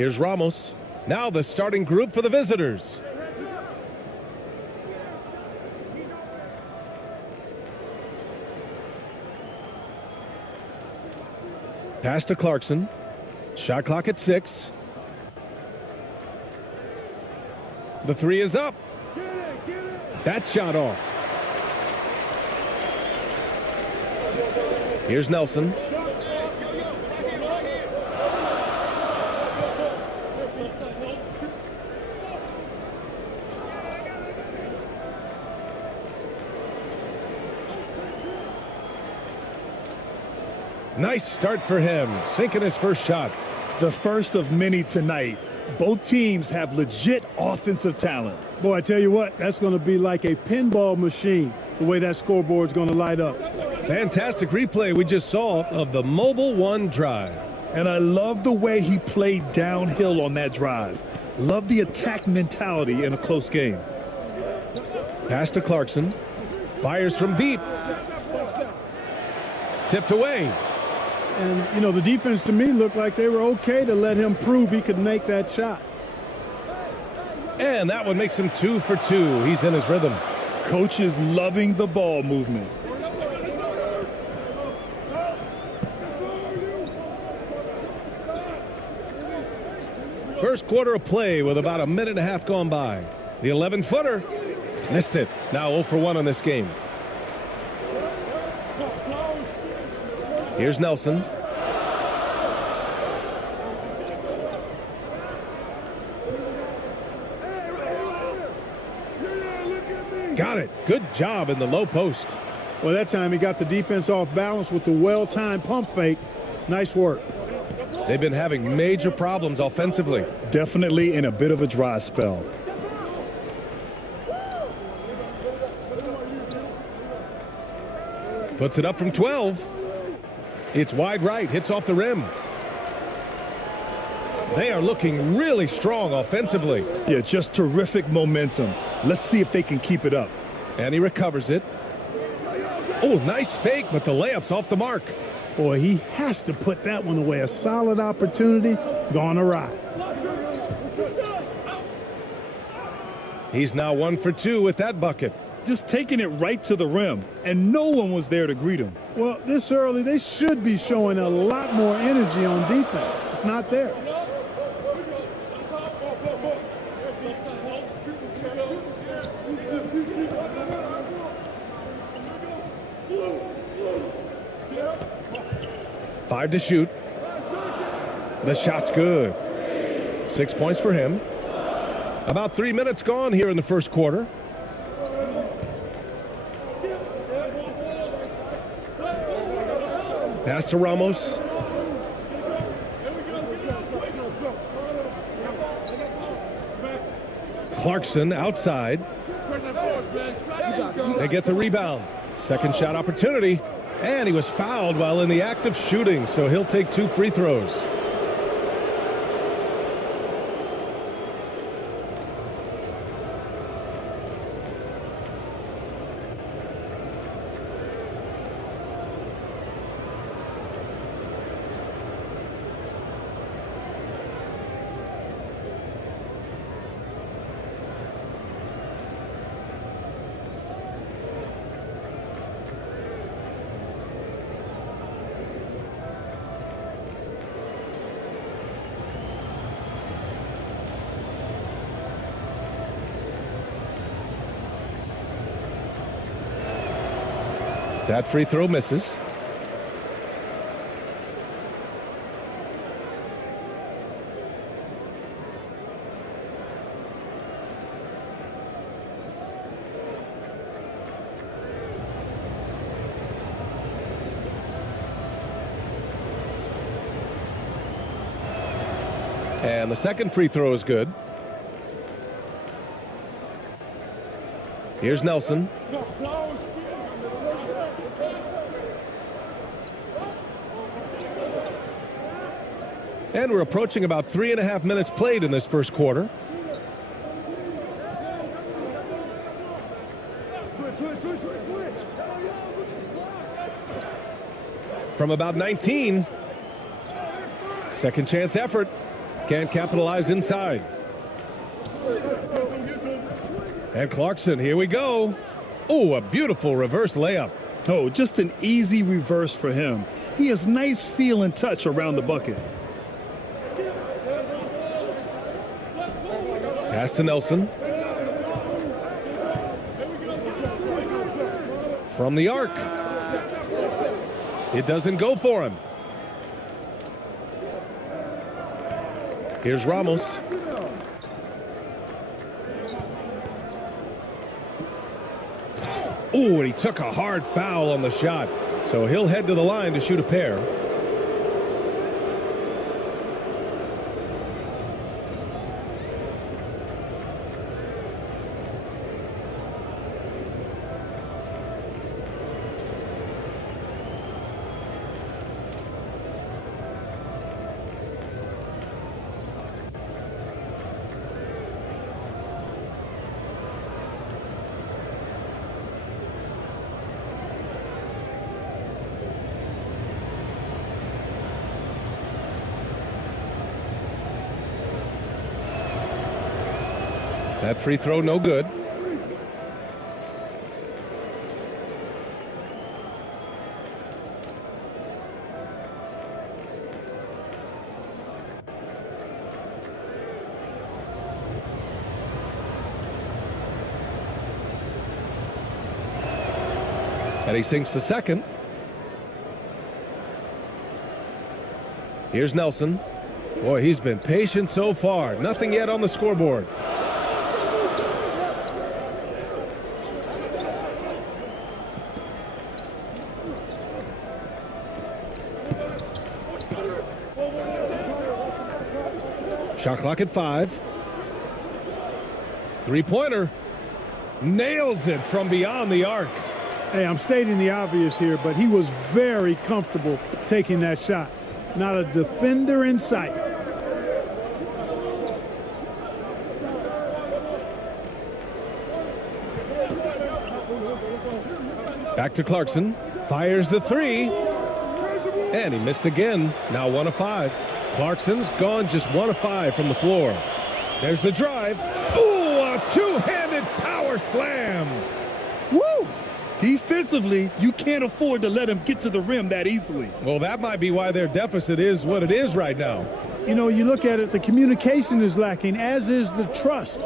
Here's Ramos. Now the starting group for the visitors. Pass to Clarkson. Shot clock at 6. The three is up. That shot off. Here's Nelson. Nice start for him, sinking his first shot. The first of many tonight. Both teams have legit offensive talent. Boy, I tell you what, that's going to be like a pinball machine, the way that scoreboard's going to light up. Fantastic replay we just saw of the Mobile One drive. And I love the way he played downhill on that drive. Love the attack mentality in a close game. Pass to Clarkson. Fires from deep. Tipped away. And, you know, the defense to me looked like they were okay to let him prove he could make that shot. And that one makes him 2 for 2. He's in his rhythm. Coach is loving the ball movement. First quarter of play with about a minute and a half gone by. The 11-footer missed it. Now 0 for 1 on this game. Here's Nelson. Got it. Good job in the low post. Well, that time he got the defense off balance with the well-timed pump fake. Nice work. They've been having major problems offensively. Definitely in a bit of a dry spell. Puts it up from 12. It's wide right, hits off the rim. They are looking really strong offensively. Yeah, just terrific momentum. Let's see if they can keep it up. And he recovers it. Oh, nice fake, but the layup's off the mark. Boy, he has to put that one away. A solid opportunity gone awry. He's now 1 for 2 with that bucket. Just taking it right to the rim, and no one was there to greet him. Well, this early, they should be showing a lot more energy on defense. It's not there. Five to shoot. The shot's good. 6 points for him. About 3 minutes gone here in the first quarter. Pass to Ramos. Clarkson outside. They get the rebound. Second shot opportunity. And he was fouled while in the act of shooting, so he'll take 2 free throws. That free throw misses. And the second free throw is good. Here's Nelson. And we're approaching about 3.5 minutes played in this first quarter. From about 19. Second chance effort. Can't capitalize inside. And Clarkson, here we go. Oh, a beautiful reverse layup. Oh, just an easy reverse for him. He has nice feel and touch around the bucket. Pass to Nelson. From the arc. It doesn't go for him. Here's Ramos. Oh, and he took a hard foul on the shot. So he'll head to the line to shoot a pair. That free throw no good. And he sinks the second. Here's Nelson. Boy, he's been patient so far. Nothing yet on the scoreboard. Shot clock at 5. Three-pointer. Nails it from beyond the arc. Hey, I'm stating the obvious here, but he was very comfortable taking that shot. Not a defender in sight. Back to Clarkson. Fires the three. And he missed again. Now 1 of 5. Clarkson's gone just 1 of 5 from the floor. There's the drive. Ooh, a two-handed power slam. Woo! Defensively, you can't afford to let him get to the rim that easily. Well, that might be why their deficit is what it is right now. You know, you look at it, the communication is lacking, as is the trust.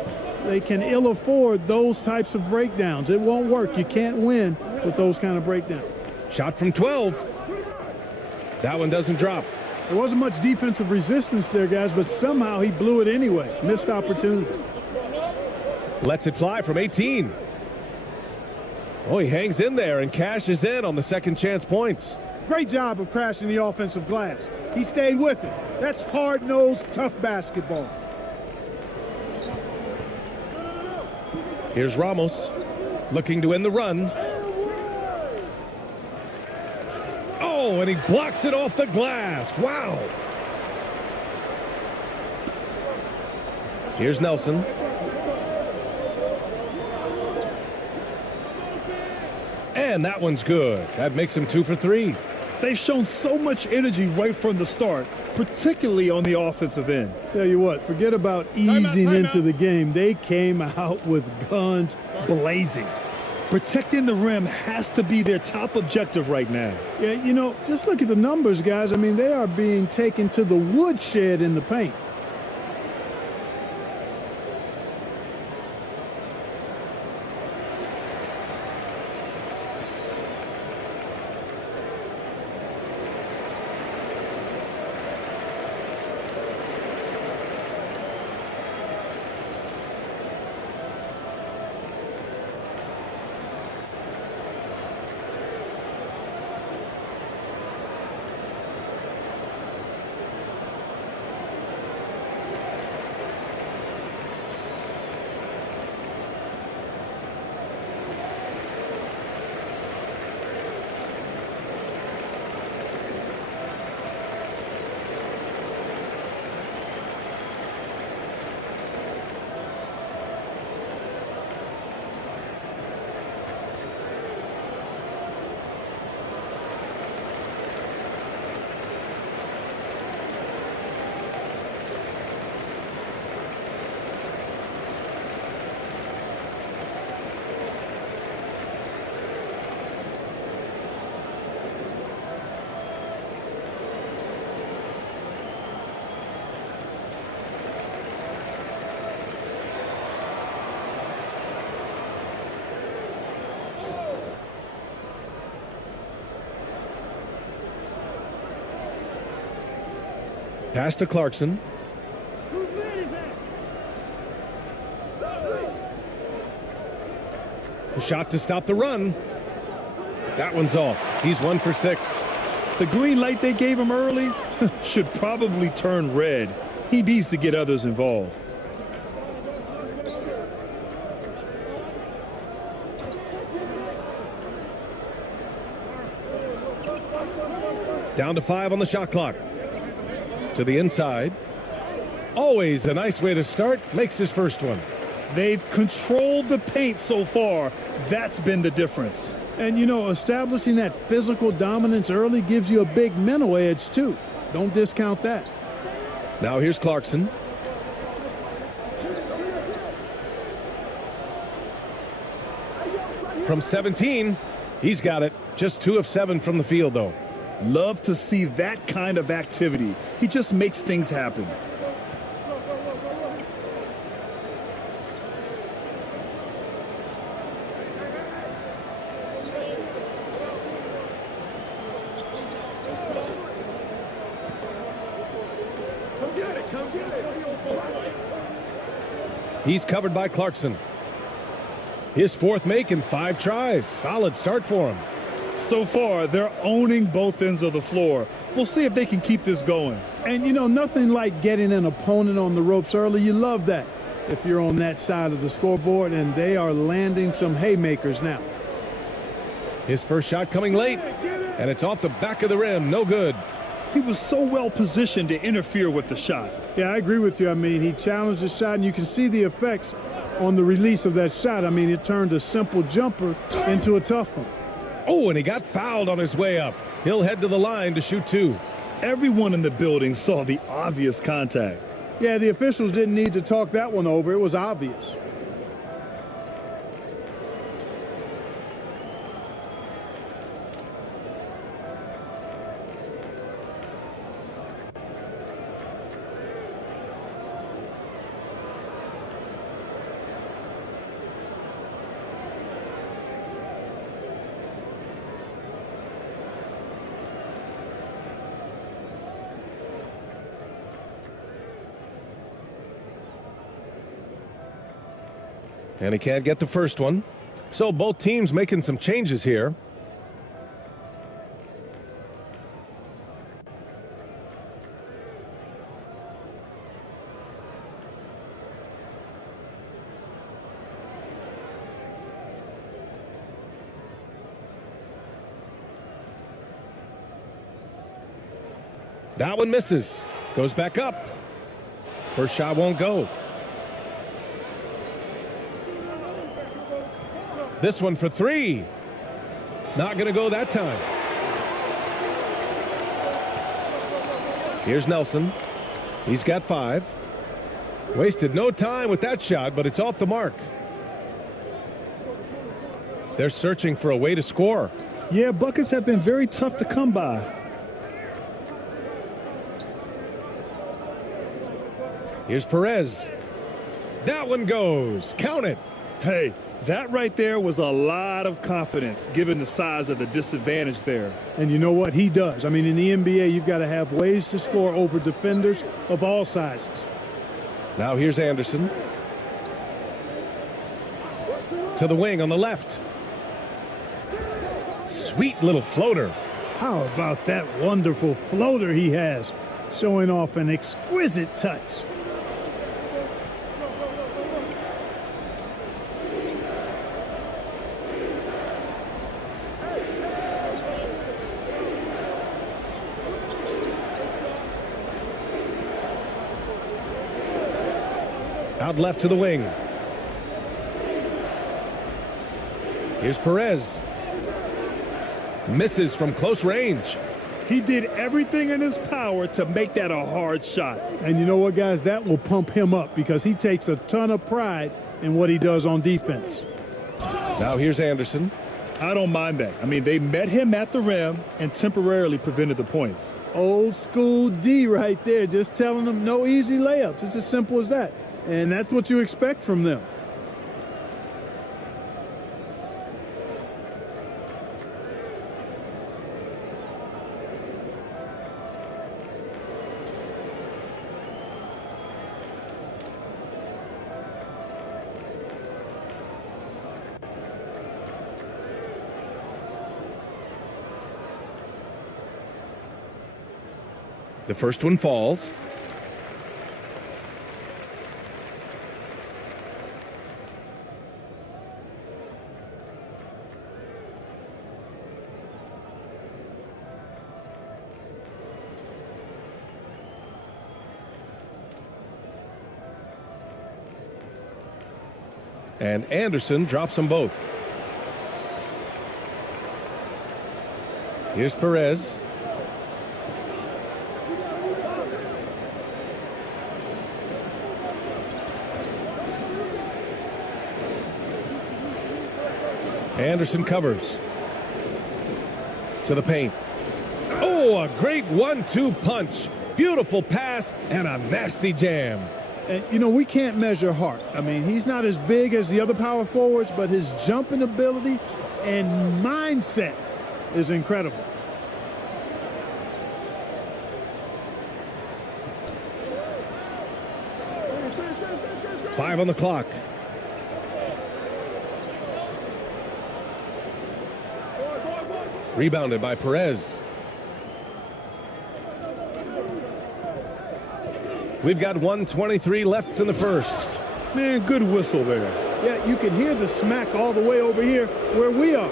They can ill afford those types of breakdowns. It won't work. You can't win with those kind of breakdowns. Shot from 12. That one doesn't drop. There wasn't much defensive resistance there, guys, but somehow he blew it anyway. Missed opportunity. Lets it fly from 18. Oh, he hangs in there and cashes in on the second chance points. Great job of crashing the offensive glass. He stayed with it. That's hard-nosed, tough basketball. Here's Ramos looking to end the run. Oh, and he blocks it off the glass. Wow. Here's Nelson. And that one's good. That makes him 2 for 3. They've shown so much energy right from the start, particularly on the offensive end. Tell you what, forget about easing into the game. They came out with guns blazing. Protecting the rim has to be their top objective right now. Yeah, you know, just look at the numbers, guys. I mean, they are being taken to the woodshed in the paint. Pass to Clarkson. A shot to stop the run. That one's off. He's 1 for 6. The green light they gave him early should probably turn red. He needs to get others involved. Down to 5 on the shot clock. To the inside. Always a nice way to start. Makes his first one. They've controlled the paint so far. That's been the difference. And, you know, establishing that physical dominance early gives you a big mental edge, too. Don't discount that. Now here's Clarkson. From 17, he's got it. Just 2 of 7 from the field, though. Love to see that kind of activity. He just makes things happen. He's covered by Clarkson. His 4th make in 5 tries. Solid start for him. So far, they're owning both ends of the floor. We'll see if they can keep this going. And, you know, nothing like getting an opponent on the ropes early. You love that if you're on that side of the scoreboard, and they are landing some haymakers now. His first shot coming late, and it's off the back of the rim. No good. He was so well positioned to interfere with the shot. Yeah, I agree with you. I mean, he challenged the shot, and you can see the effects on the release of that shot. I mean, it turned a simple jumper into a tough one. Oh, and he got fouled on his way up. He'll head to the line to shoot 2. Everyone in the building saw the obvious contact. Yeah, the officials didn't need to talk that one over. It was obvious. And he can't get the first one. So both teams making some changes here. That one misses. Goes back up. First shot won't go. This one for 3. Not going to go that time. Here's Nelson. He's got 5. Wasted no time with that shot, but it's off the mark. They're searching for a way to score. Yeah, buckets have been very tough to come by. Here's Perez. That one goes. Count it. Hey, that right there was a lot of confidence, given the size of the disadvantage there. And you know what? He does. I mean, in the NBA, you've got to have ways to score over defenders of all sizes. Now here's Anderson. To the wing on the left. Sweet little floater. How about that wonderful floater he has, showing off an exquisite touch. Out left to the wing. Here's Perez. Misses from close range. He did everything in his power to make that a hard shot. And you know what, guys? That will pump him up because he takes a ton of pride in what he does on defense. Now here's Anderson. I don't mind that. I mean, they met him at the rim and temporarily prevented the points. Old school D right there, just telling them no easy layups. It's as simple as that. And that's what you expect from them. The first one falls. And Anderson drops them both. Here's Perez. Anderson covers. To the paint. Oh, a great 1-2 punch. Beautiful pass and a nasty jam. And, you know, we can't measure Hart. I mean, he's not as big as the other power forwards, but his jumping ability and mindset is incredible. Five on the clock. Rebounded by Perez. We've got 1:23 left in the first. Man, good whistle there. Yeah, you can hear the smack all the way over here where we are.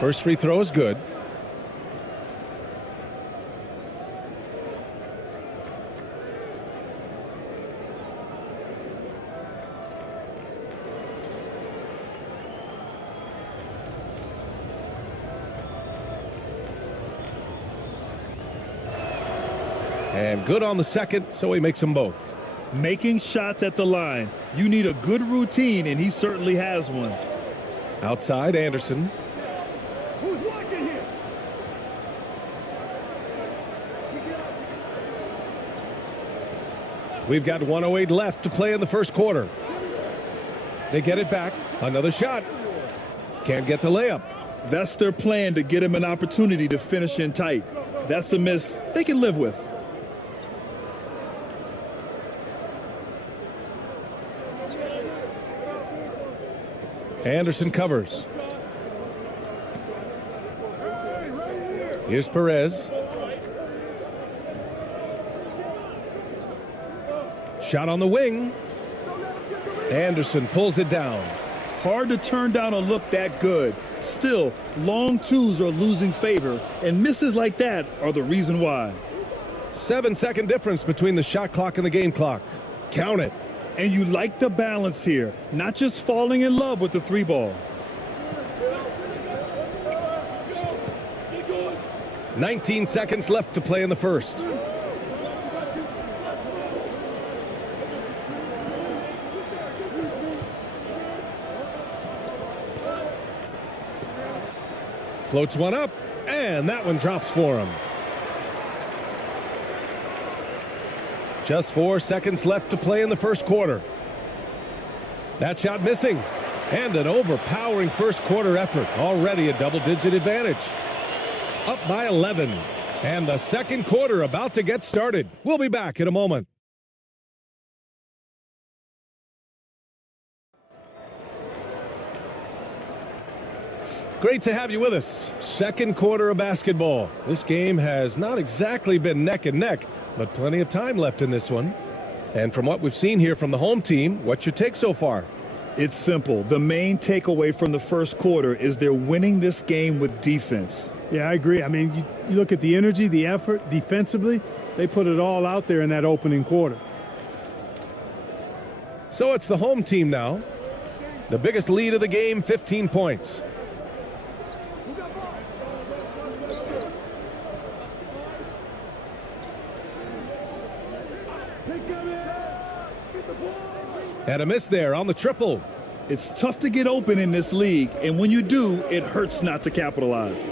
First free throw is good. And good on the second, so he makes them both. Making shots at the line. You need a good routine, and he certainly has one. Outside, Anderson. Who's watching here? We've got 1:08 left to play in the first quarter. They get it back. Another shot. Can't get the layup. That's their plan, to get him an opportunity to finish in tight. That's a miss they can live with. Anderson covers. Here's Perez. Shot on the wing. Anderson pulls it down. Hard to turn down a look that good. Still, long twos are losing favor, and misses like that are the reason why. 7-second difference between the shot clock and the game clock. Count it. And you like the balance here, not just falling in love with the three ball. 19 seconds left to play in the first. Floats one up, and that one drops for him. Just 4 seconds left to play in the first quarter. That shot missing, and an overpowering first quarter effort. Already a double-digit advantage. Up by 11, and the second quarter about to get started. We'll be back in a moment. Great to have you with us. Second quarter of basketball. This game has not exactly been neck and neck, but plenty of time left in this one. And from what we've seen here from the home team, what's your take so far? It's simple. The main takeaway from the first quarter is they're winning this game with defense. Yeah, I agree. I mean, you look at the energy, the effort defensively, they put it all out there in that opening quarter. So it's the home team now. The biggest lead of the game, 15 points. And a miss there on the triple. It's tough to get open in this league, and when you do, it hurts not to capitalize.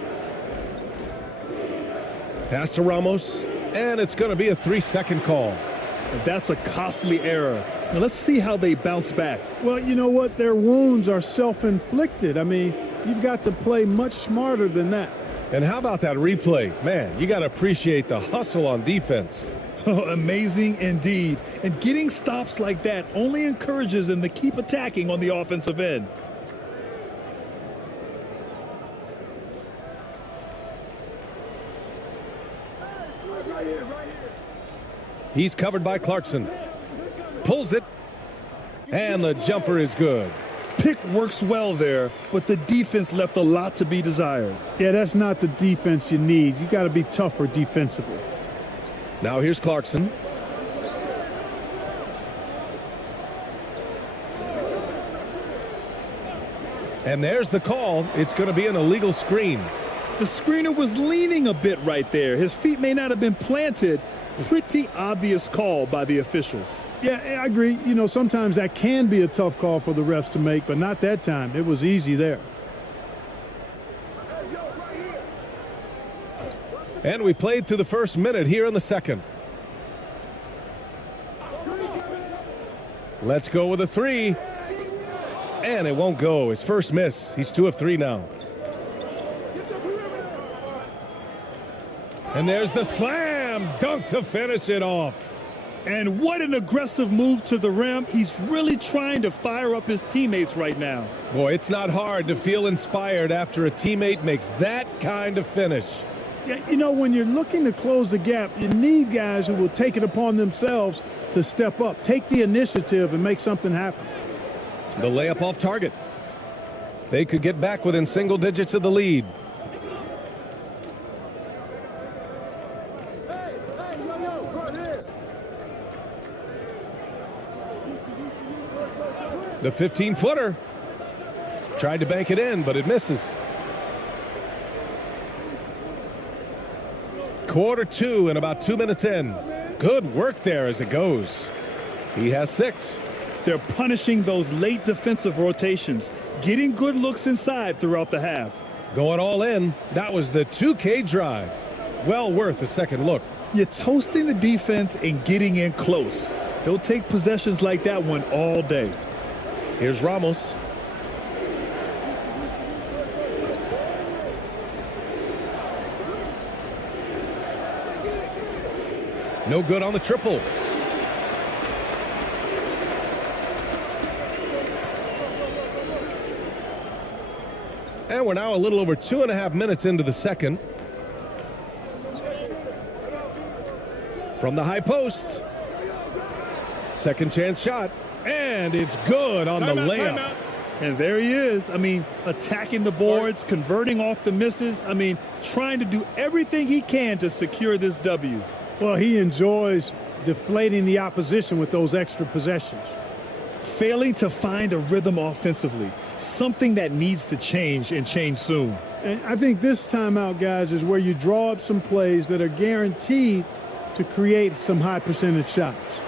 Pass to Ramos, and it's going to be a 3-second call. That's a costly error. Now let's see how they bounce back. Well, you know what? Their wounds are self-inflicted. I mean, you've got to play much smarter than that. And how about that replay? Man, you got to appreciate the hustle on defense. Oh, amazing indeed. And getting stops like that only encourages them to keep attacking on the offensive end. He's covered by Clarkson. Pulls it. And the jumper is good. Pick works well there, but the defense left a lot to be desired. Yeah, that's not the defense you need. You got to be tougher defensively. Now here's Clarkson. And there's the call. It's going to be an illegal screen. The screener was leaning a bit right there. His feet may not have been planted. Pretty obvious call by the officials. Yeah, I agree. You know, sometimes that can be a tough call for the refs to make, but not that time. It was easy there. And we played through the first minute here in the second. Let's go with a 3. And it won't go. His first miss. He's 2 of 3 now. And there's the slam dunk to finish it off. And what an aggressive move to the rim. He's really trying to fire up his teammates right now. Boy, it's not hard to feel inspired after a teammate makes that kind of finish. Yeah, you know, when you're looking to close the gap, you need guys who will take it upon themselves to step up, take the initiative, and make something happen. The layup off target. They could get back within single digits of the lead. The 15-footer. Tried to bank it in, but it misses. Quarter 2 and about 2 minutes in. Good work there as it goes. He has 6. They're punishing those late defensive rotations, getting good looks inside throughout the half. Going all in. That was the 2K drive. Well worth a second look. You're toasting the defense and getting in close. They'll take possessions like that one all day. Here's Ramos. No good on the triple. And we're now a little over 2.5 minutes into the second. From the high post. Second chance shot. And it's good on the layup. And there he is. I mean, attacking the boards, converting off the misses. I mean, trying to do everything he can to secure this W. Well, he enjoys deflating the opposition with those extra possessions. Failing to find a rhythm offensively, something that needs to change and change soon. And I think this timeout, guys, is where you draw up some plays that are guaranteed to create some high percentage shots.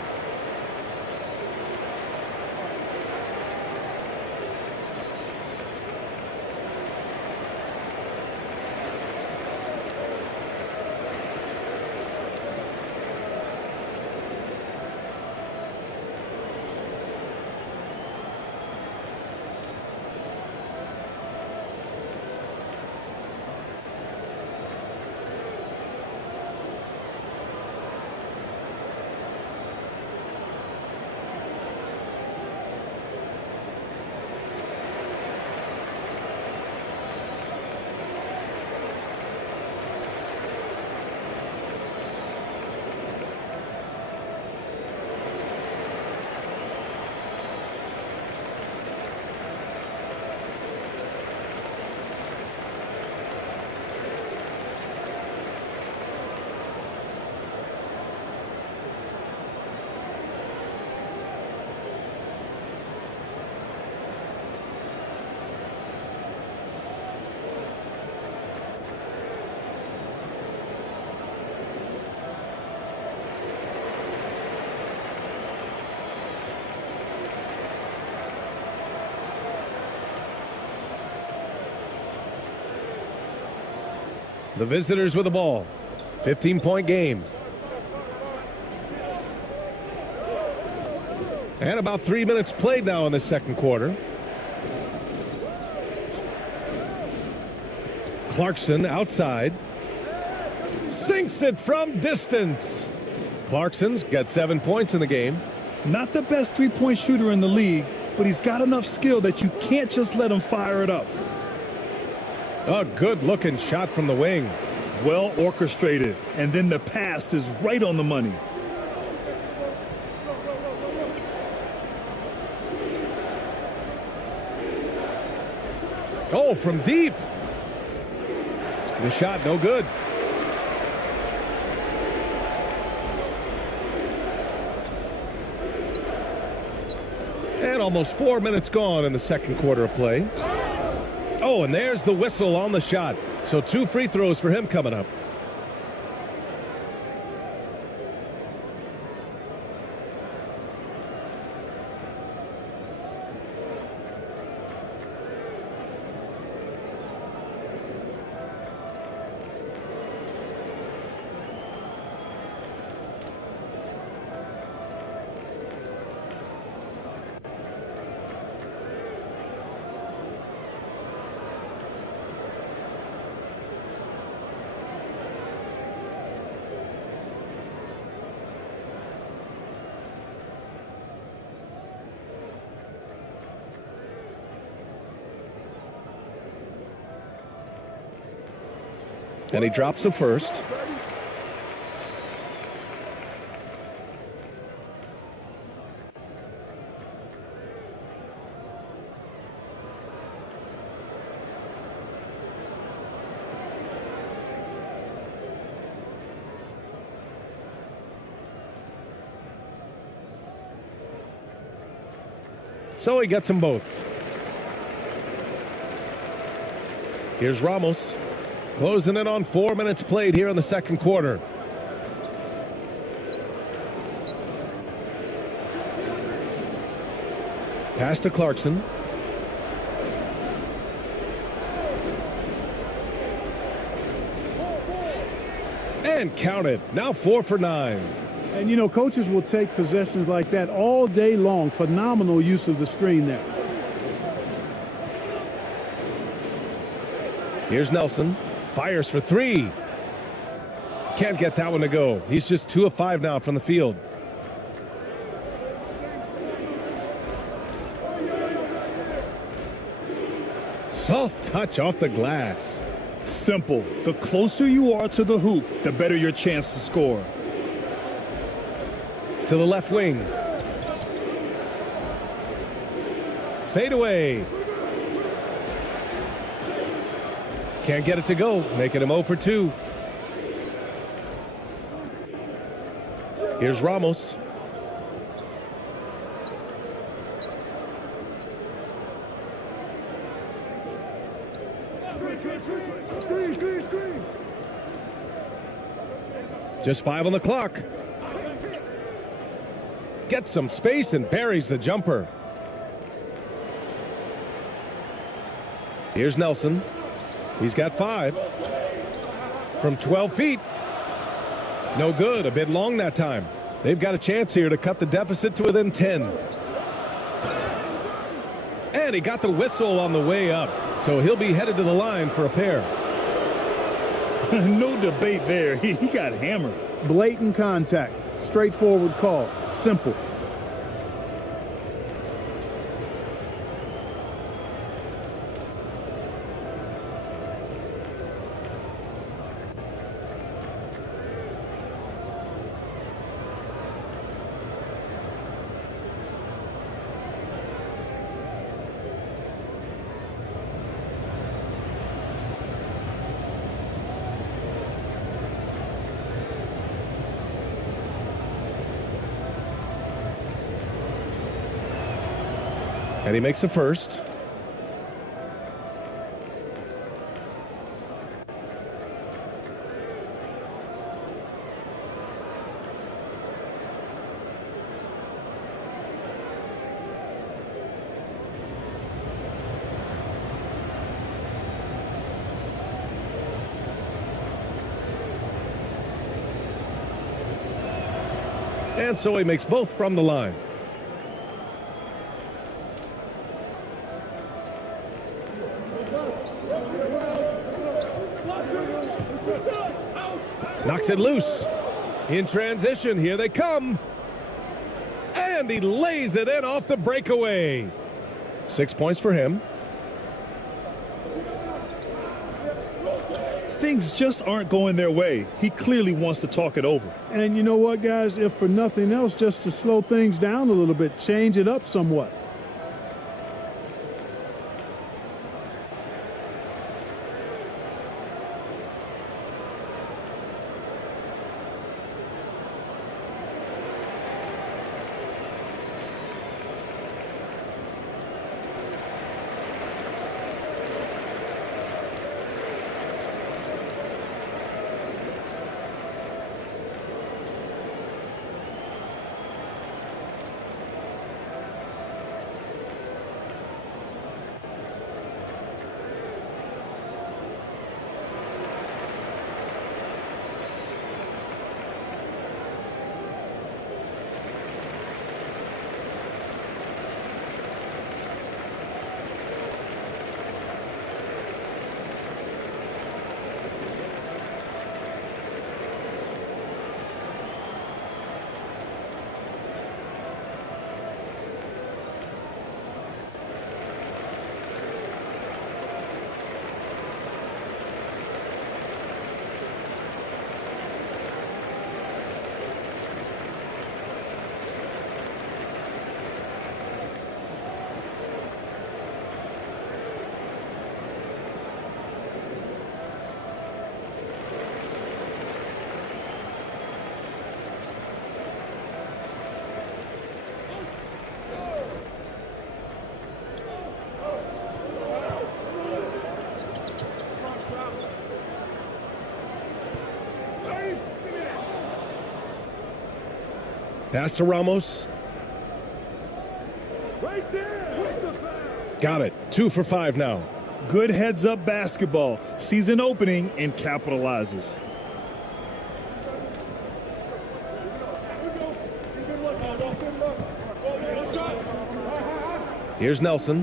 The visitors with the ball. 15-point game. And about 3 minutes played now in the second quarter. Clarkson outside. Sinks it from distance. Clarkson's got 7 points in the game. Not the best three-point shooter in the league, but he's got enough skill that you can't just let him fire it up. A good-looking shot from the wing. Well orchestrated, and then the pass is right on the money. Oh, from deep. The shot no good. And almost 4 minutes gone in the second quarter of play. Oh, and there's the whistle on the shot. So 2 free throws for him coming up. And he drops the first. So he gets them both. Here's Ramos. Closing it on 4 minutes played here in the second quarter. Pass to Clarkson. And count it. Now 4 for 9. And, you know, coaches will take possessions like that all day long. Phenomenal use of the screen there. Here's Nelson. Fires for 3. Can't get that one to go. He's just 2 of 5 now from the field. Soft touch off the glass. Simple. The closer you are to the hoop, the better your chance to score. To the left wing. Fade away. Can't get it to go, making him 0 for 2. Here's Ramos. Just 5 on the clock. Gets some space and buries the jumper. Here's Nelson. He's got 5. From 12 feet. No good. A bit long that time. They've got a chance here to cut the deficit to within 10. And he got the whistle on the way up. So he'll be headed to the line for a pair. No debate there. He got hammered. Blatant contact. Straightforward call. Simple. And he makes the first. And so he makes both from the line. Knocks it loose. In transition, here they come. And he lays it in off the breakaway. 6 points for him. Things just aren't going their way. He clearly wants to talk it over. And you know what, guys? If for nothing else, just to slow things down a little bit, change it up somewhat. Pass to Ramos. Got it. 2 for 5 now. Good heads-up basketball. Sees an opening and capitalizes. Here's Nelson.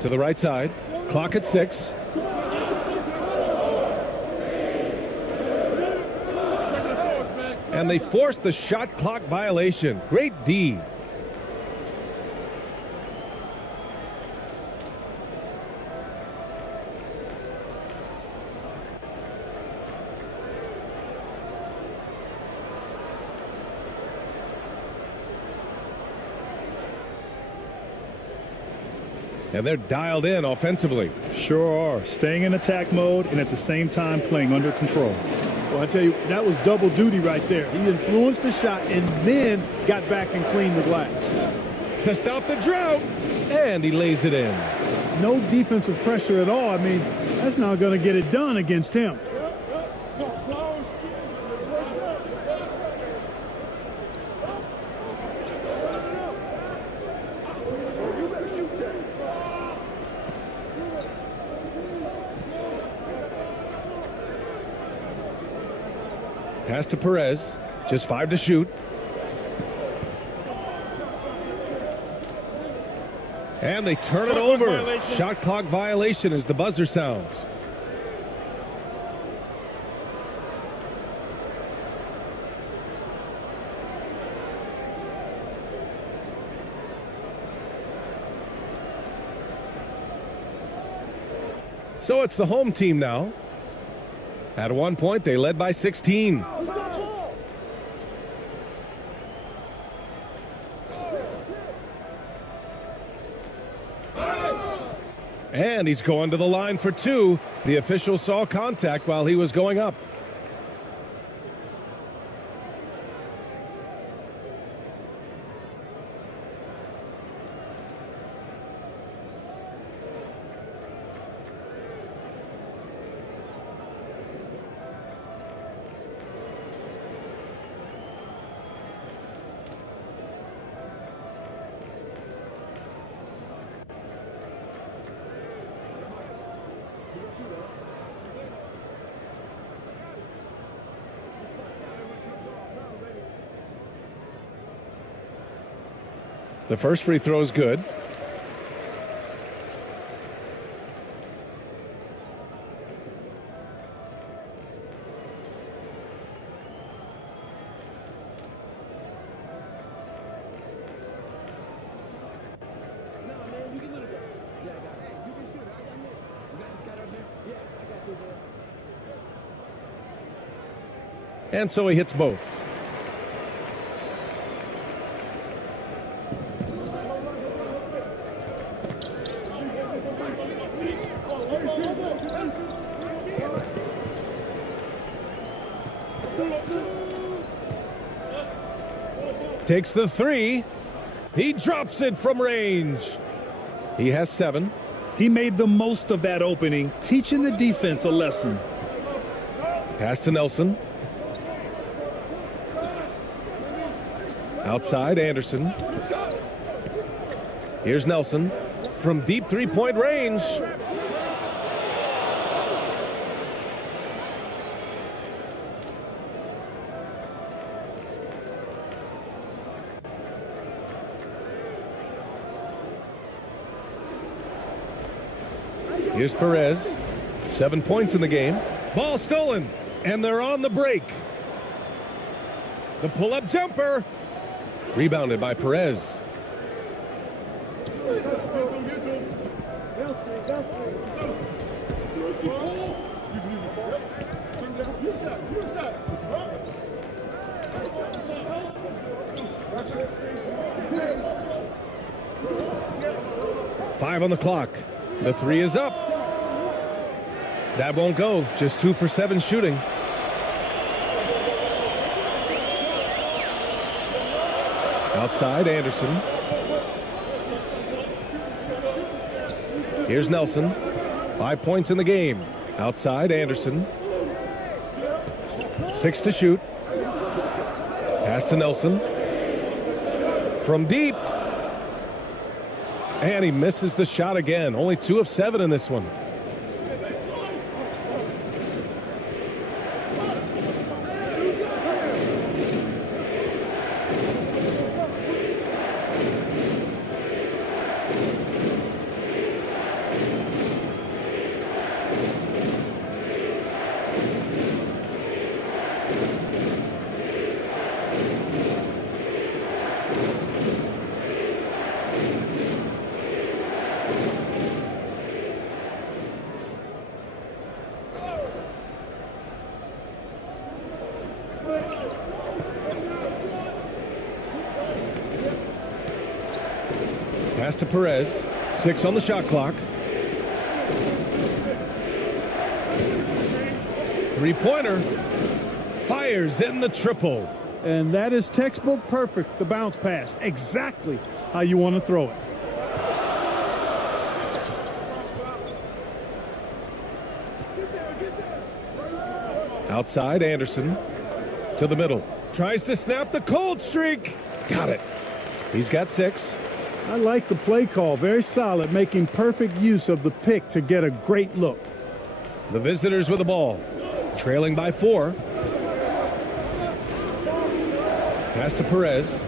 To the right side. Clock at 6. And they forced the shot clock violation. Great D. And they're dialed in offensively. Sure are. Staying in attack mode and at the same time playing under control. Well, I tell you, that was double duty right there. He influenced the shot and then got back and cleaned the glass. To stop the drought. And he lays it in. No defensive pressure at all. I mean, that's not going to get it done against him. Pass to Perez. Just 5 to shoot. And they turn it over. Shot clock violation as the buzzer sounds. So it's the home team now. At one point, they led by 16. And he's going to the line for 2. The official saw contact while he was going up. The first free throw is good. And so he hits both. Takes the three. He drops it from range. He has 7. He made the most of that opening, teaching the defense a lesson. Pass to Nelson. Outside, Anderson. Here's Nelson from deep three-point range. Here's Perez. 7 points in the game. Ball stolen, and they're on the break. The pull-up jumper. Rebounded by Perez. Five on the clock. The three is up. That won't go. Just 2 for 7 shooting. Outside, Anderson. Here's Nelson. 5 points in the game. Outside, Anderson. 6 to shoot. Pass to Nelson. From deep. And he misses the shot again. Only 2 of 7 in this one. Pass to Perez. 6 on the shot clock. Three-pointer. Fires in the triple. And that is textbook perfect, the bounce pass. Exactly how you want to throw it. Outside, Anderson. To the middle. Tries to snap the cold streak. Got it. He's got 6. I like the play call. Very solid, making perfect use of the pick to get a great look. The visitors with the ball. Trailing by 4. Pass to Perez.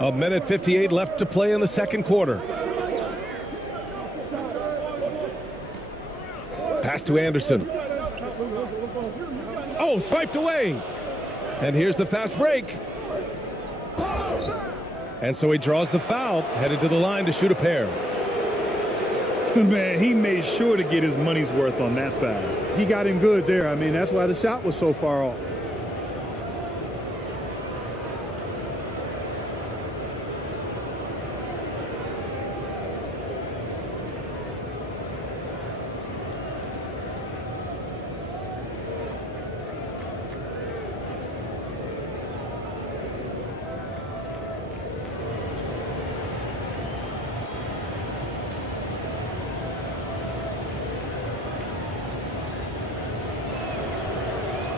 A minute 58 left to play in the second quarter. Pass to Anderson. Oh, swiped away. And here's the fast break. And so he draws the foul, headed to the line to shoot a pair. Man, he made sure to get his money's worth on that foul. He got him good there. I mean, that's why the shot was so far off.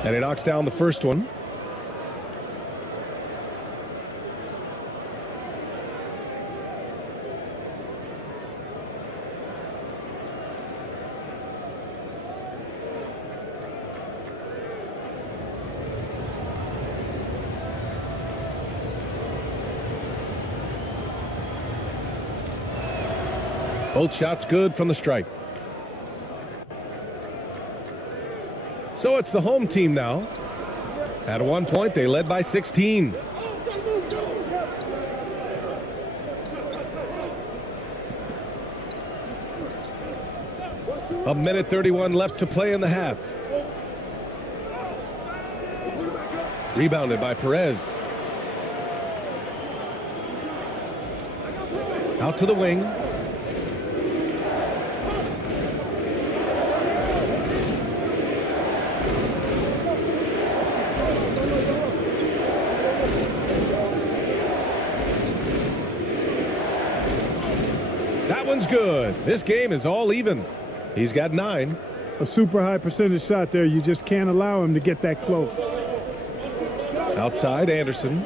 And he knocks down the first one. Both shots good from the strike. So it's the home team now. At one point, they led by 16. A minute 31 left to play in the half. Rebounded by Perez. Out to the wing. That one's good. This game is all even. He's got 9. A super high percentage shot there. You just can't allow him to get that close. Outside, Anderson.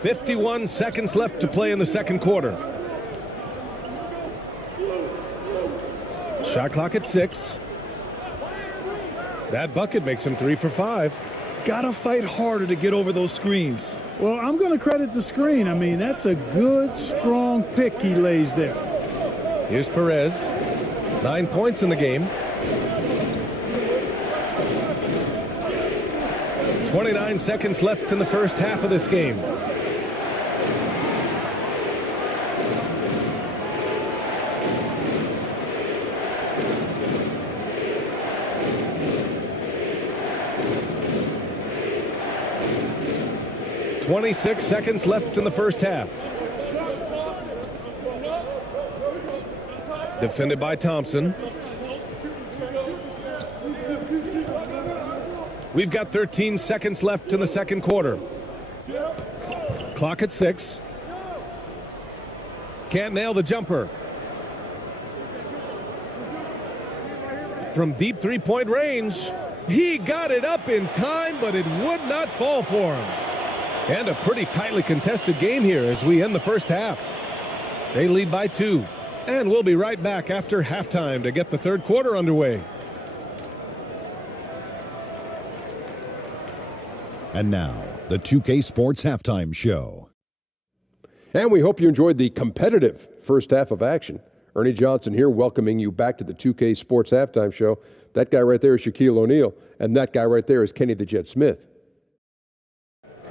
51 seconds left to play in the second quarter. Shot clock at 6. That bucket makes him 3 for 5. Gotta fight harder to get over those screens. Well, I'm going to credit the screen. I mean, that's a good, strong pick he lays there. Here's Perez. 9 points in the game. 29 seconds left in the first half of this game. .26 seconds left in the first half. Defended by Thompson. We've got 13 seconds left in the second quarter. Clock at 6. Can't nail the jumper. From deep three-point range, he got it up in time, but it would not fall for him. And a pretty tightly contested game here as we end the first half. They lead by 2. And we'll be right back after halftime to get the third quarter underway. And now, the 2K Sports Halftime Show. And we hope you enjoyed the competitive first half of action. Ernie Johnson here welcoming you back to the 2K Sports Halftime Show. That guy right there is Shaquille O'Neal, and that guy right there is Kenny the Jet Smith.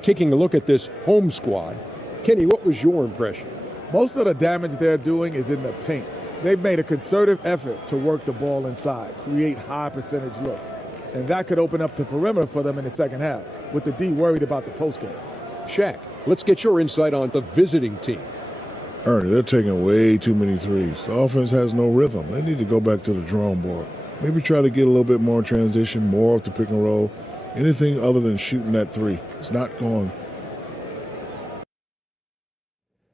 Taking a look at this home squad, Kenny, what was your impression? Most of the damage they're doing is in the paint. They've made a concerted effort to work the ball inside, create high percentage looks. And that could open up the perimeter for them in the second half, with the D worried about the postgame. Shaq, let's get your insight on the visiting team. Ernie, they're taking way too many threes. The offense has no rhythm. They need to go back to the drawing board. Maybe try to get a little bit more transition, more off the pick and roll. Anything other than shooting that 3. It's not going.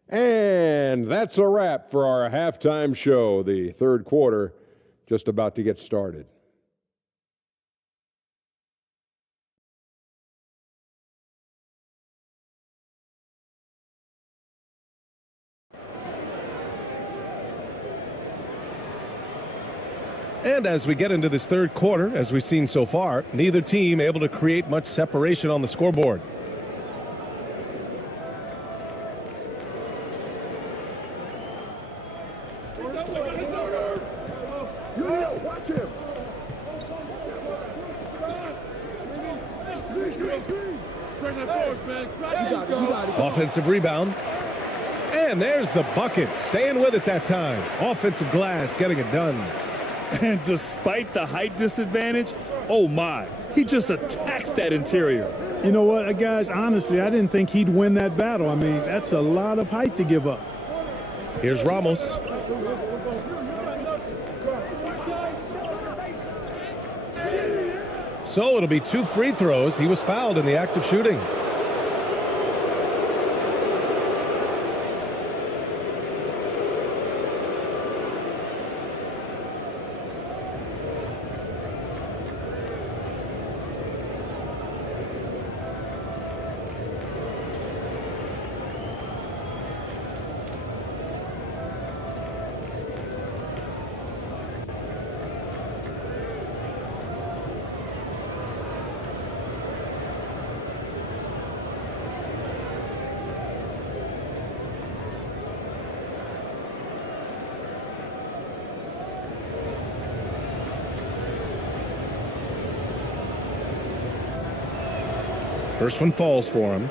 And that's a wrap for our halftime show. The third quarter just about to get started. And as we get into this third quarter, as we've seen so far, neither team able to create much separation on the scoreboard. Offensive rebound. And there's the bucket. Staying with it that time. Offensive glass getting it done. And despite the height disadvantage, oh my, he just attacks that interior. You know what, guys, honestly, I didn't think he'd win that battle. I mean, that's a lot of height to give up. Here's Ramos. So it'll be 2 free throws. He was fouled in the act of shooting. First one falls for him.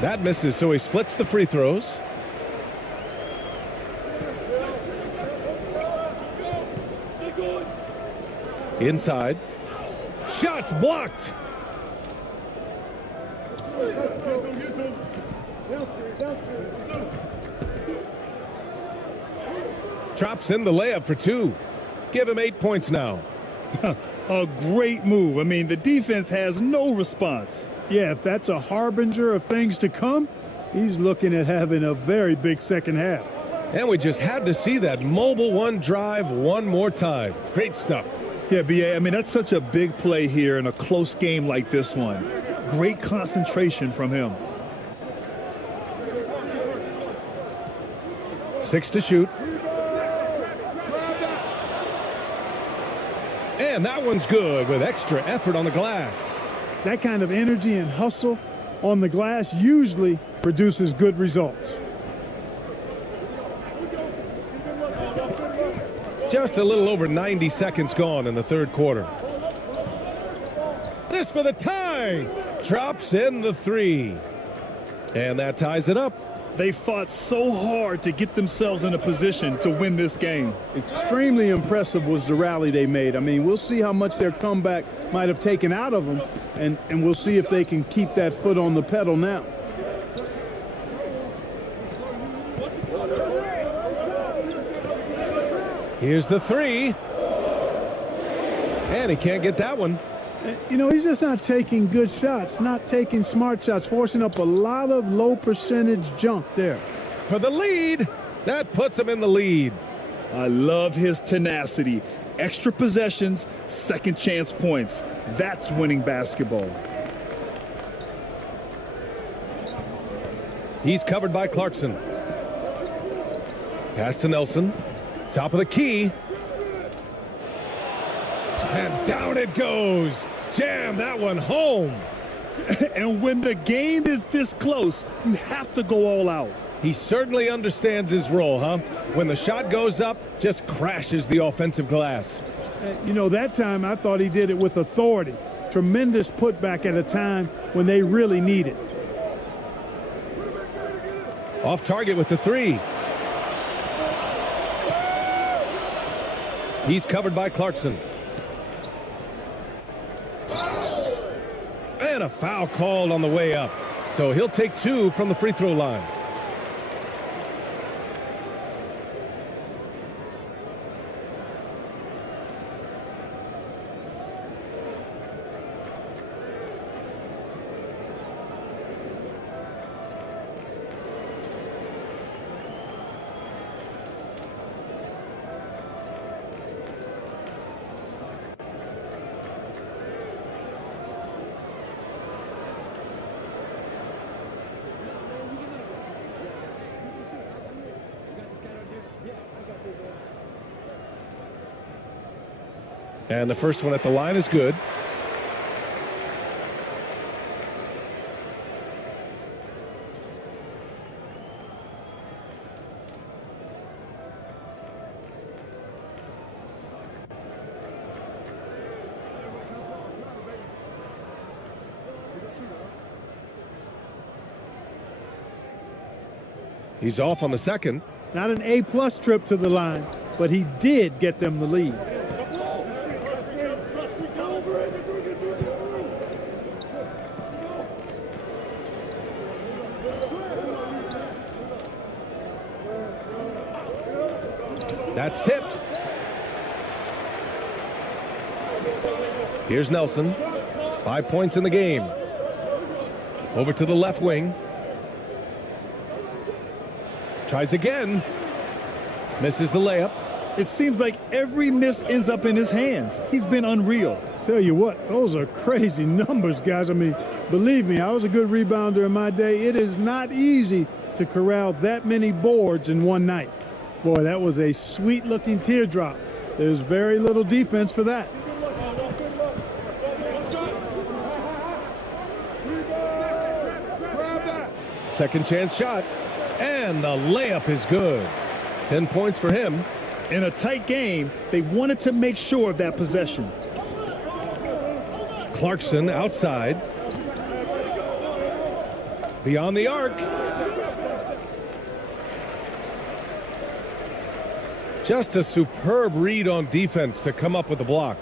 That misses, so he splits the free throws. Inside. Shots blocked. Drops in the layup for 2. Give him 8 points now. A great move. I mean, the defense has no response. Yeah, if that's a harbinger of things to come, he's looking at having a very big second half. And we just had to see that mobile one drive one more time. Great stuff. Yeah, B.A., I mean, that's such a big play here in a close game like this one. Great concentration from him. 6 to shoot. And that one's good with extra effort on the glass. That kind of energy and hustle on the glass usually produces good results. Just a little over 90 seconds gone in the third quarter. This for the tie. Drops in the 3. And that ties it up. They fought so hard to get themselves in a position to win this game. Extremely impressive was the rally they made. I mean, we'll see how much their comeback might have taken out of them, and we'll see if they can keep that foot on the pedal now. Here's the 3. And he can't get that one. You know, he's just not taking good shots, not taking smart shots, forcing up a lot of low percentage junk there. For the lead. That puts him in the lead. I love his tenacity. Extra possessions, second chance points. That's winning basketball. He's covered by Clarkson. Pass to Nelson. Top of the key. And down it goes. Jam that one home. And when the game is this close, you have to go all out. He certainly understands his role, huh? When the shot goes up, just crashes the offensive glass. You know, that time I thought he did it with authority. Tremendous putback at a time when they really need it. Off target with the 3. He's covered by Clarkson. And a foul called on the way up. So he'll take 2 from the free throw line. And the first one at the line is good. He's off on the second. Not an A-plus trip to the line, but he did get them the lead. That's tipped. Here's Nelson. 5 points in the game. Over to the left wing. Tries again. Misses the layup. It seems like every miss ends up in his hands. He's been unreal. Tell you what, those are crazy numbers, guys. I mean, believe me, I was a good rebounder in my day. It is not easy to corral that many boards in one night. Boy, that was a sweet-looking teardrop. There's very little defense for that. second chance shot. And the layup is good. 10 points for him. In a tight game, they wanted to make sure of that possession. Clarkson outside. Beyond the arc. Just a superb read on defense to come up with the block.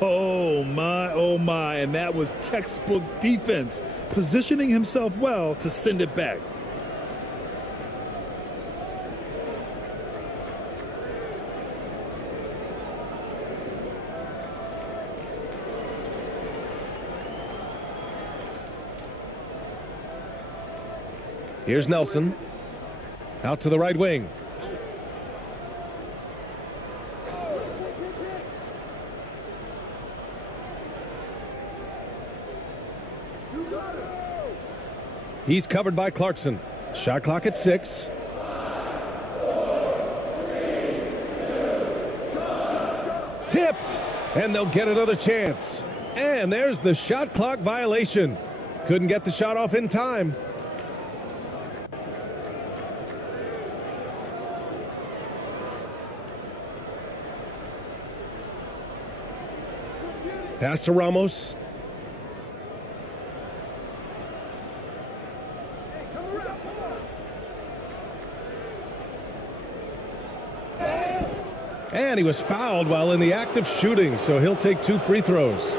Oh my, and that was textbook defense, positioning himself well to send it back. Here's Nelson. Out to the right wing. He's covered by Clarkson. Shot clock at 6. Tipped, and they'll get another chance. And there's the shot clock violation. Couldn't get the shot off in time. Pass to Ramos. And he was fouled while in the act of shooting, so he'll take 2 free throws.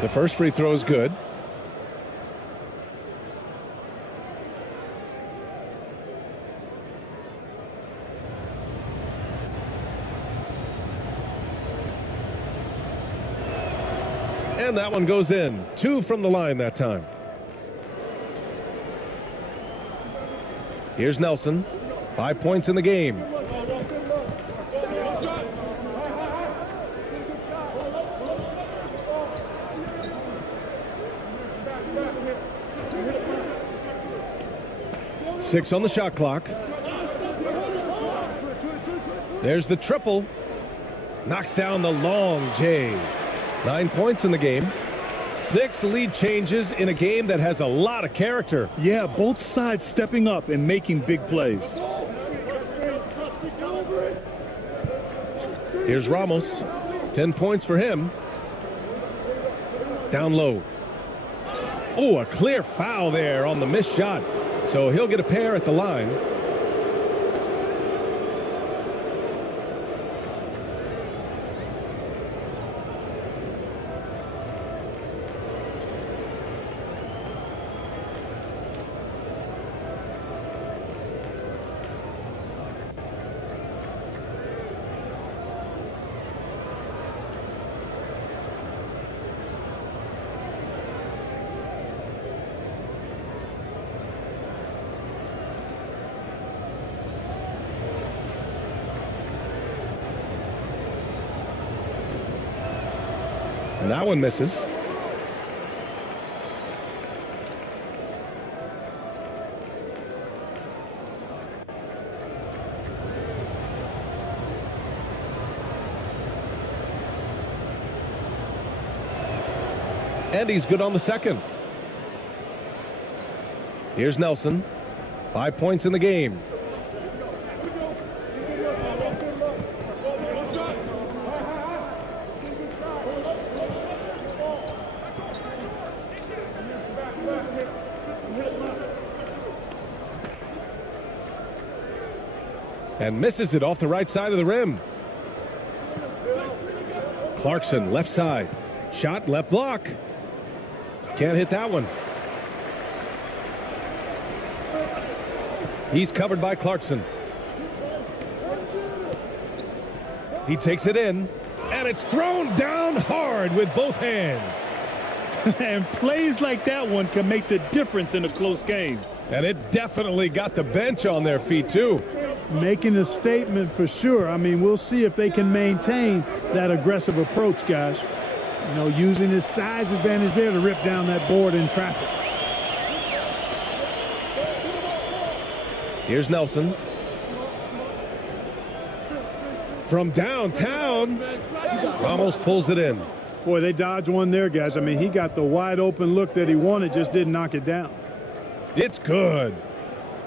The first free throw is good. And that one goes in. 2 from the line that time. Here's Nelson. 5 points in the game. Six on the shot clock. There's the triple. Knocks down the long J. 9 points in the game. 6 lead changes in a game that has a lot of character. Yeah, both sides stepping up and making big plays. Here's Ramos. 10 points for him. Down low. Oh, a clear foul there on the missed shot. So he'll get a pair at the line. And that one misses. And he's good on the second. Here's Nelson. 5 points in the game. And misses it off the right side of the rim. Clarkson, left side. Shot, left block. Can't hit that one. He's covered by Clarkson. He takes it in. And it's thrown down hard with both hands. And plays like that one can make the difference in a close game. And it definitely got the bench on their feet, too. Making a statement for sure. I mean, we'll see if they can maintain that aggressive approach, guys. You know, using his size advantage there to rip down that board in traffic. Here's Nelson. From downtown, Ramos pulls it in. Boy, they dodged one there, guys. I mean, he got the wide open look that he wanted, just didn't knock it down. It's good.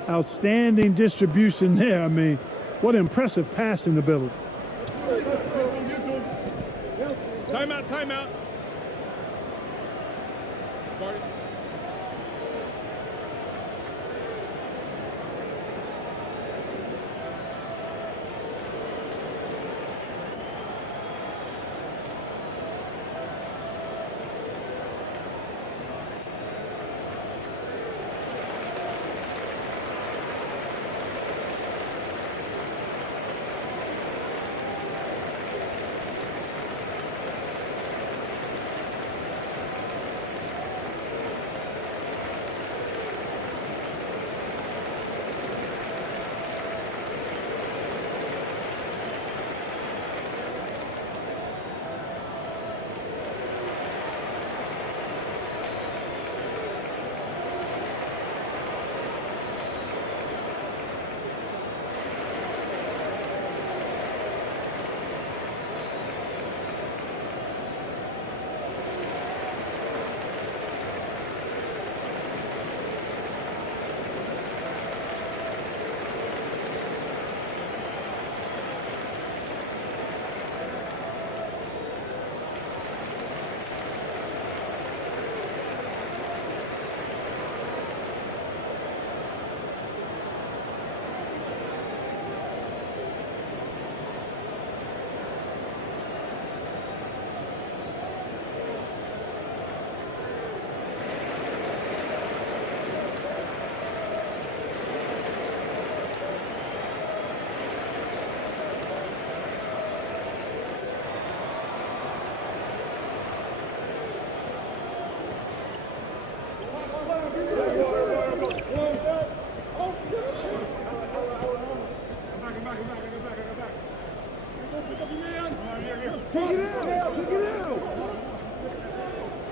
Outstanding distribution there. I mean, what impressive passing ability. Timeout, timeout.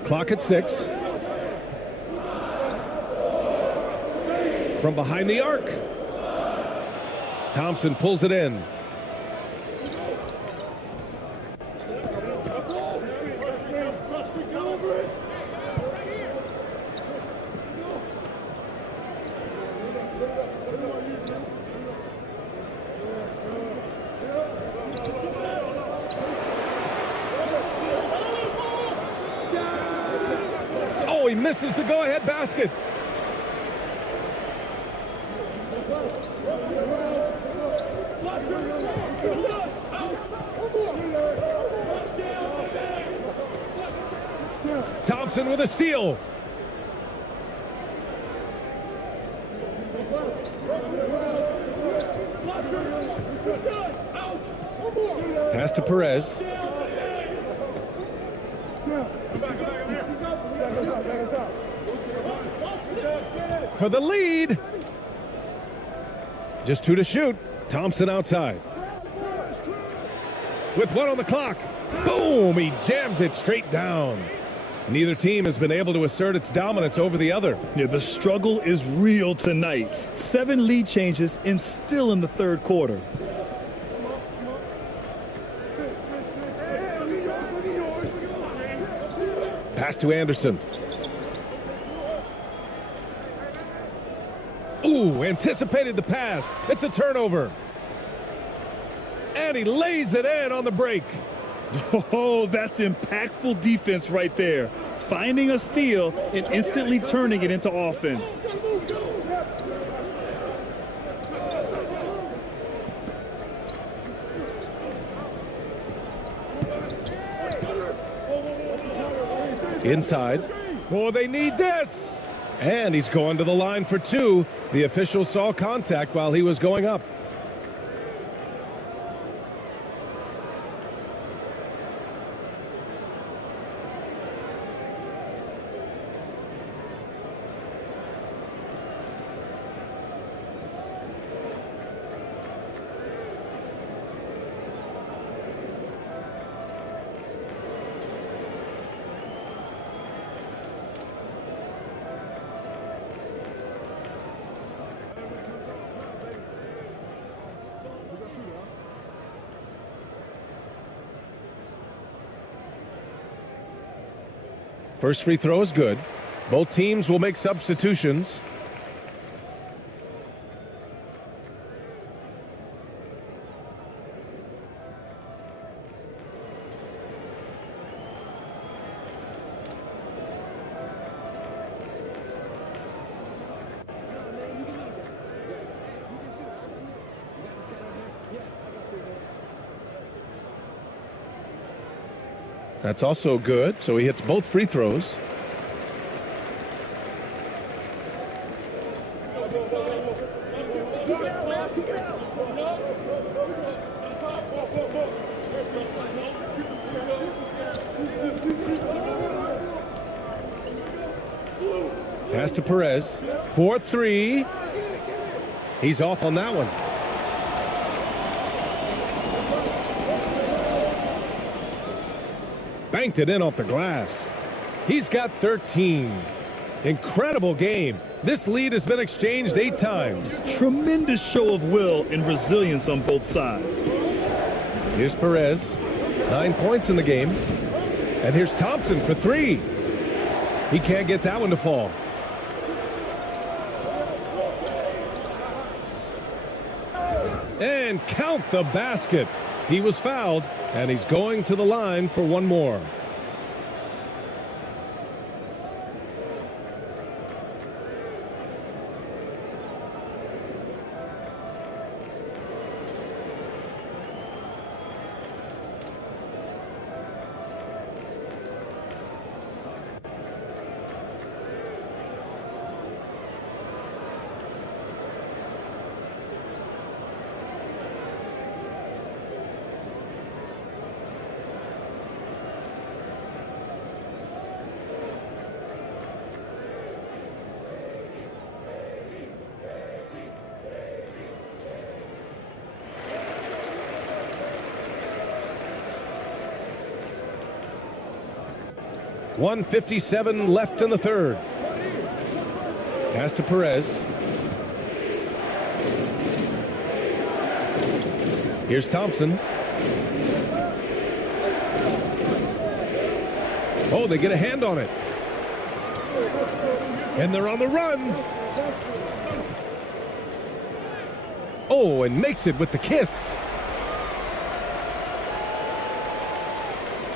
Clock at 6. From behind the arc. Thompson pulls it in. Oh, he misses the go-ahead basket. Thompson with a steal. Pass to Perez. For the lead. Just 2 to shoot. Thompson outside. With 1 on the clock. Boom! He jams it straight down. Neither team has been able to assert its dominance over the other. Yeah, the struggle is real tonight. 7 lead changes and still in the third quarter. Pass to Anderson. Ooh, anticipated the pass. It's a turnover. And he lays it in on the break. Oh, that's impactful defense right there. Finding a steal and instantly turning it into offense. Inside. Oh, they need this. And he's going to the line for 2. The official saw contact while he was going up. First free throw is good. Both teams will make substitutions. That's also good, so he hits both free throws. Pass to Perez. 4-3. He's off on that one. Banked it in off the glass. He's got 13. Incredible game. This lead has been exchanged 8 times. Tremendous show of will and resilience on both sides. Here's Perez. 9 points in the game. And here's Thompson for 3. He can't get that one to fall. And count the basket. He was fouled, and he's going to the line for one more. .157 left in the third. Pass to Perez. Here's Thompson. Oh, they get a hand on it. And they're on the run. Oh, and makes it with the kiss.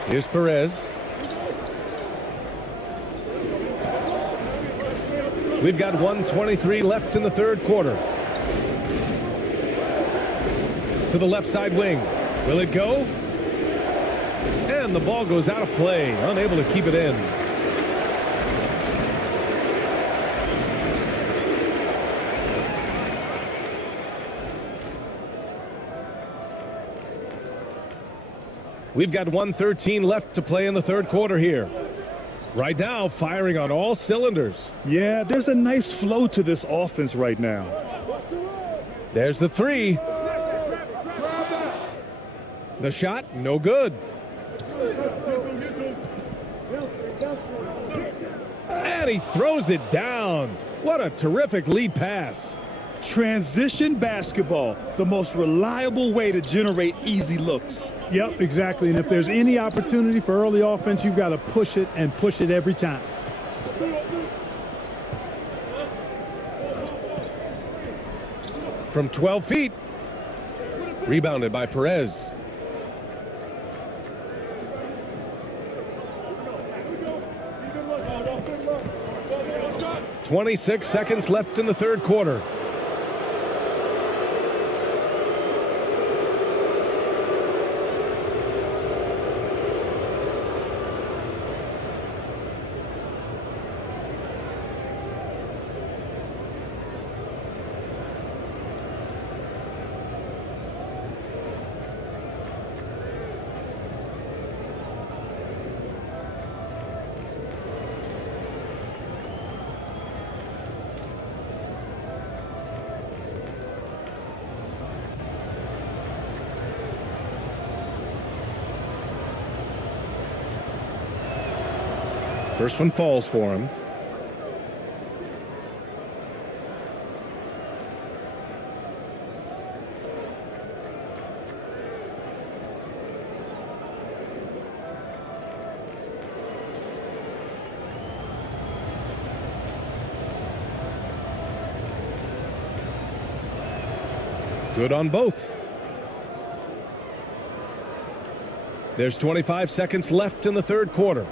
Here's Perez. We've got 1:23 left in the third quarter. To the left side wing. Will it go? And the ball goes out of play. Unable to keep it in. We've got 1:13 left to play in the third quarter here. Right now, firing on all cylinders. Yeah, there's a nice flow to this offense right now. There's the 3. The shot, no good. And he throws it down. What a terrific lead pass. Transition basketball, the most reliable way to generate easy looks. Yep, exactly. And if there's any opportunity for early offense, you've got to push it and push it every time. From 12 feet. Rebounded by Perez. .26 seconds left in the third quarter. First one falls for him. Good on both. There's 25 seconds left in the third quarter.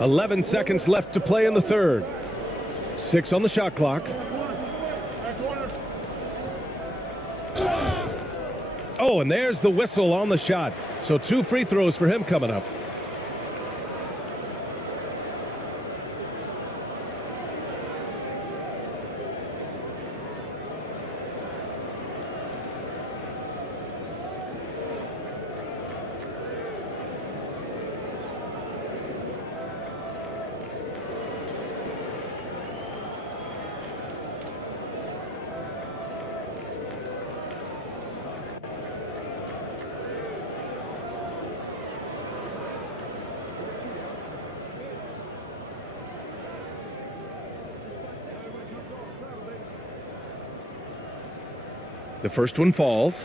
"11 seconds left to play in the third. 6 on the shot clock. Oh, and there's the whistle on the shot. So 2 free throws for him coming up. The first one falls.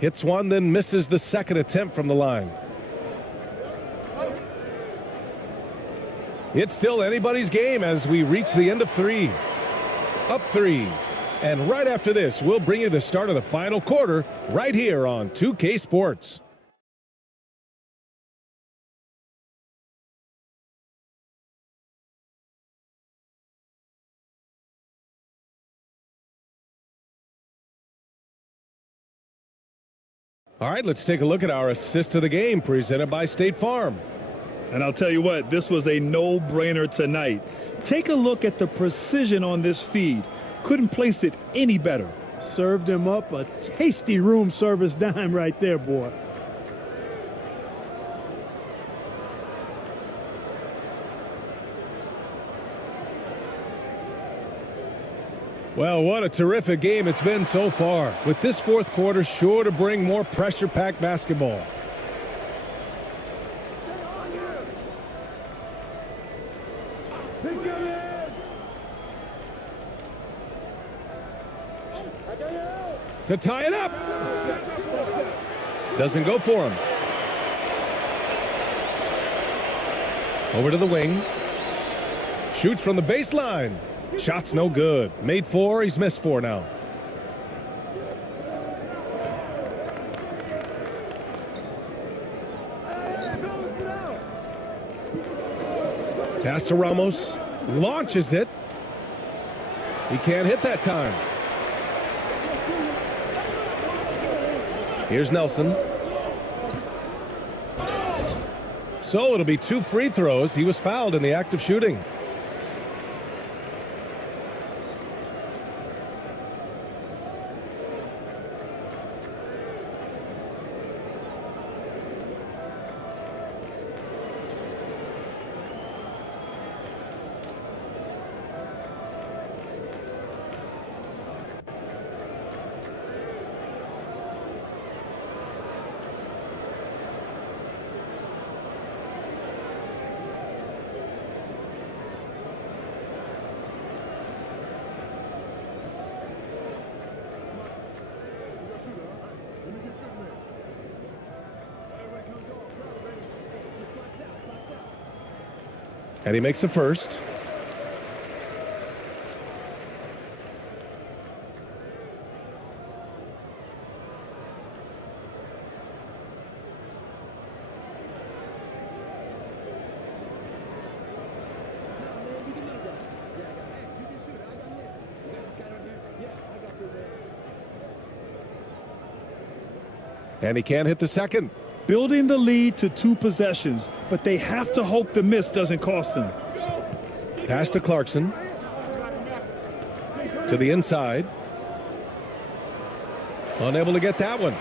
Hits one, then misses the second attempt from the line. It's still anybody's game as we reach the end of 3. Up 3. And right after this, we'll bring you the start of the final quarter right here on 2K Sports. All right, let's take a look at our assist of the game presented by State Farm. And I'll tell you what, this was a no-brainer tonight. Take a look at the precision on this feed. Couldn't place it any better. Served him up a tasty room service dime right there, boy. Well, what a terrific game it's been so far, with this fourth quarter sure to bring more pressure-packed basketball. To tie it up. Doesn't go for him. Over to the wing. Shoots from the baseline. Shot's no good. Made 4, he's missed 4 now. Pass to Ramos. Launches it. He can't hit that time. Here's Nelson. So it'll be 2 free throws. He was fouled in the act of shooting. And he makes the first. And he can't hit the second. Building the lead to 2 possessions, but they have to hope the miss doesn't cost them. Pass to Clarkson. To the inside. Unable to get that one.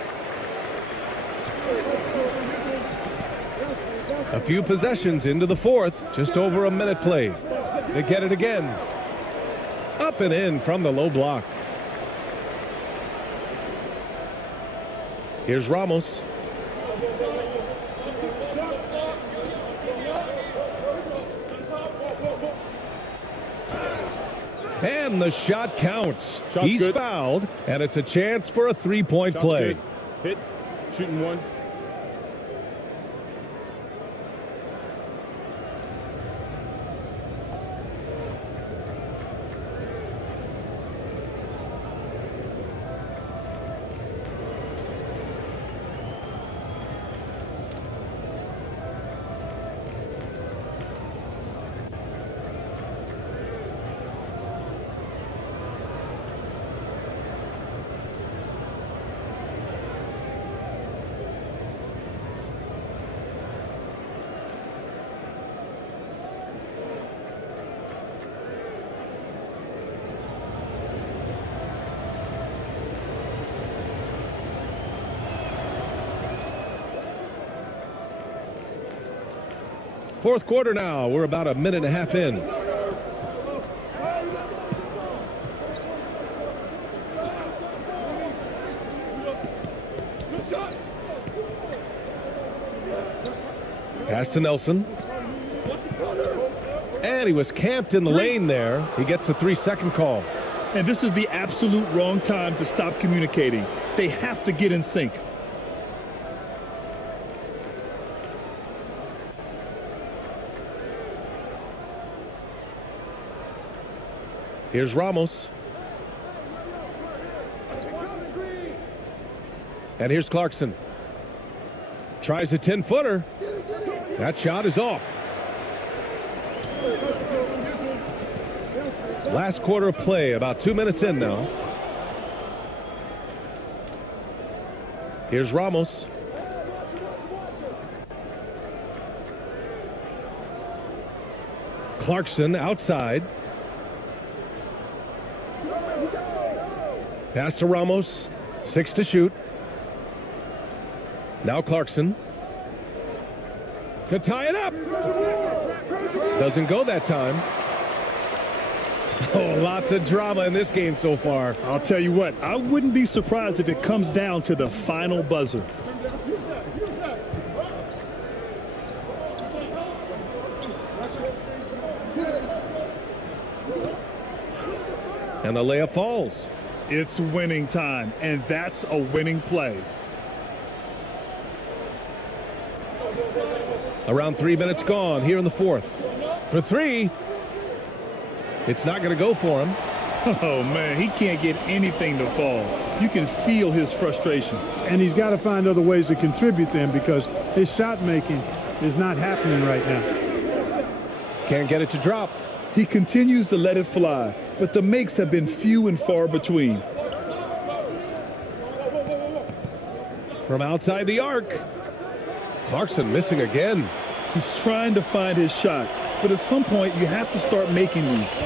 A few possessions into the fourth, just over a minute played. They get it again. Up and in from the low block. Here's Ramos. And the shot counts. Shot's He's good. fouled, and it's a chance for a three-point Shot's play. good. Hit. Shooting one. Fourth quarter now. We're about a minute and a half in. Pass to Nelson. And he was camped in the lane there. He gets a 3-second call. And this is the absolute wrong time to stop communicating. They have to get in sync. Here's Ramos. And here's Clarkson. Tries a 10-footer. That shot is off. Last quarter of play, about 2 minutes in now. Here's Ramos. Clarkson outside. Pass to Ramos. 6 to shoot. Now Clarkson. To tie it up. Doesn't go that time. Oh, lots of drama in this game so far. I'll tell you what, I wouldn't be surprised if it comes down to the final buzzer. And the layup falls. It's winning time, and that's a winning play. Around 3 minutes gone here in the fourth. For three. It's not going to go for him. Oh, man, he can't get anything to fall. You can feel his frustration. And he's got to find other ways to contribute then because his shot making is not happening right now. Can't get it to drop. He continues to let it fly, but the makes have been few and far between. From outside the arc. Clarkson missing again. He's trying to find his shot, but at some point you have to start making these.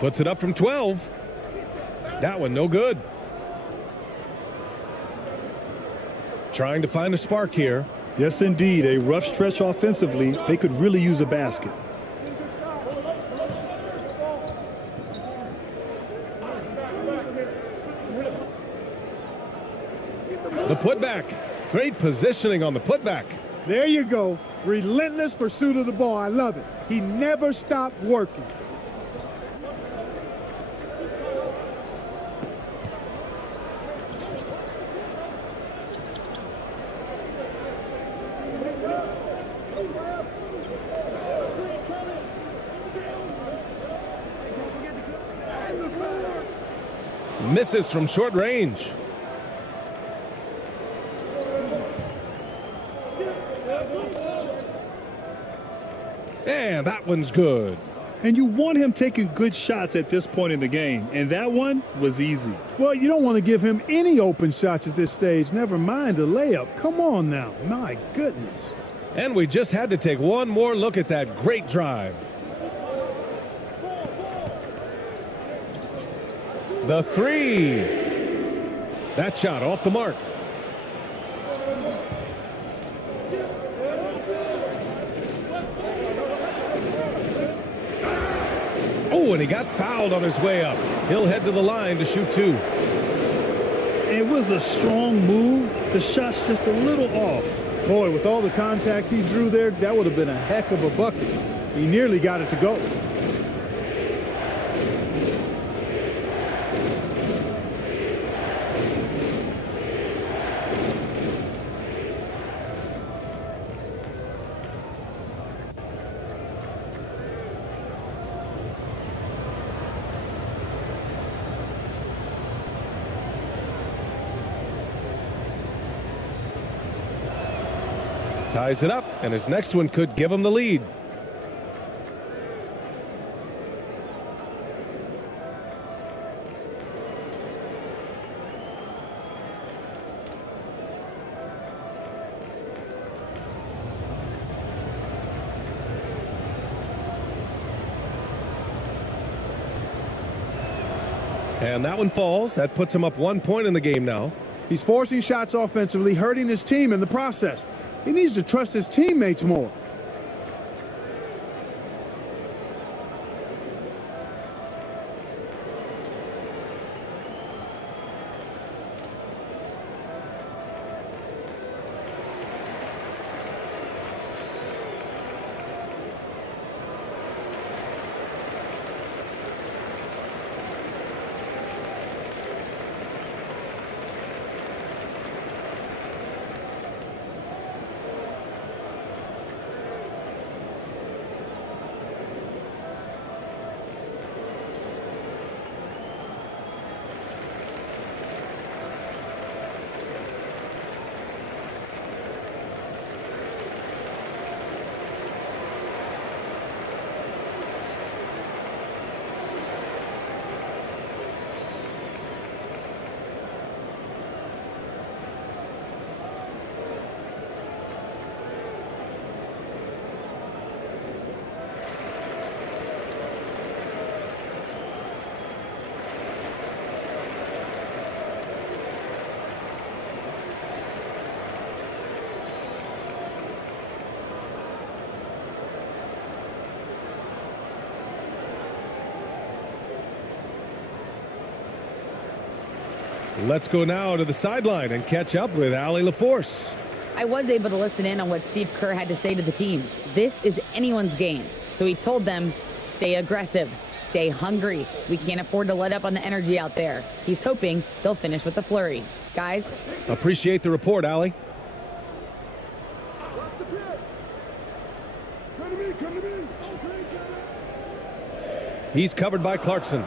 Puts it up from 12. That one no good. Trying to find a spark here. Yes, indeed, a rough stretch offensively. They could really use a basket. The putback. Great positioning on the putback. There you go. Relentless pursuit of the ball. I love it. He never stopped working. Misses from short range. And that one's good. And you want him taking good shots at this point in the game, and that one was easy. Well, you don't want to give him any open shots at this stage. Never mind a layup. Come on now. My goodness. And we just had to take one more look at that great drive. The three. That shot off the mark. Oh, and he got fouled on his way up. He'll head to the line to shoot 2. It was a strong move. The shot's just a little off. Boy, with all the contact he drew there, that would have been a heck of a bucket. He nearly got it to go. Ties it up, and his next one could give him the lead. And that one falls. That puts him up 1 point in the game now. He's forcing shots offensively, hurting his team in the process. He needs to trust his teammates more. Let's go now to the sideline and catch up with Allie LaForce. I was able to listen in on what Steve Kerr had to say to the team. This is anyone's game. So he told them, stay aggressive, stay hungry. We can't afford to let up on the energy out there. He's hoping they'll finish with the flurry. Guys? Appreciate the report, Allie. He's covered by Clarkson.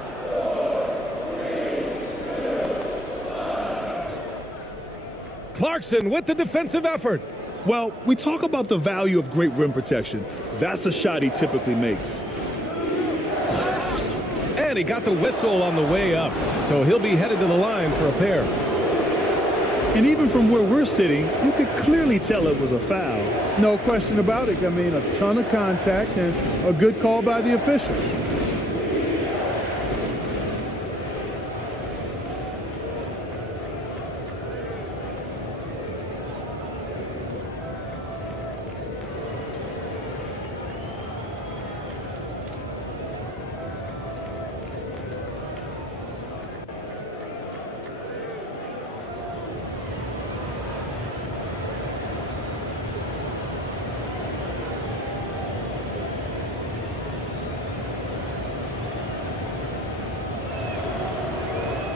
Clarkson with the defensive effort. Well, we talk about the value of great rim protection. That's a shot he typically makes. And he got the whistle on the way up, so he'll be headed to the line for a pair. And even from where we're sitting, you could clearly tell it was a foul. No question about it. I mean, a ton of contact and a good call by the officials.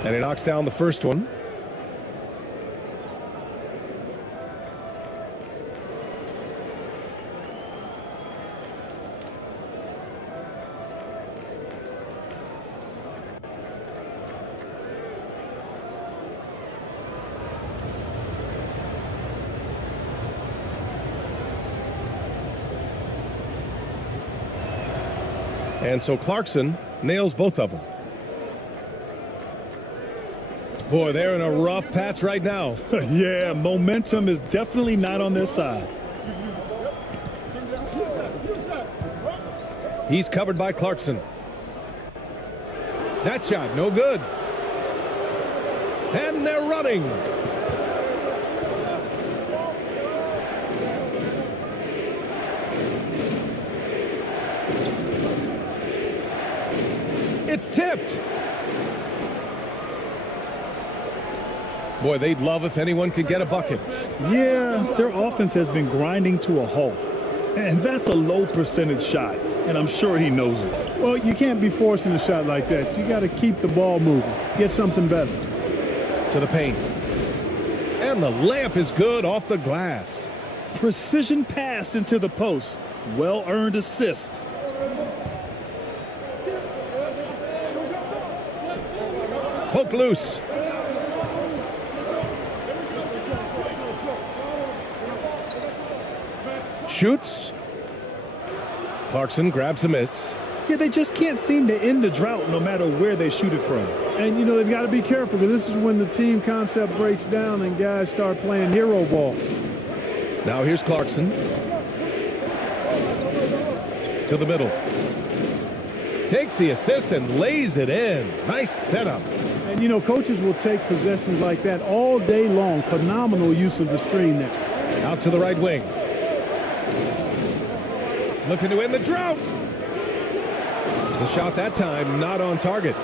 And he knocks down the first one. And so Clarkson nails both of them. Boy, they're in a rough patch right now. Yeah, momentum is definitely not on their side. He's covered by Clarkson. That shot, no good. And they're running. It's tipped. Boy, they'd love if anyone could get a bucket. Yeah, their offense has been grinding to a halt. And that's a low percentage shot, and I'm sure he knows it. Well, you can't be forcing a shot like that. You got to keep the ball moving. Get something better. To the paint. And the layup is good off the glass. Precision pass into the post. Well-earned assist. Poke loose. Shoots. Clarkson grabs a miss. Yeah, they just can't seem to end the drought no matter where they shoot it from. And, you know, they've got to be careful because this is when the team concept breaks down and guys start playing hero ball. Now here's Clarkson. To the middle. Takes the assist and lays it in. Nice setup. And, you know, coaches will take possessions like that all day long. Phenomenal use of the screen there. Out to the right wing. Looking to end the drought. The shot that time not on target.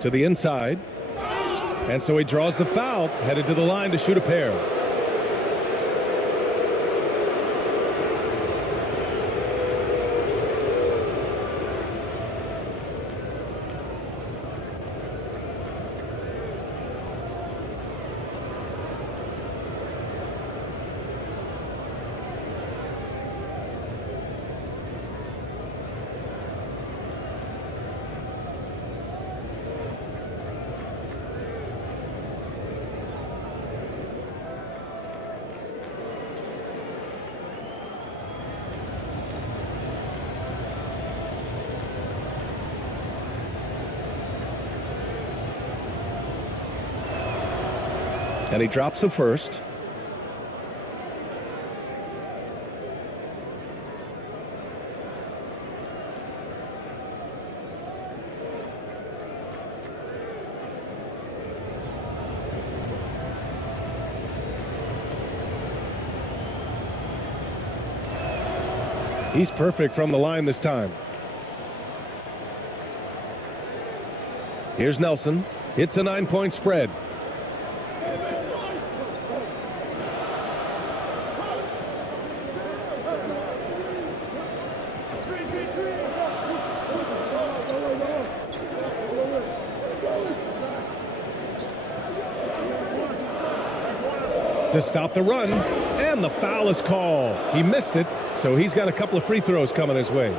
To the inside. And so he draws the foul, headed to the line to shoot a pair. And he drops the first. He's perfect from the line this time. Here's Nelson. It's a 9-point spread. To stop the run, and the foul is called. He missed it, so he's got a couple of free throws coming his way.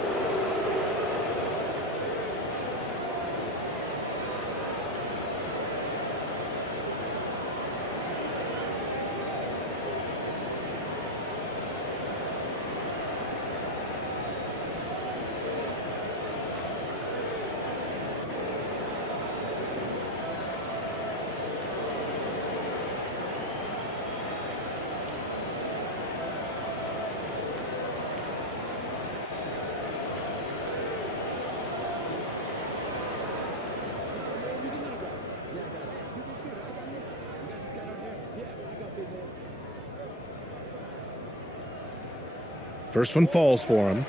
First one falls for him.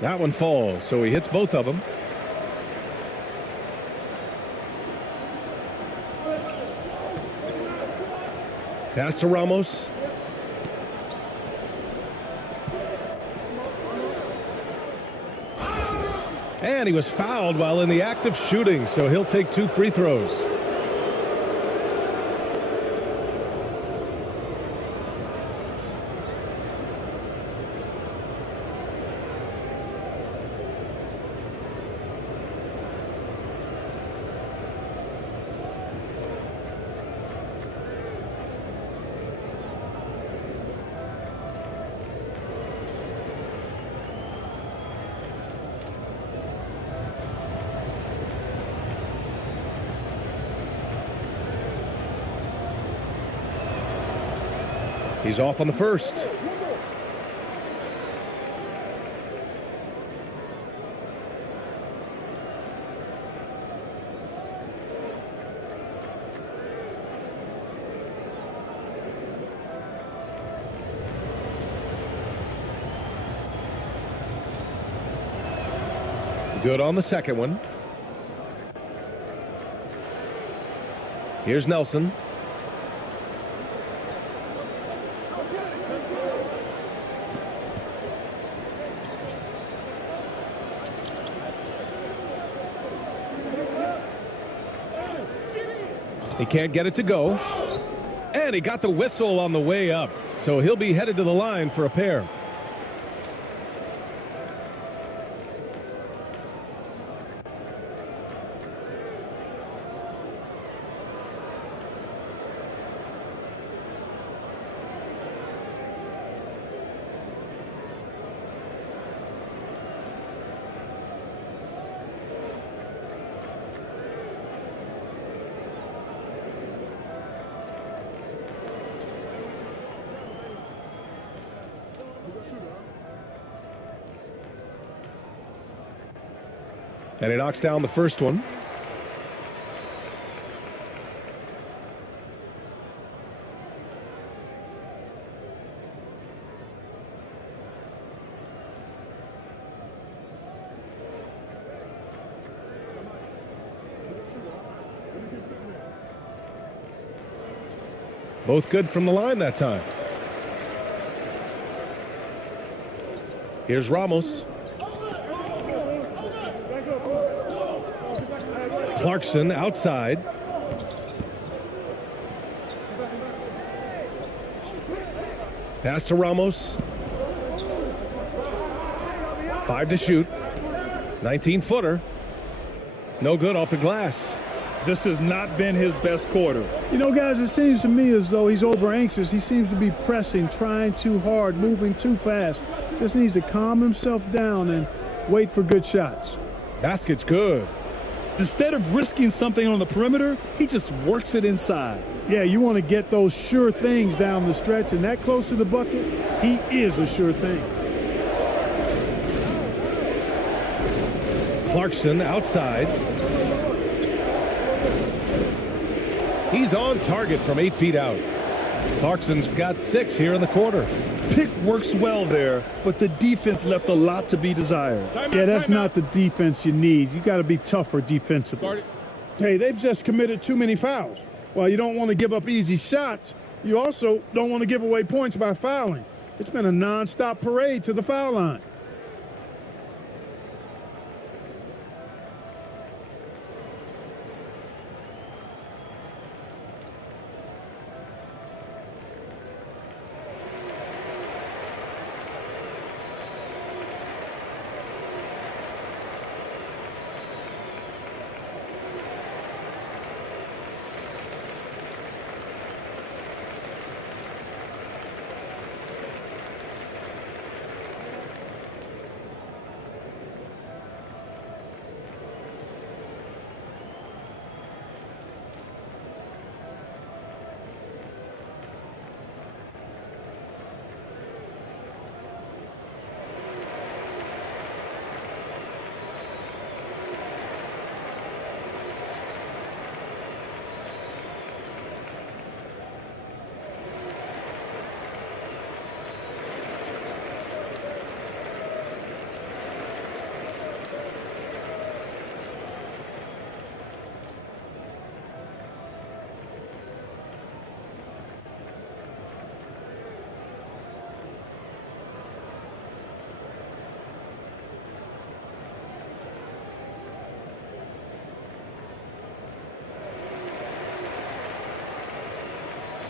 That one falls, so he hits both of them. Pass to Ramos. And he was fouled while in the act of shooting, so he'll take 2 free throws. He's off on the first. Good on the second one. Here's Nelson. He can't get it to go. And he got the whistle on the way up. So he'll be headed to the line for a pair. And he knocks down the first one. Both good from the line that time. Here's Ramos. Clarkson outside. Pass to Ramos. 5 to shoot. 19-footer. No good off the glass. This has not been his best quarter. You know, guys, it seems to me as though he's over anxious. He seems to be pressing, trying too hard, moving too fast. Just needs to calm himself down and wait for good shots. Basket's good. Instead of risking something on the perimeter, he just works it inside. Yeah, you want to get those sure things down the stretch, and that close to the bucket, he is a sure thing. Clarkson outside. He's on target from 8 feet out. Clarkson's got 6 here in the quarter. Pick works well there, but the defense left a lot to be desired. Yeah, that's not the defense you need. You got to be tougher defensively. Hey, they've just committed too many fouls. While you don't want to give up easy shots, you also don't want to give away points by fouling. It's been a nonstop parade to the foul line.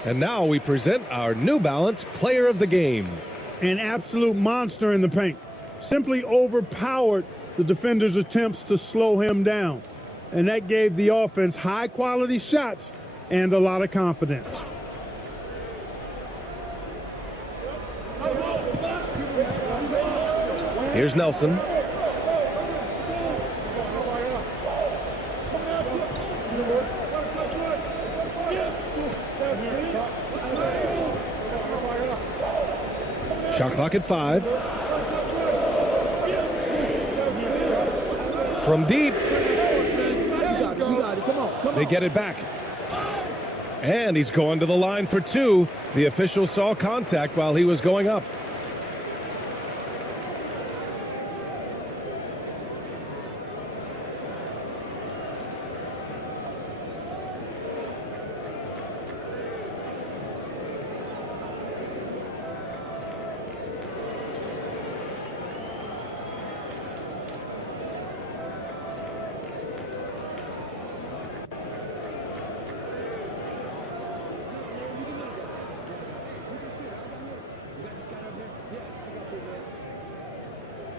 And now we present our New Balance Player of the Game. An absolute monster in the paint. Simply overpowered the defender's attempts to slow him down. And that gave the offense high-quality shots and a lot of confidence. Here's Nelson. Shot clock at 5. From deep. They get it back. And he's going to the line for 2. The official saw contact while he was going up.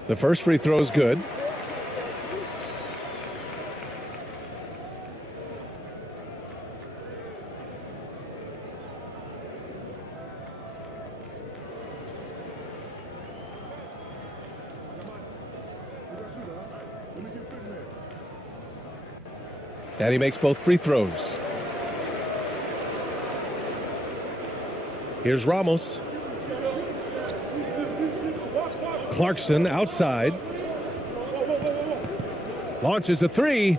The first free throw is good. And he makes both free throws. Here's Ramos. Clarkson outside. Launches a 3.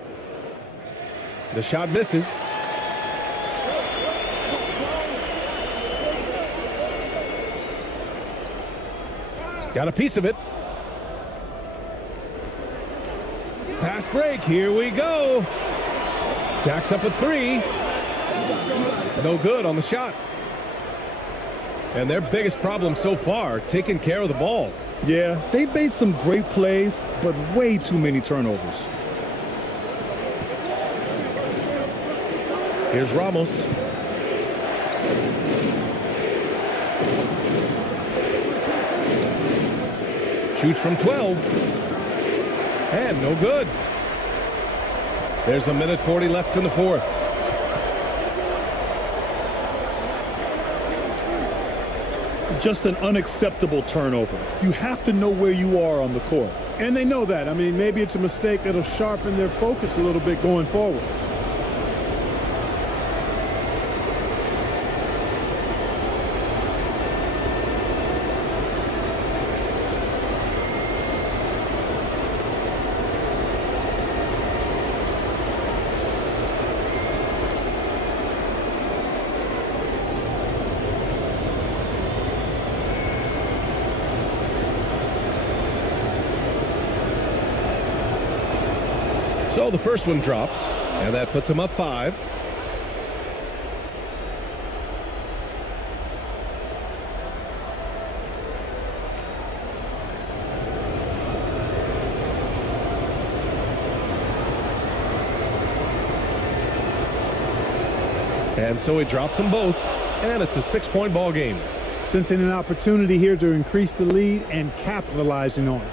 The shot misses. Got a piece of it. Fast break. Here we go. Jacks up a 3. No good on the shot. And their biggest problem so far, taking care of the ball. Yeah, they've made some great plays, but way too many turnovers. Here's Ramos. Shoots from 12. And no good. There's a minute 40 left in the fourth. Just an unacceptable turnover. You have to know where you are on the court. And they know that. I mean, maybe it's a mistake that'll sharpen their focus a little bit going forward. So the first one drops, and that puts him up 5. And so he drops them both, and it's a 6-point ball game. Sensing an opportunity here to increase the lead and capitalizing on it.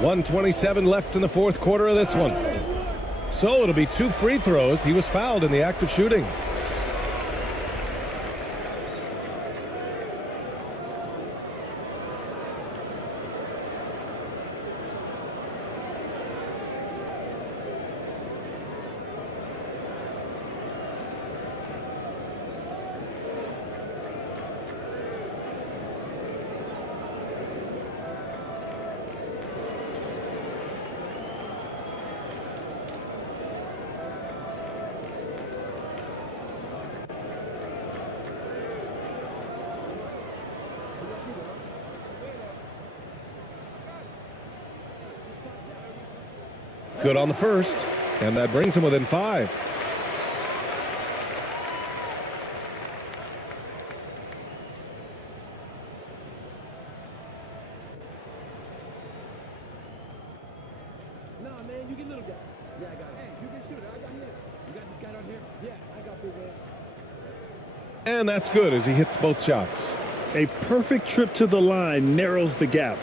1:27 left in the fourth quarter of this one. So it'll be 2 free throws. He was fouled in the act of shooting. Good on the first, and that brings him within 5. Nah, man, you get little guy. Yeah, I got it. Hey, you can shoot it. I got him. You got this guy down here? Yeah, I got big man. And that's good as he hits both shots. A perfect trip to the line narrows the gap.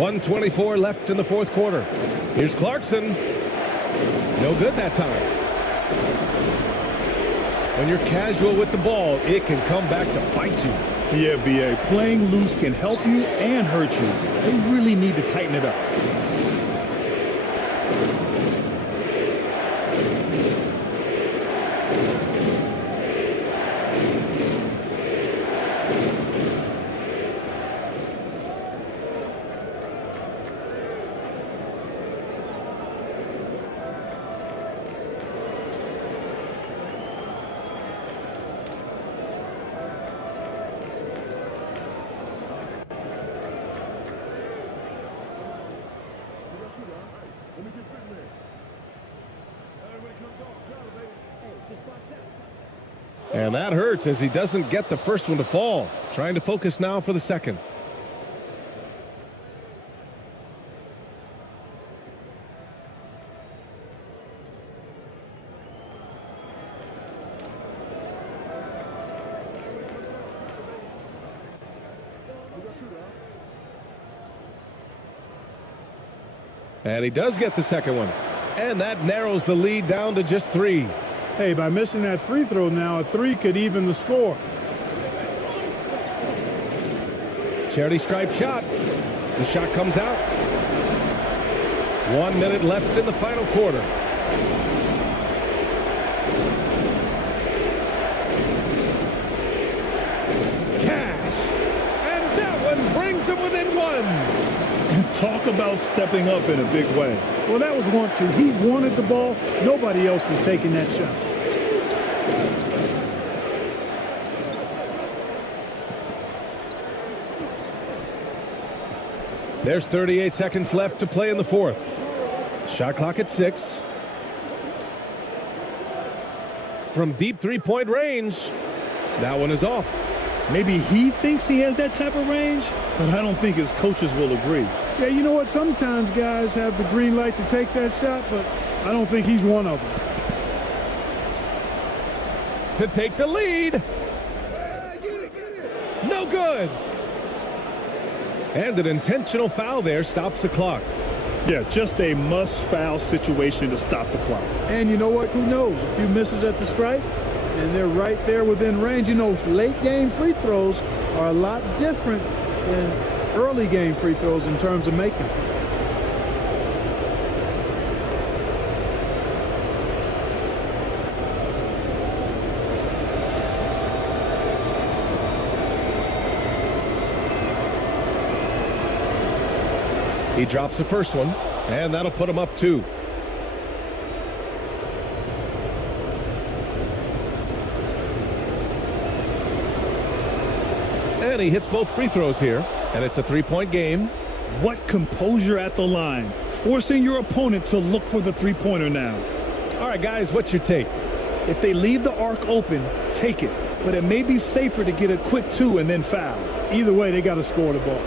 1:24 left in the fourth quarter. Here's Clarkson. No good that time. When you're casual with the ball, it can come back to bite you. Yeah, B.A. Playing loose can help you and hurt you. They really need to tighten it up. And that hurts as he doesn't get the first one to fall. Trying to focus now for the second. And he does get the second one. And that narrows the lead down to just 3. Hey, by missing that free throw now, a 3 could even the score. Charity stripe shot. The shot comes out. 1 minute left in the final quarter. Cash. And that one brings him within 1. Talk about stepping up in a big way. Well, that was 1-2. He wanted the ball. Nobody else was taking that shot. There's 38 seconds left to play in the fourth. Shot clock at 6. From deep three-point range, that one is off. Maybe he thinks he has that type of range, but I don't think his coaches will agree. Yeah, you know what? Sometimes guys have the green light to take that shot, but I don't think he's one of them. To take the lead. No good. And an intentional foul there stops the clock. Yeah, just a must-foul situation to stop the clock. And you know what? Who knows? A few misses at the stripe, and they're right there within range. You know, late-game free throws are a lot different than early game free throws in terms of making. He drops the first one, and that'll put him up 2. And he hits both free throws here, and it's a 3-point game. What composure at the line, forcing your opponent to look for the three-pointer now. All right, guys, what's your take? If they leave the arc open, take it. But it may be safer to get a quick 2 and then foul. Either way, they got to score the ball.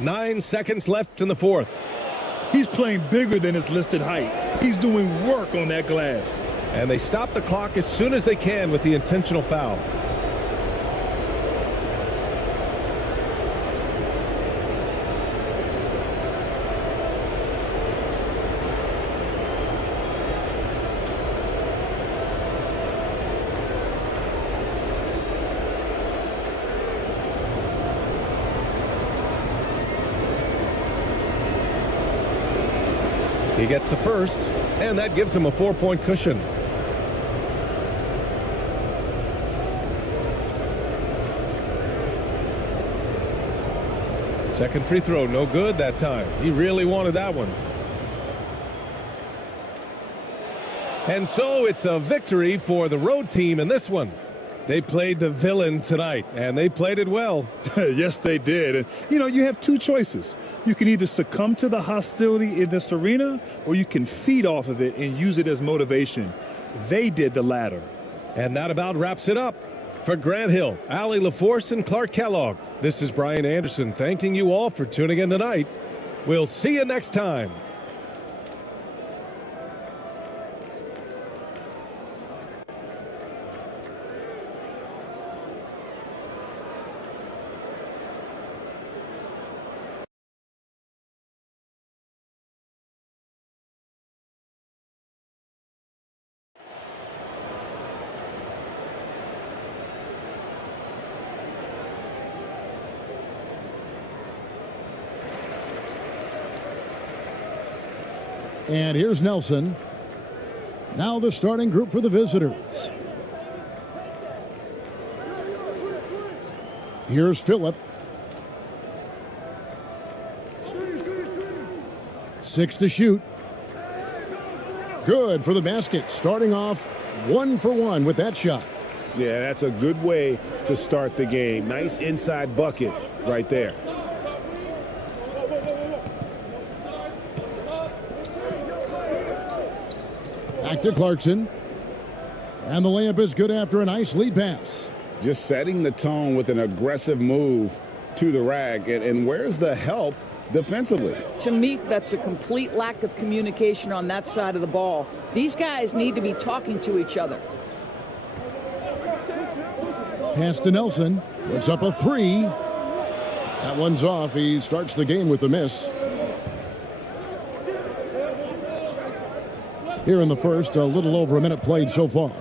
9 seconds left in the fourth. He's playing bigger than his listed height. He's doing work on that glass. And they stop the clock as soon as they can with the intentional foul. He gets the first, and that gives him a 4-point cushion. Second free throw, no good that time. He really wanted that one. And so it's a victory for the road team in this one. They played the villain tonight, and they played it well. Yes, they did. And, you have two choices. You can either succumb to the hostility in this arena, or you can feed off of it and use it as motivation. They did the latter. And that about wraps it up. For Grant Hill, Allie LaForce, and Clark Kellogg, this is Brian Anderson thanking you all for tuning in tonight. We'll see you next time. And here's Nelson. Now the starting group for the visitors. Here's Phillip. 6 to shoot. Good for the basket. Starting off 1 for 1 with that shot. Yeah, that's a good way to start the game. Nice inside bucket right there. Back to Clarkson. And the layup is good after a nice lead pass. Just setting the tone with an aggressive move to the rack. And where's the help defensively? To me, that's a complete lack of communication on that side of the ball. These guys need to be talking to each other. Pass to Nelson. Puts up a 3. That one's off. He starts the game with a miss. Here in the first, a little over a minute played so far.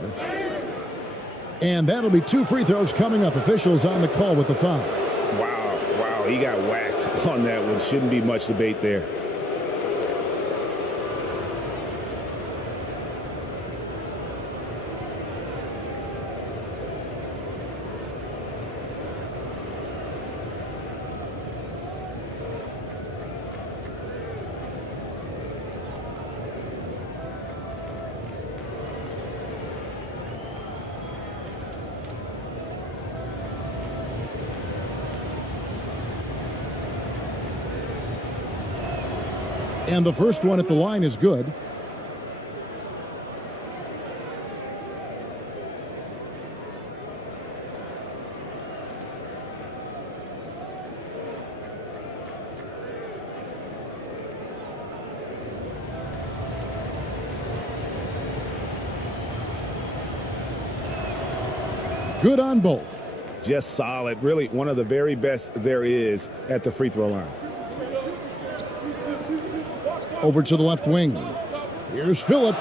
And that'll be 2 free throws coming up. Officials on the call with the foul. Wow, he got whacked on that one. Shouldn't be much debate there. And the first one at the line is good. Good on both. Just solid. Really one of the very best there is at the free throw line. Over to the left wing. Here's Phillip.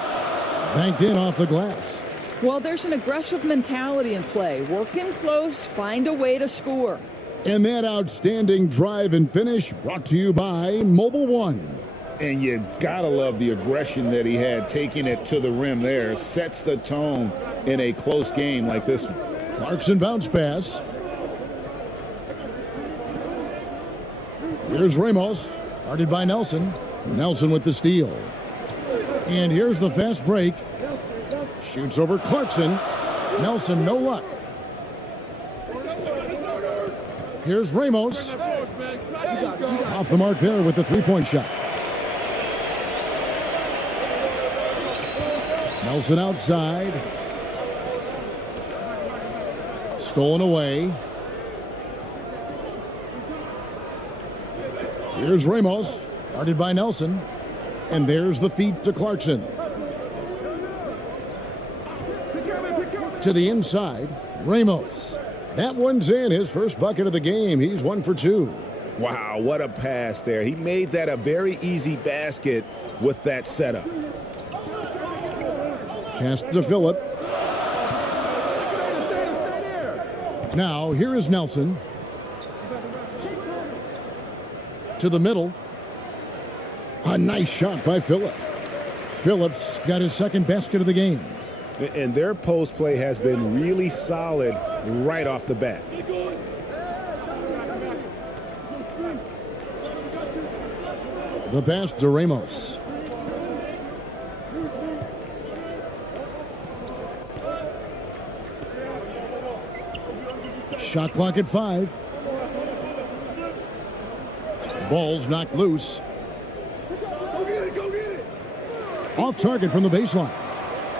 Banked in off the glass. Well, there's an aggressive mentality in play. Work in close, find a way to score. And that outstanding drive and finish brought to you by Mobile One. And you gotta love the aggression that he had, taking it to the rim there. Sets the tone in a close game like this one. Clarkson bounce pass. Here's Ramos. Guarded by Nelson. Nelson with the steal. And here's the fast break. Shoots over Clarkson. Nelson, no luck. Here's Ramos. Off the mark there with the three-point shot. Nelson outside. Stolen away. Here's Ramos, guarded by Nelson. And there's the feed to Clarkson. To the inside, Ramos. That one's in, his first bucket of the game. He's 1 for 2. Wow, what a pass there. He made that a very easy basket with that setup. Pass to Phillip. Now, here is Nelson. To the middle. A nice shot by Phillip. Phillips got his second basket of the game. And their post play has been really solid right off the bat. The pass to Ramos. Shot clock at 5. Ball's knocked loose. Off target from the baseline.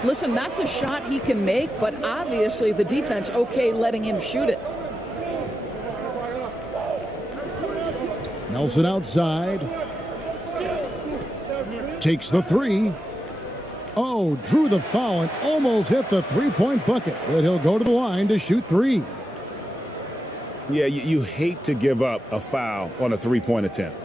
Listen, that's a shot he can make, but obviously the defense okay letting him shoot it. Nelson outside. Takes the 3. Oh, drew the foul and almost hit the three-point bucket, but he'll go to the line to shoot 3. Yeah, you hate to give up a foul on a three-point attempt.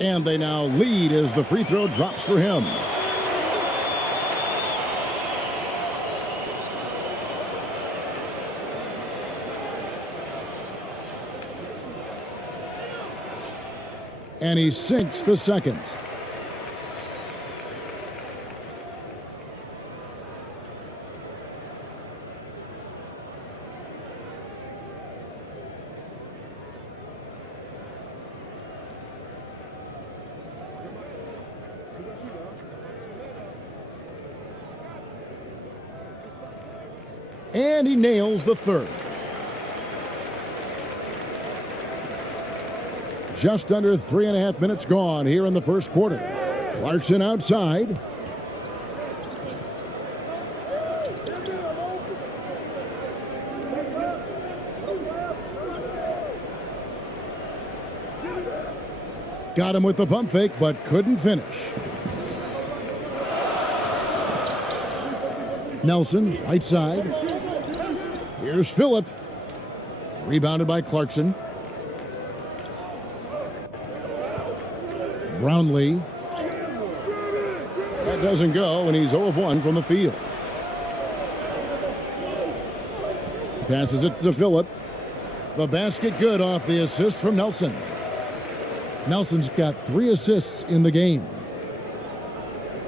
And they now lead as the free throw drops for him. And he sinks the second. And he nails the third. Just under 3.5 minutes gone here in the first quarter. Clarkson outside. Got him with the pump fake, but couldn't finish. Nelson, right side. Here's Phillip. Rebounded by Clarkson. Brownlee. That doesn't go, and he's 0 of 1 from the field. Passes it to Phillip. The basket good off the assist from Nelson. Nelson's got 3 assists in the game.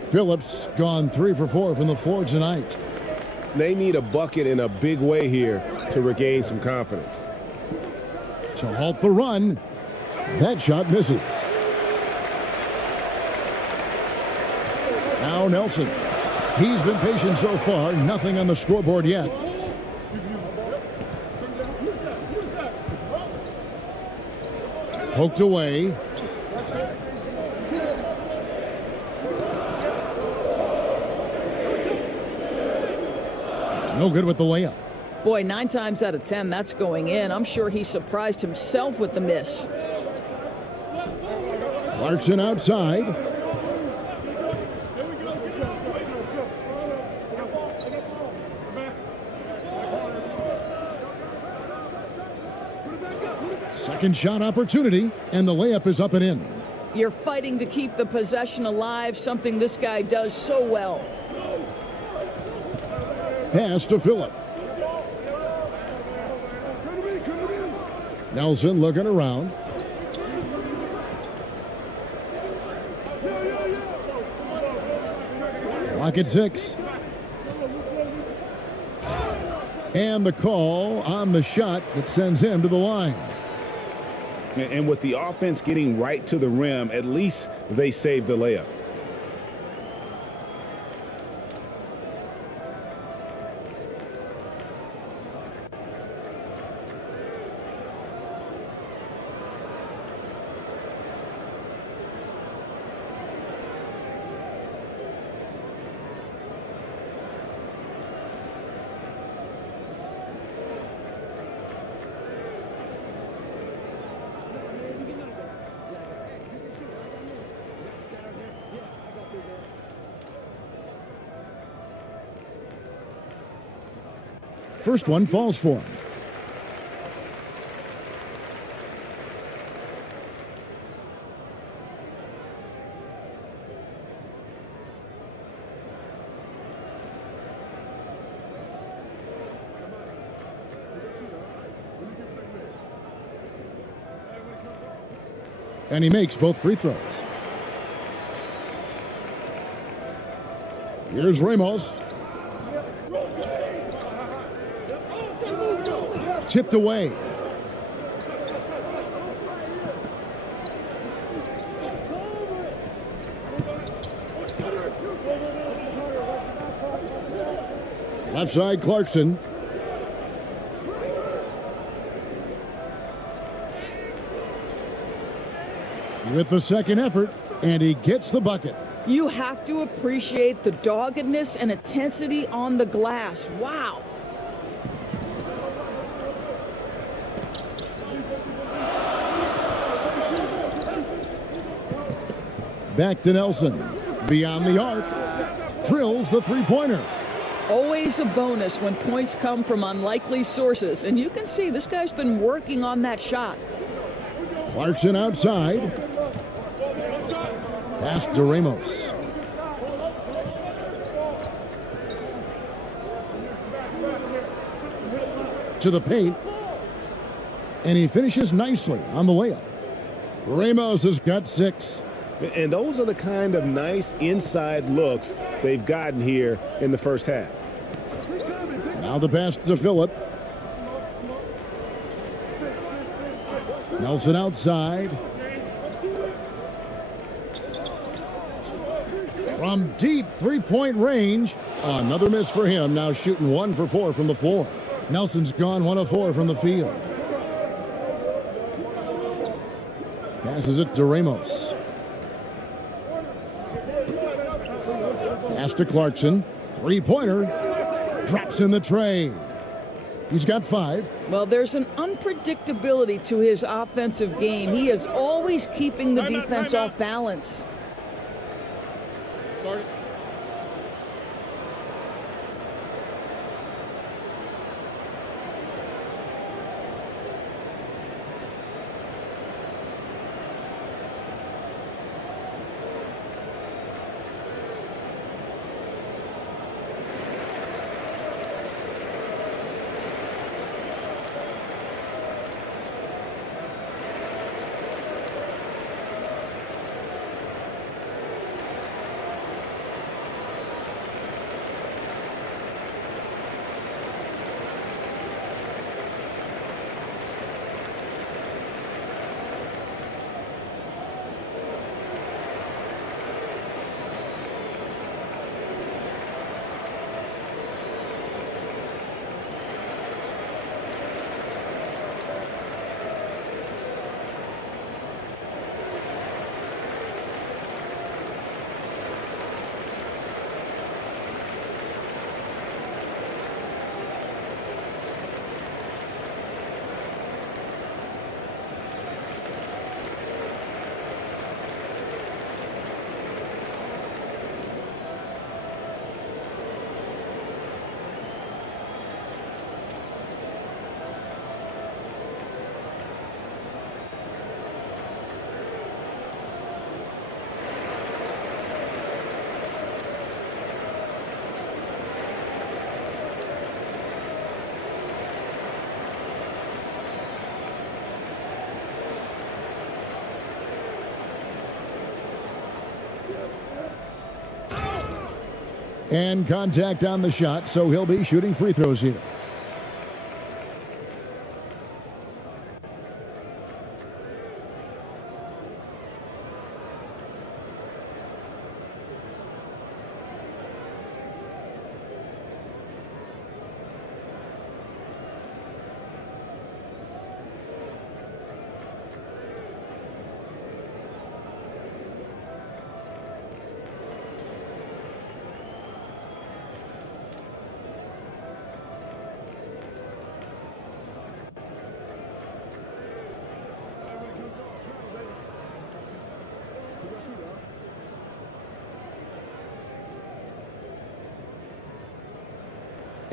Phillips gone 3 for 4 from the floor tonight. They need a bucket in a big way here to regain some confidence. To halt the run. That shot misses. Now Nelson. He's been patient so far. Nothing on the scoreboard yet. Poked away. No good with the layup. Boy, 9 times out of 10, that's going in. I'm sure he surprised himself with the miss. Clarkson outside. Second shot opportunity, and the layup is up and in. You're fighting to keep the possession alive, something this guy does so well. Pass to Phillip. Nelson looking around. Clock at 6. And the call on the shot that sends him to the line. And with the offense getting right to the rim, at least they saved the layup. First one falls for him. And he makes both free throws. Here's Ramos. Tipped away. Left side, Clarkson. With the second effort, and he gets the bucket. You have to appreciate the doggedness and intensity on the glass. Wow. Back to Nelson. Beyond the arc. Drills the three-pointer. Always a bonus when points come from unlikely sources. And you can see this guy's been working on that shot. Clarkson outside. Pass to Ramos. To the paint. And he finishes nicely on the layup. Ramos has got 6. And those are the kind of nice inside looks they've gotten here in the first half. Now the pass to Phillip. Nelson outside. From deep three-point range. Another miss for him. Now shooting 1 for 4 from the floor. Nelson's gone 1 of 4 from the field. Passes it to Ramos. Pass to Clarkson. Three-pointer. Drops in the tray. He's got 5. Well, there's an unpredictability to his offensive game. He is always keeping the defense off balance. And contact on the shot, so he'll be shooting free throws here.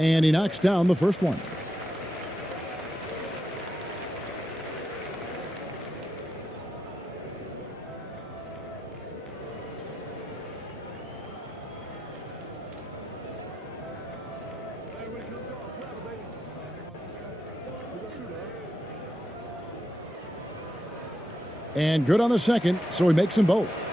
And he knocks down the first one. And good on the second, so he makes them both.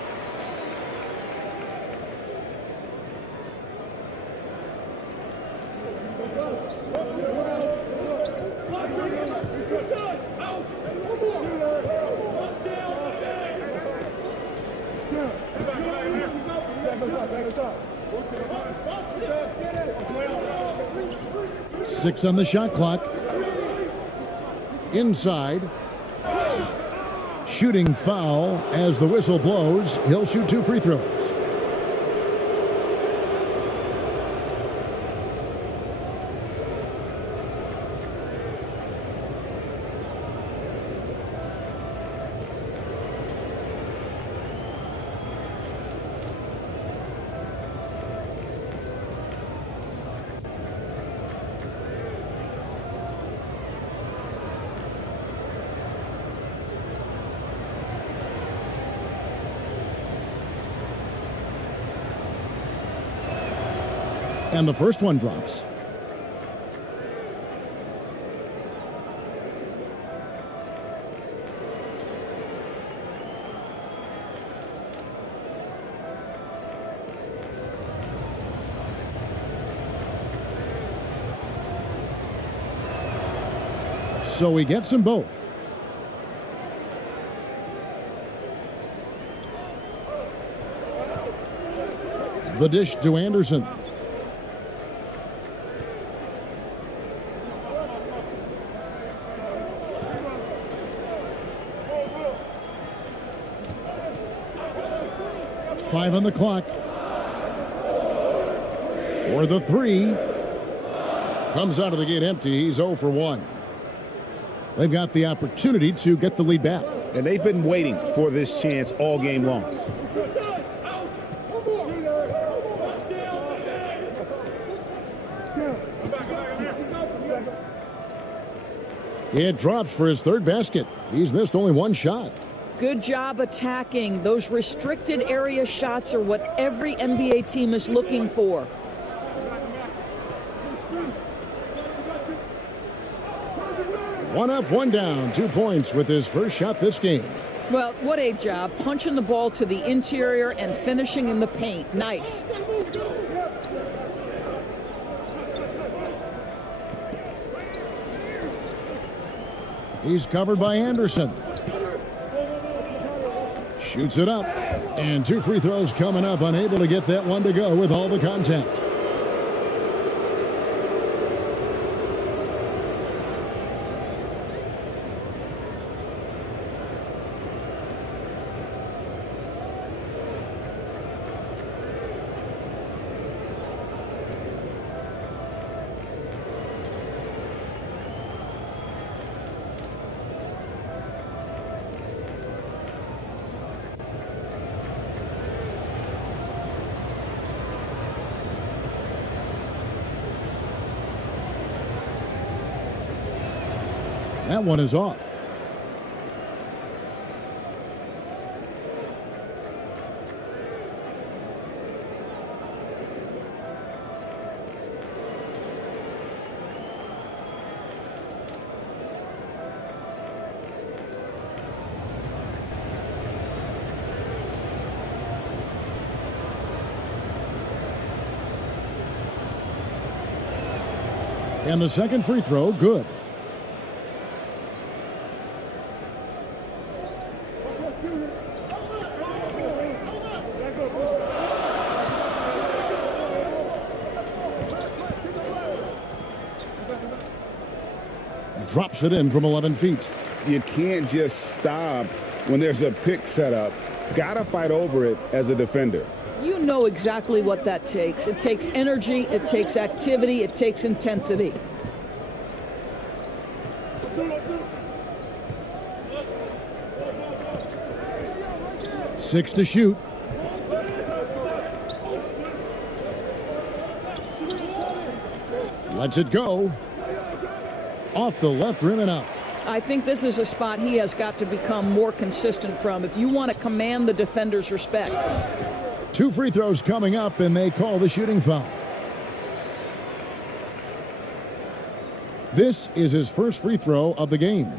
Six on the shot clock. Inside. Shooting foul as the whistle blows. He'll shoot 2 free throws. And the first one drops. So he gets them both. The dish to Anderson. Five on the clock. For the three. Comes out of the gate empty. He's 0 for 1. They've got the opportunity to get the lead back. And they've been waiting for this chance all game long. It drops for his third basket. He's missed only one shot. Good job attacking. Those restricted area shots are what every NBA team is looking for. One up, one down. 2 points with his first shot this game. Well, what a job. Punching the ball to the interior and finishing in the paint. Nice. He's covered by Anderson. Shoots it up. And 2 free throws coming up. Unable to get that one to go with all the contact. That one is off. And the second free throw, good. Drops it in from 11 feet. You can't just stop when there's a pick set up. Gotta fight over it as a defender. You know exactly what that takes. It takes energy, it takes activity, it takes intensity. Six to shoot. Lets it go. Off the left rim and out. I think this is a spot he has got to become more consistent from if you want to command the defender's respect. 2 free throws coming up, and they call the shooting foul. This is his first free throw of the game.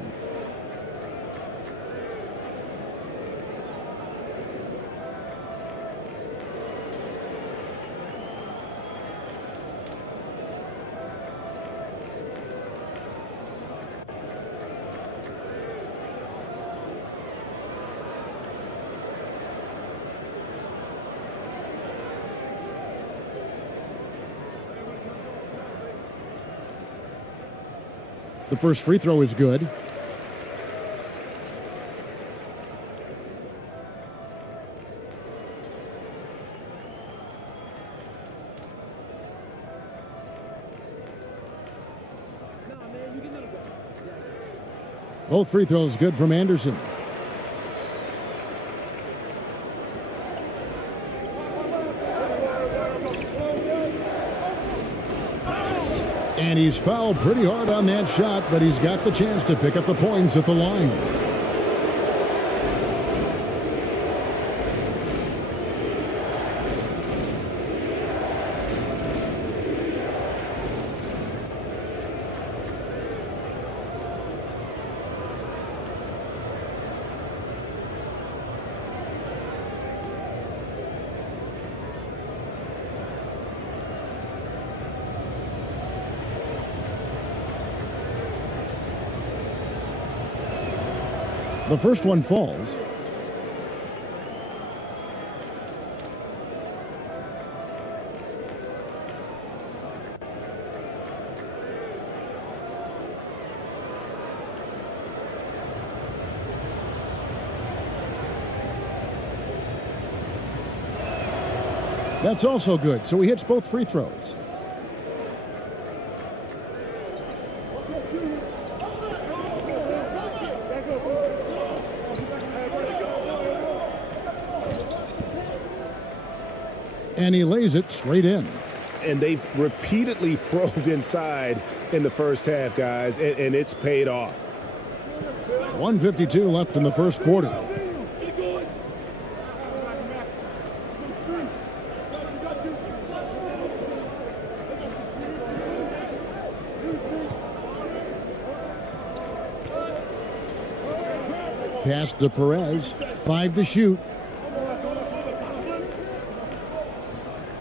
The first free throw is good. Both free throws good from Anderson. And he's fouled pretty hard on that shot, but he's got the chance to pick up the points at the line. The first one falls. That's also good, so he hits both free throws. And he lays it straight in. And they've repeatedly probed inside in the first half, guys, and it's paid off. 1:52 left in the first quarter. Pass to Perez. 5 to shoot.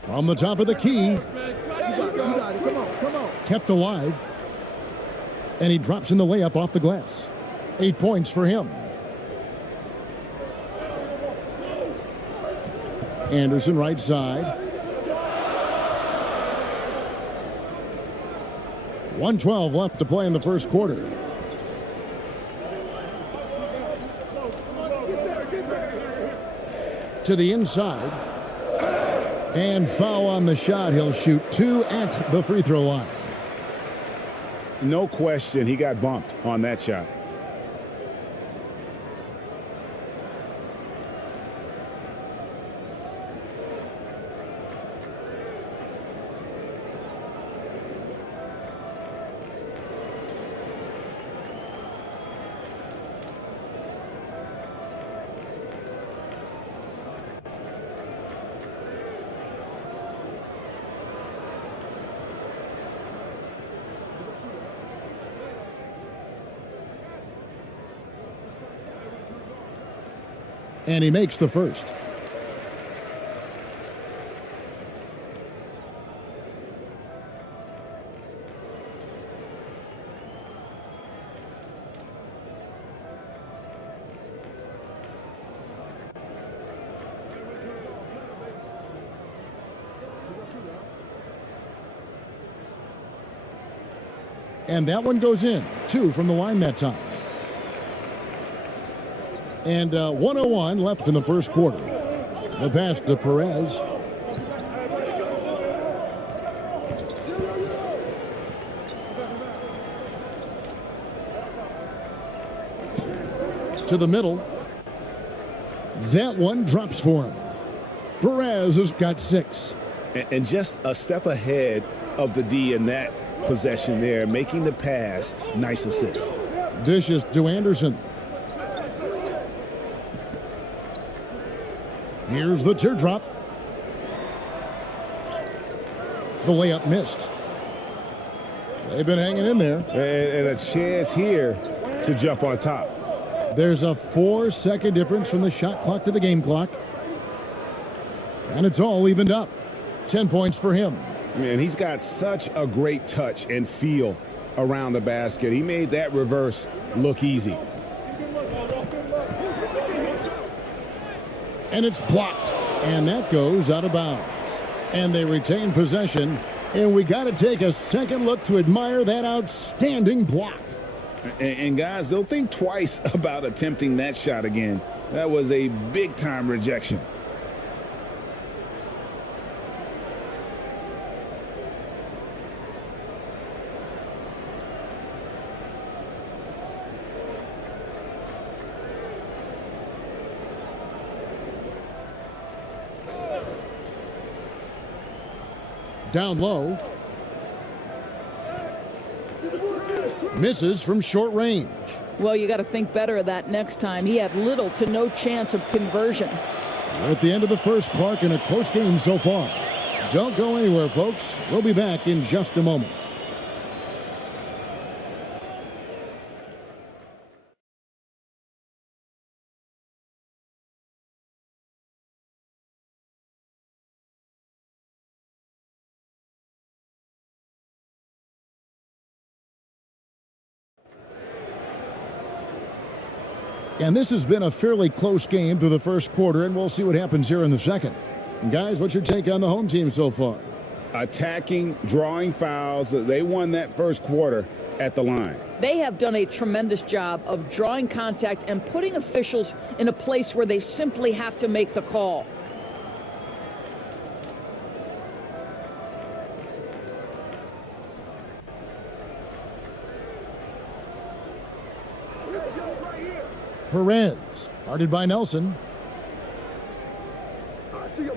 From the top of the key. Kept alive. And he drops in the layup off the glass. 8 points for him. Anderson right side. 1:12 left to play in the first quarter. To the inside. And foul on the shot. He'll shoot 2 at the free throw line. No question, he got bumped on that shot. And he makes the first. And that one goes in. 2 from the line that time. And 1:01 left in the first quarter. The pass to Perez. To the middle. That one drops for him. Perez has got 6. And just a step ahead of the D in that possession there, making the pass. Nice assist. Dishes to Anderson. Here's the teardrop. The layup missed. They've been hanging in there. And a chance here to jump on top. There's a 4-second difference from the shot clock to the game clock. And it's all evened up. 10 points for him. Man, he's got such a great touch and feel around the basket. He made that reverse look easy. And it's blocked. And that goes out of bounds. And they retain possession. And we got to take a second look to admire that outstanding block. And guys, they'll think twice about attempting that shot again. That was a big-time rejection. Down low. Misses from short range. Well, you got to think better of that next time. He had little to no chance of conversion. We're at the end of the first, Clark, in a close game so far. Don't go anywhere, folks. We'll be back in just a moment. And this has been a fairly close game through the first quarter, and we'll see what happens here in the second. And guys, what's your take on the home team so far? Attacking, drawing fouls. They won that first quarter at the line. They have done a tremendous job of drawing contact and putting officials in a place where they simply have to make the call. Perez, guarded by Nelson. I see him.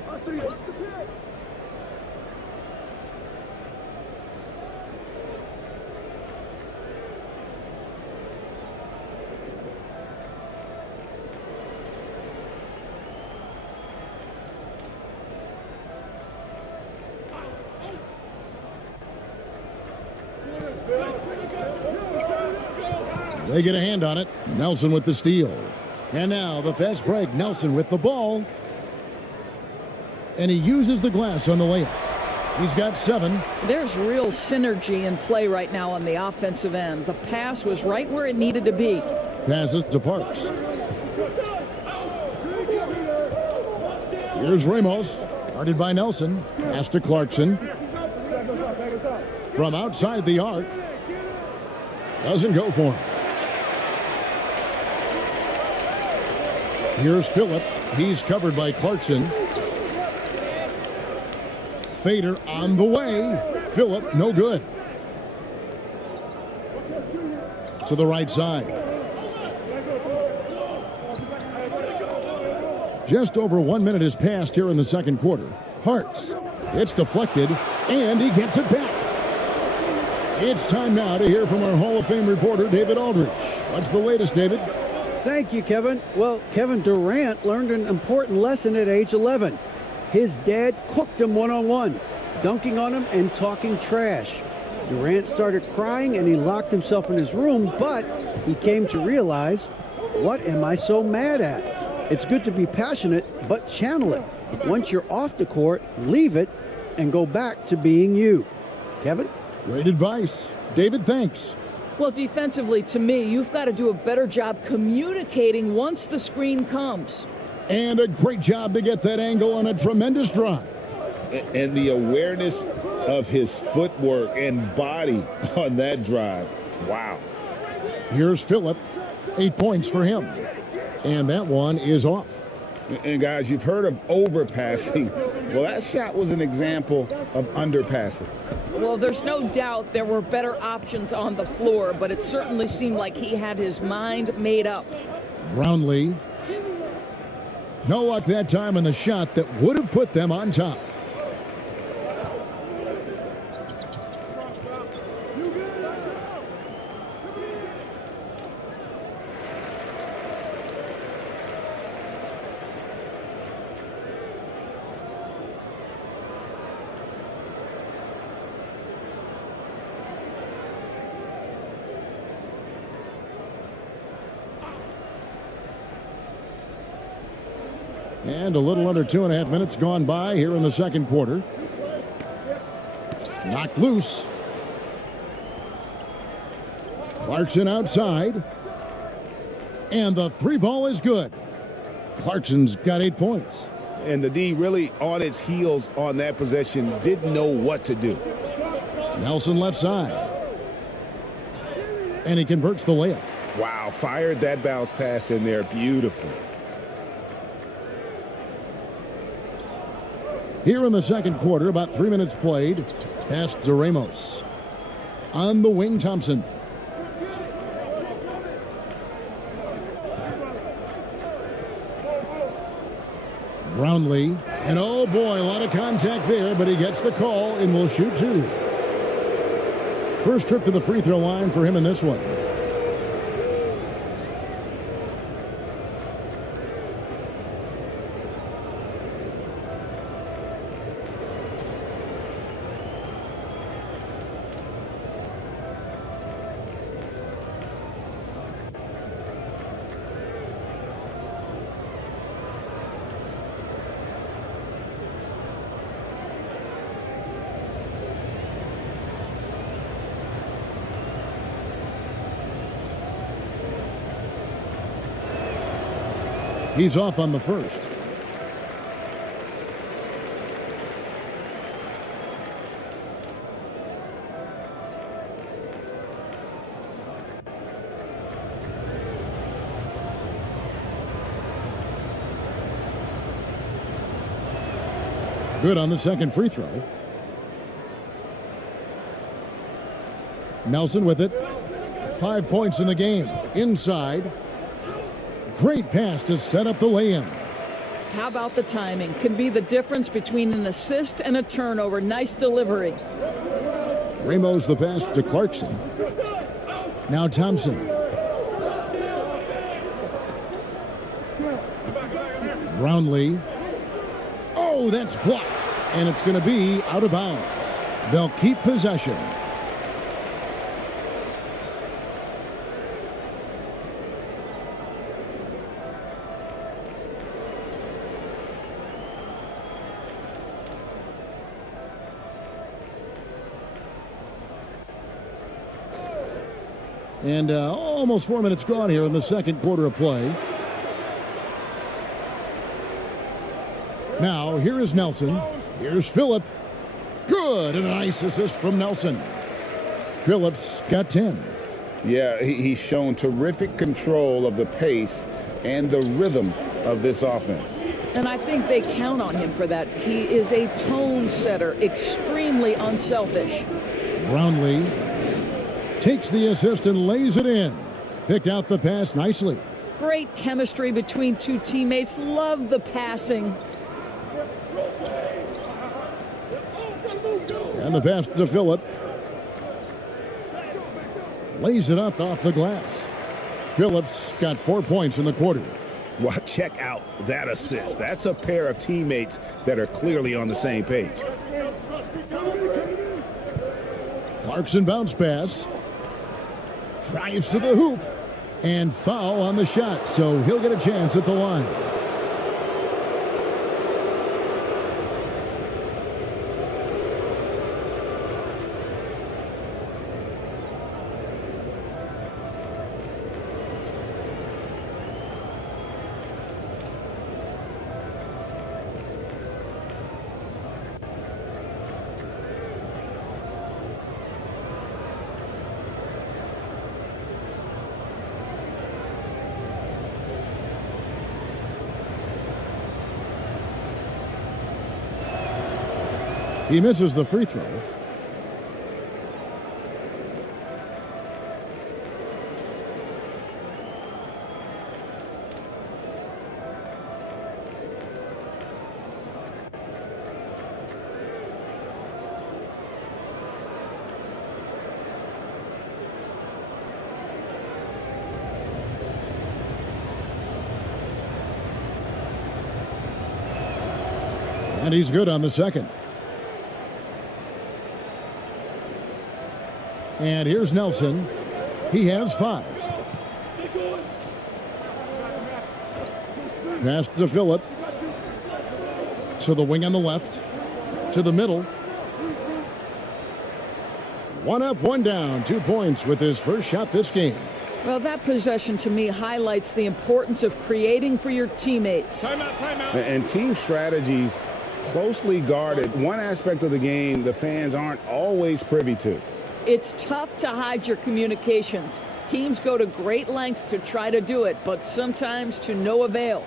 They get a hand on it. Nelson with the steal. And now the fast break. Nelson with the ball. And he uses the glass on the layup. He's got 7. There's real synergy in play right now on the offensive end. The pass was right where it needed to be. Passes to Parks. Here's Ramos, guarded by Nelson. Pass to Clarkson. From outside the arc. Doesn't go for him. Here's Phillip. He's covered by Clarkson. Fader on the way. Phillip, no good. To the right side. Just over 1 minute has passed here in the second quarter. Parks. It's deflected, and he gets it back. It's time now to hear from our Hall of Fame reporter, David Aldridge. What's the latest, David? Thank you, Kevin. Well, Kevin Durant learned an important lesson at age 11. His dad cooked him one-on-one, dunking on him and talking trash. Durant started crying and he locked himself in his room, but he came to realize, what am I so mad at? It's good to be passionate, but channel it. Once you're off the court, leave it and go back to being you. Kevin? Great advice. David, thanks. Well, defensively, to me, you've got to do a better job communicating once the screen comes. And a great job to get that angle on a tremendous drive. And the awareness of his footwork and body on that drive. Wow. Here's Phillip. 8 points for him. And that one is off. And guys, you've heard of overpassing. Well, that shot was an example of underpassing. Well, there's no doubt there were better options on the floor, but it certainly seemed like he had his mind made up. Brownlee. No luck that time on the shot that would have put them on top. And a little under 2.5 minutes gone by here in the second quarter. Knocked loose. Clarkson outside. And the three ball is good. Clarkson's got 8 points. And the D really on its heels on that possession, didn't know what to do. Nelson left side. And he converts the layup. Wow, fired that bounce pass in there. Beautiful. Here in the second quarter, about 3 minutes played. Pass to Ramos. On the wing, Thompson. Brownlee. And oh boy, a lot of contact there, but he gets the call and will shoot two. First trip to the free throw line for him in this one. He's off on the first. Good on the second free throw. Nelson with it. 5 points in the game. Inside. Great pass to set up the lay-in. How about the timing? Can be the difference between an assist and a turnover. Nice delivery. Ramos the pass to Clarkson. Now Thompson. Brownlee. Oh, that's blocked. And it's going to be out of bounds. They'll keep possession. And almost 4 minutes gone here in the second quarter of play. Now, here is Nelson. Here's Phillip. Good, and a nice assist from Nelson. Phillips got 10. Yeah, he's shown terrific control of the pace and the rhythm of this offense. And I think they count on him for that. He is a tone setter, extremely unselfish. Brownlee takes the assist and lays it in. Picked out the pass nicely. Great chemistry between two teammates. Love the passing. And the pass to Phillip. Lays it up off the glass. Phillips got 4 points in the quarter. Well, check out that assist. That's a pair of teammates that are clearly on the same page. Clarkson bounce pass. Drives to the hoop. And foul on the shot, so he'll get a chance at the line. He misses the free throw. And he's good on the second. And here's Nelson. He has 5. Pass to Phillip. To the wing on the left. To the middle. One up, one down. 2 points with his first shot this game. Well, that possession to me highlights the importance of creating for your teammates. Timeout, timeout. And team strategies closely guarded. One aspect of the game the fans aren't always privy to. It's tough to hide your communications. Teams go to great lengths to try to do it, but sometimes to no avail.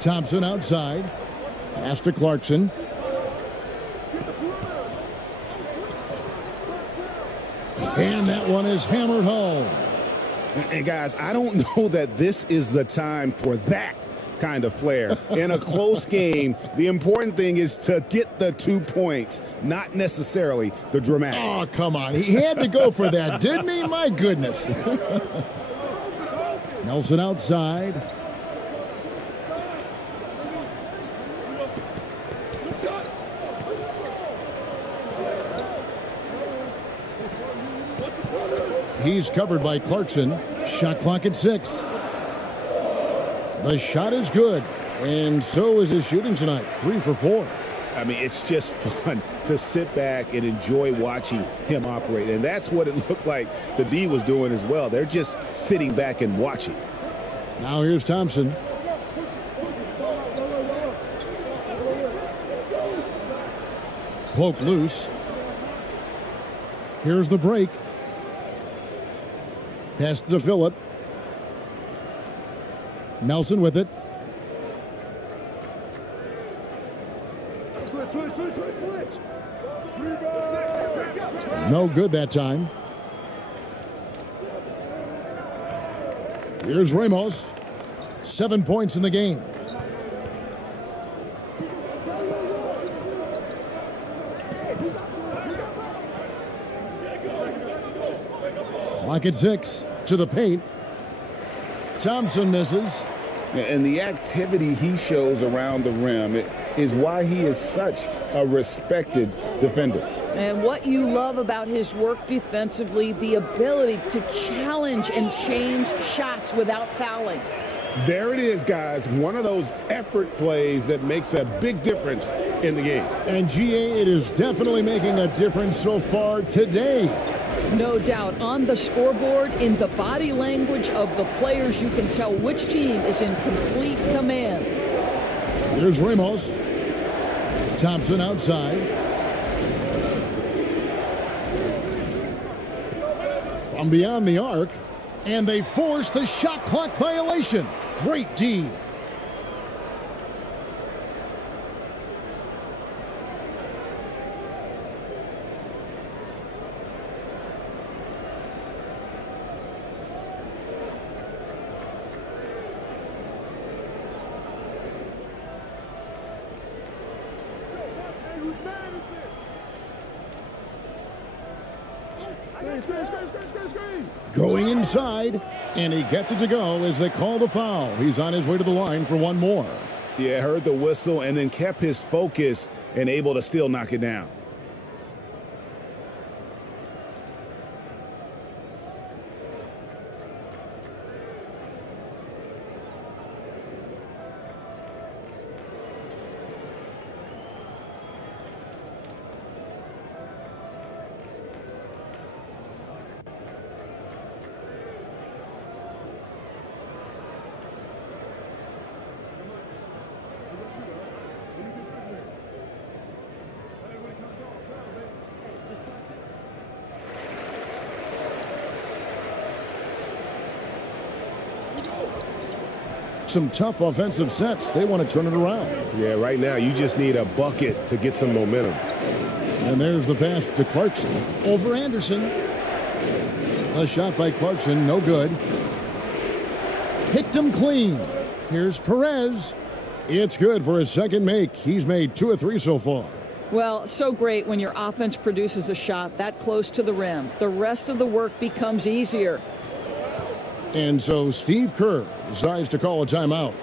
Thompson outside. Pass to Clarkson. And that one is hammered home. And guys, I don't know that this is the time for that kind of flair. In a close game, the important thing is to get the 2 points, not necessarily the dramatics. Oh, come on. He had to go for that, didn't he? My goodness. Nelson outside. He's covered by Clarkson. Shot clock at 6. The shot is good, and so is his shooting tonight. 3 for 4. I mean, it's just fun to sit back and enjoy watching him operate. And that's what it looked like the D was doing as well. They're just sitting back and watching. Now here's Thompson. Poke loose. Here's the break. Pass to Phillip. Nelson with it. No good that time. Here's Ramos. 7 points in the game. Clock at 6. To the paint. Thompson misses. And the activity he shows around the rim is why he is such a respected defender. And what you love about his work defensively, the ability to challenge and change shots without fouling. There it is, guys. One of those effort plays that makes a big difference in the game. And GA, it is definitely making a difference so far today. No doubt. On the scoreboard, in the body language of the players, you can tell which team is in complete command. Here's Ramos. Thompson outside. From beyond the arc, and they force the shot clock violation. Great D. Going inside, and he gets it to go as they call the foul. He's on his way to the line for one more. Yeah, heard the whistle and then kept his focus and able to still knock it down. some tough offensive sets. They want to turn it around. Yeah, right now you just need a bucket to get some momentum. And there's the pass to Clarkson over Anderson. A shot by Clarkson, no good. Picked him clean. Here's Perez. It's good for his second make. He's made 2 of 3 so far. Well, so great when your offense produces a shot that close to the rim. The rest of the work becomes easier. And so Steve Kerr decides to call a timeout.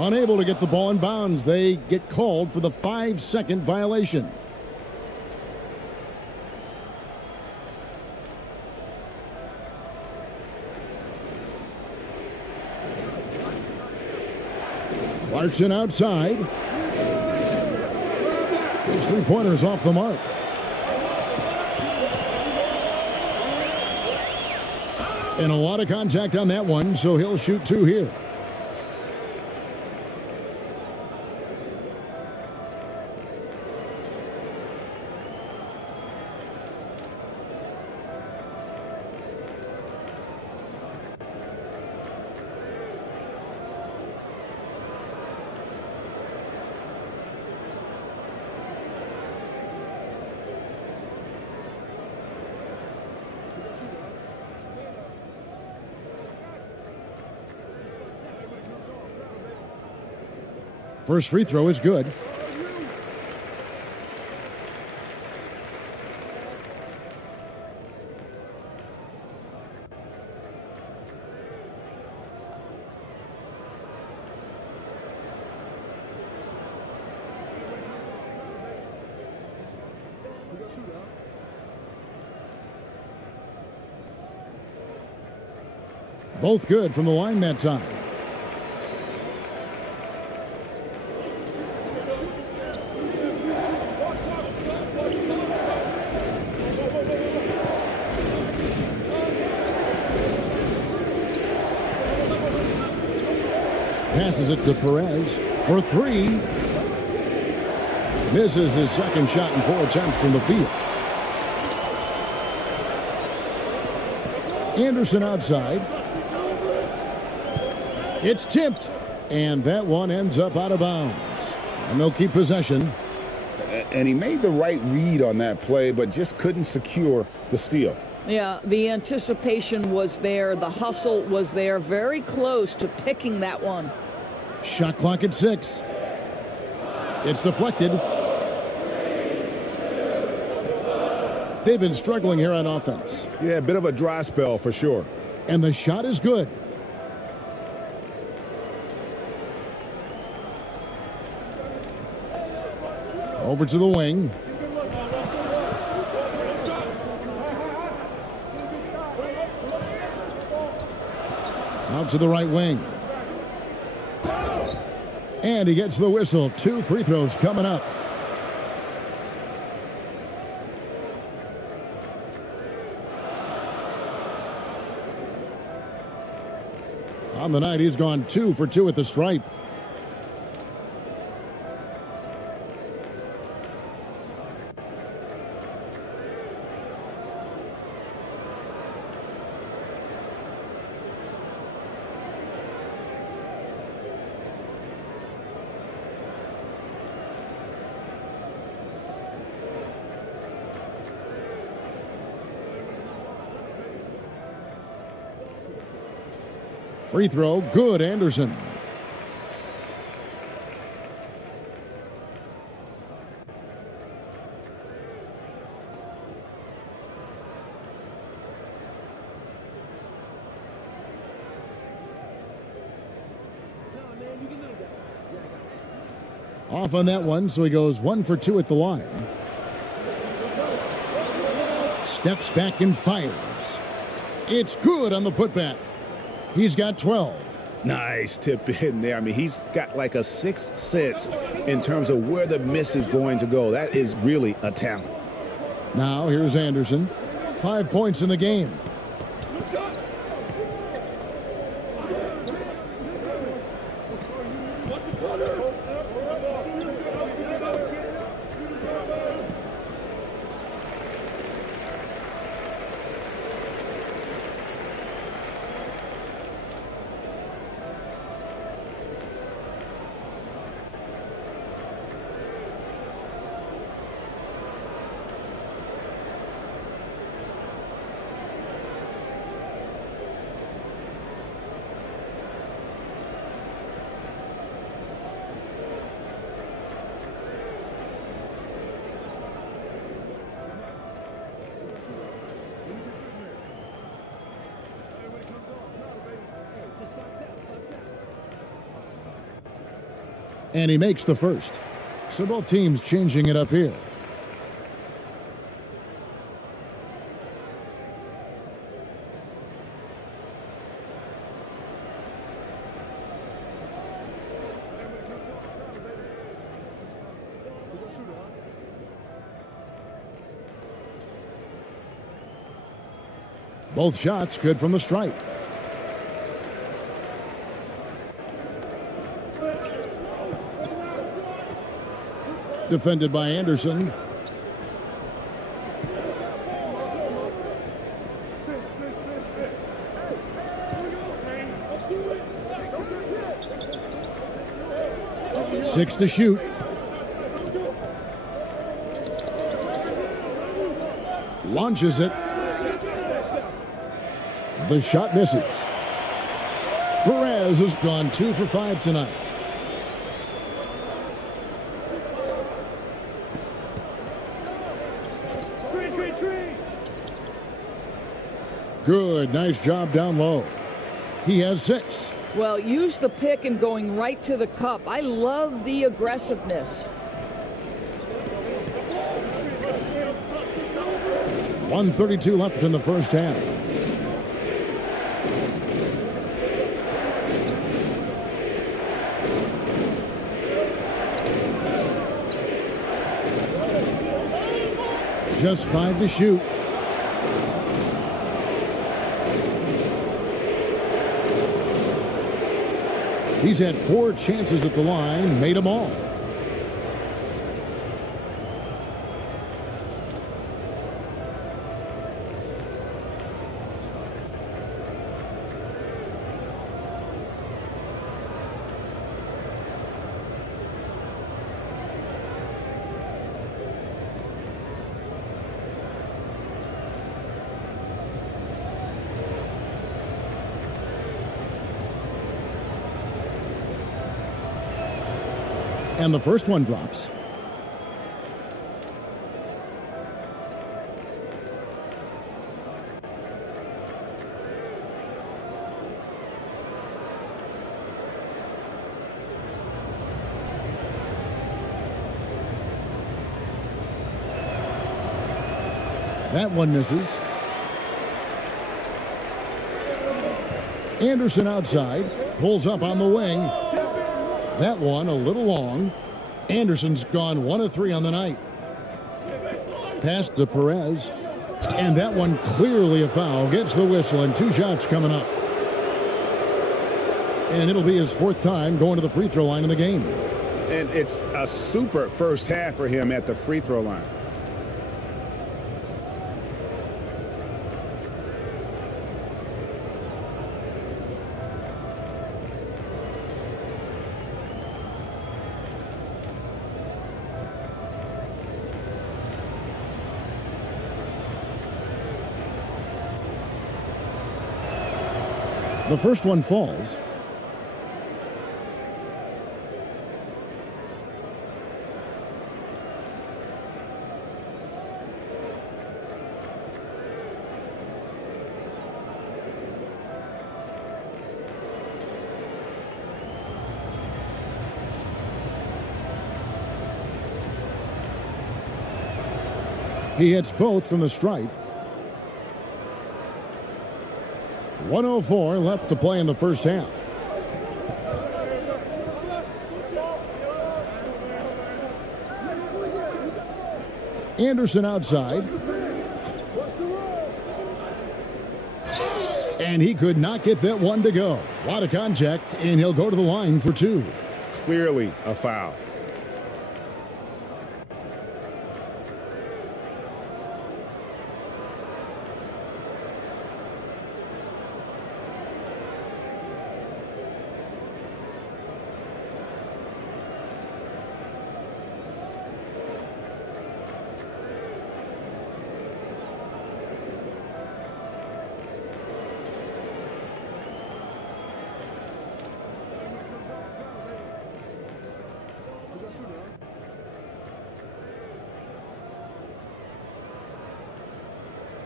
Unable to get the ball in bounds, they get called for the 5-second violation. Clarkson outside. His three-pointer's off the mark. And a lot of contact on that one, so he'll shoot 2 here. First free throw is good. Both good from the line that time. Passes it to Perez for 3. Misses his second shot in 4 attempts from the field. Anderson outside. It's tipped, and that one ends up out of bounds. And they'll keep possession. And he made the right read on that play, but just couldn't secure the steal. Yeah, the anticipation was there. The hustle was there. Very close to picking that one. Shot clock at 6. It's deflected. They've been struggling here on offense. Yeah, a bit of a dry spell for sure. And the shot is good. Over to the wing. Out to the right wing. And he gets the whistle. 2 free throws coming up. On the night, he's gone 2 for 2 at the stripe. Free throw, good, Anderson. Off on that one, so he goes 1 for 2 at the line. Steps back and fires. It's good on the putback. He's got 12. Nice tip in there. I mean, he's got like a sixth sense in terms of where the miss is going to go. That is really a talent. Now here's Anderson. 5 points in the game. And he makes the first. So both teams changing it up here. Both shots good from the stripe. Defended by Anderson. Six to shoot. Launches it. The shot misses. Perez has gone 2 for 5 tonight. Good, nice job down low. He has 6. Well, use the pick and going right to the cup. I love the aggressiveness. 1:32 left in the first half. Just 5 to shoot. He's had 4 chances at the line, made them all. And the first one drops. That one misses. Anderson outside, pulls up on the wing. That one a little long. Anderson's gone 1 of 3 on the night. Pass to Perez. And that one clearly a foul. Gets the whistle and 2 shots coming up. And it'll be his 4th time going to the free throw line in the game. And it's a super first half for him at the free throw line. The first one falls. He hits both from the stripe. 1:04 left to play in the first half. Anderson outside. And he could not get that one to go. A lot of contact, and he'll go to the line for 2. Clearly a foul.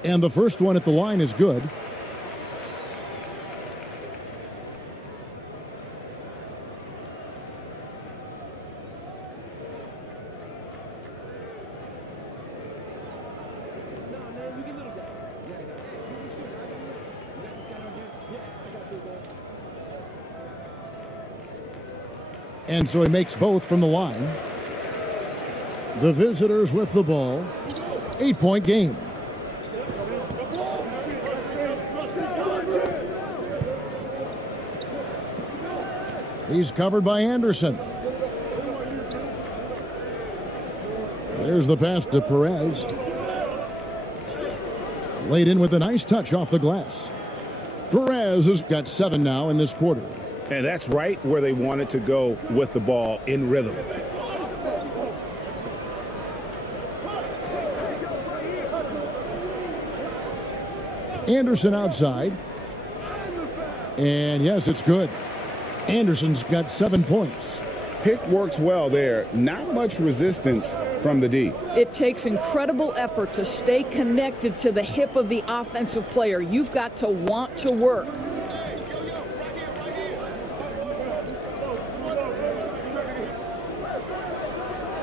And the first one at the line is good. And so he makes both from the line. The visitors with the ball. 8-point game. He's covered by Anderson. There's the pass to Perez. Laid in with a nice touch off the glass. Perez has got 7 now in this quarter. And that's right where they wanted to go with the ball in rhythm. Anderson outside. And yes, it's good. Anderson's got 7 points. Pick works well there. Not much resistance from the D. It takes incredible effort to stay connected to the hip of the offensive player. You've got to want to work.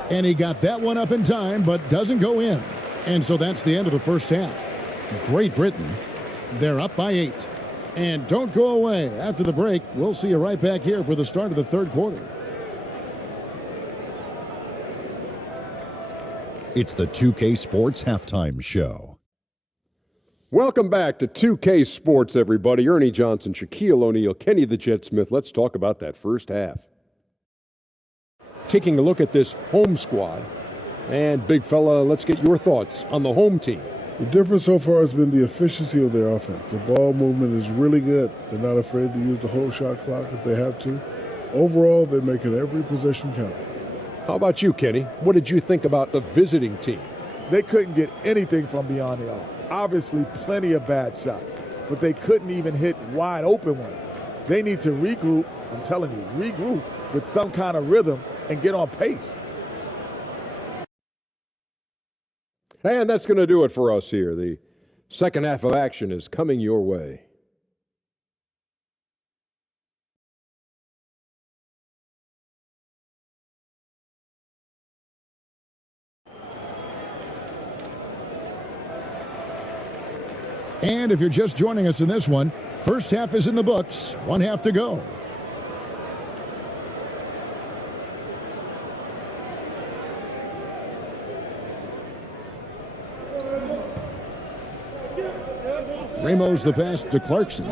And he got that one up in time, but doesn't go in. And so that's the end of the first half. Great Britain. They're up by 8. And don't go away. After the break, we'll see you right back here for the start of the third quarter. It's the 2K Sports Halftime Show. Welcome back to 2K Sports, everybody. Ernie Johnson, Shaquille O'Neal, Kenny the Jet Smith. Let's talk about that first half. Taking a look at this home squad. And, big fella, let's get your thoughts on the home team. The difference so far has been the efficiency of their offense. The ball movement is really good. They're not afraid to use the whole shot clock if they have to. Overall, they're making every possession count. How about you, Kenny? What did you think about the visiting team? They couldn't get anything from beyond the arc. Obviously, plenty of bad shots, but they couldn't even hit wide open ones. They need to regroup, I'm telling you, regroup with some kind of rhythm and get on pace. And that's going to do it for us here. The second half of action is coming your way. And if you're just joining us in this one, First half is in the books. 1 half to go. Ramos the pass to Clarkson.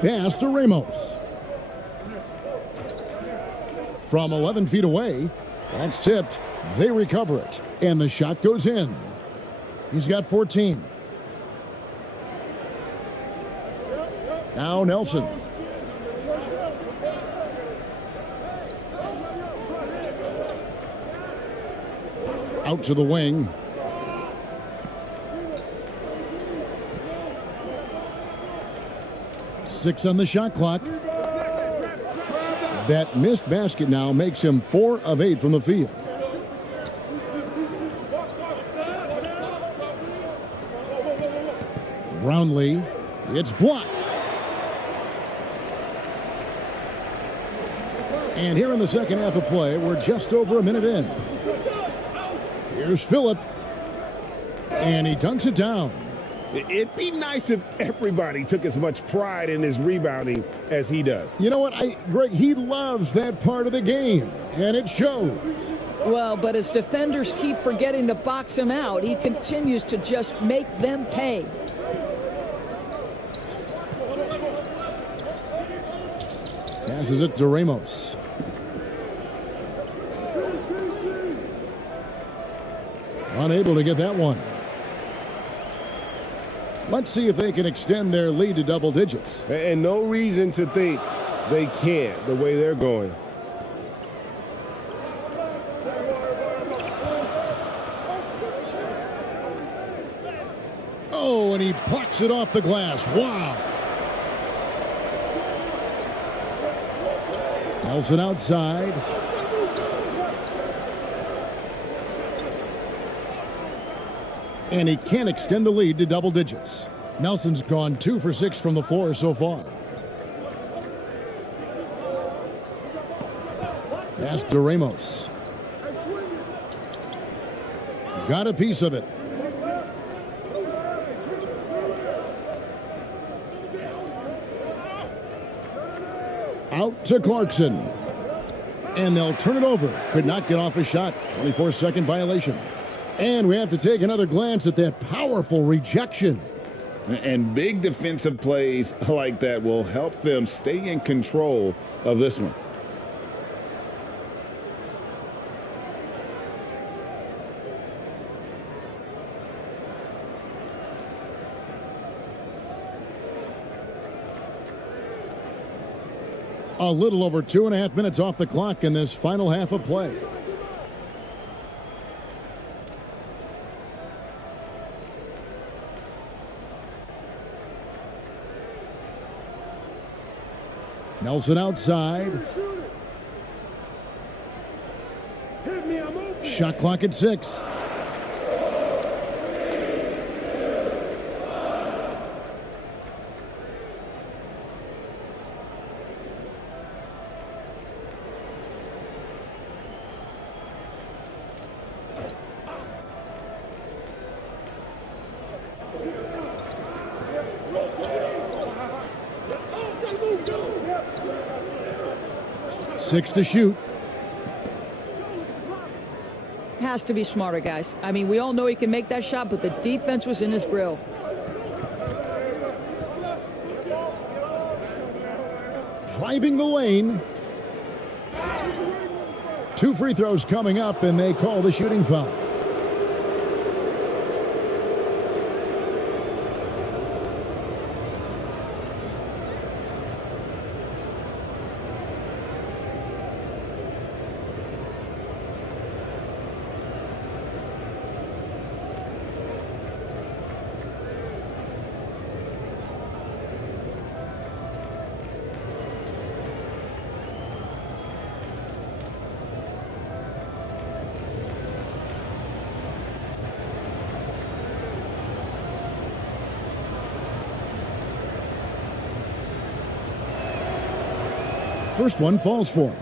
Pass to Ramos. From 11 feet away, that's tipped. They recover it, and the shot goes in. He's got 14. Now Nelson. Out to the wing. Six on the shot clock. That missed basket now makes him 4 of 8 from the field. Brownlee, it's blocked. And here in the second half of play, we're just over a minute in. Here's Phillip, and he dunks it down. It'd be nice if everybody took as much pride in his rebounding as he does. You know what, Greg, he loves that part of the game, and it shows. Well, but as defenders keep forgetting to box him out, he continues to just make them pay. Passes it to Ramos. Unable to get that one. Let's see if they can extend their lead to double digits. And no reason to think they can't the way they're going. Oh, and he plucks it off the glass. Wow. Nelson outside. And he can't extend the lead to double digits. Nelson's gone 2 for 6 from the floor so far. Pass to Ramos. Got a piece of it. Out to Clarkson. And they'll turn it over. Could not get off a shot. 24-second violation. And we have to take another glance at that powerful rejection. And big defensive plays like that will help them stay in control of this one. A little over 2.5 minutes off the clock in this final half of play. Nelson outside. Shot clock at 6. Six to shoot. Has to be smarter, guys. I mean, we all know he can make that shot, but the defense was in his grill. Driving the lane. 2 free throws coming up, and they call the shooting foul. First one falls for him.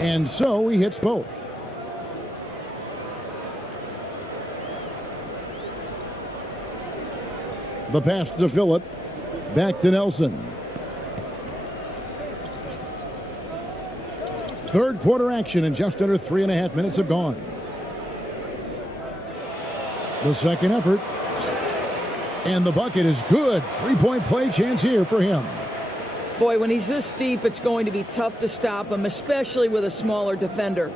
And so he hits both. The pass to Phillip. Back to Nelson. Third quarter action, and just under 3.5 minutes have gone. The second effort. And the bucket is good. 3-point play chance here for him. Boy, when he's this deep, it's going to be tough to stop him, especially with a smaller defender.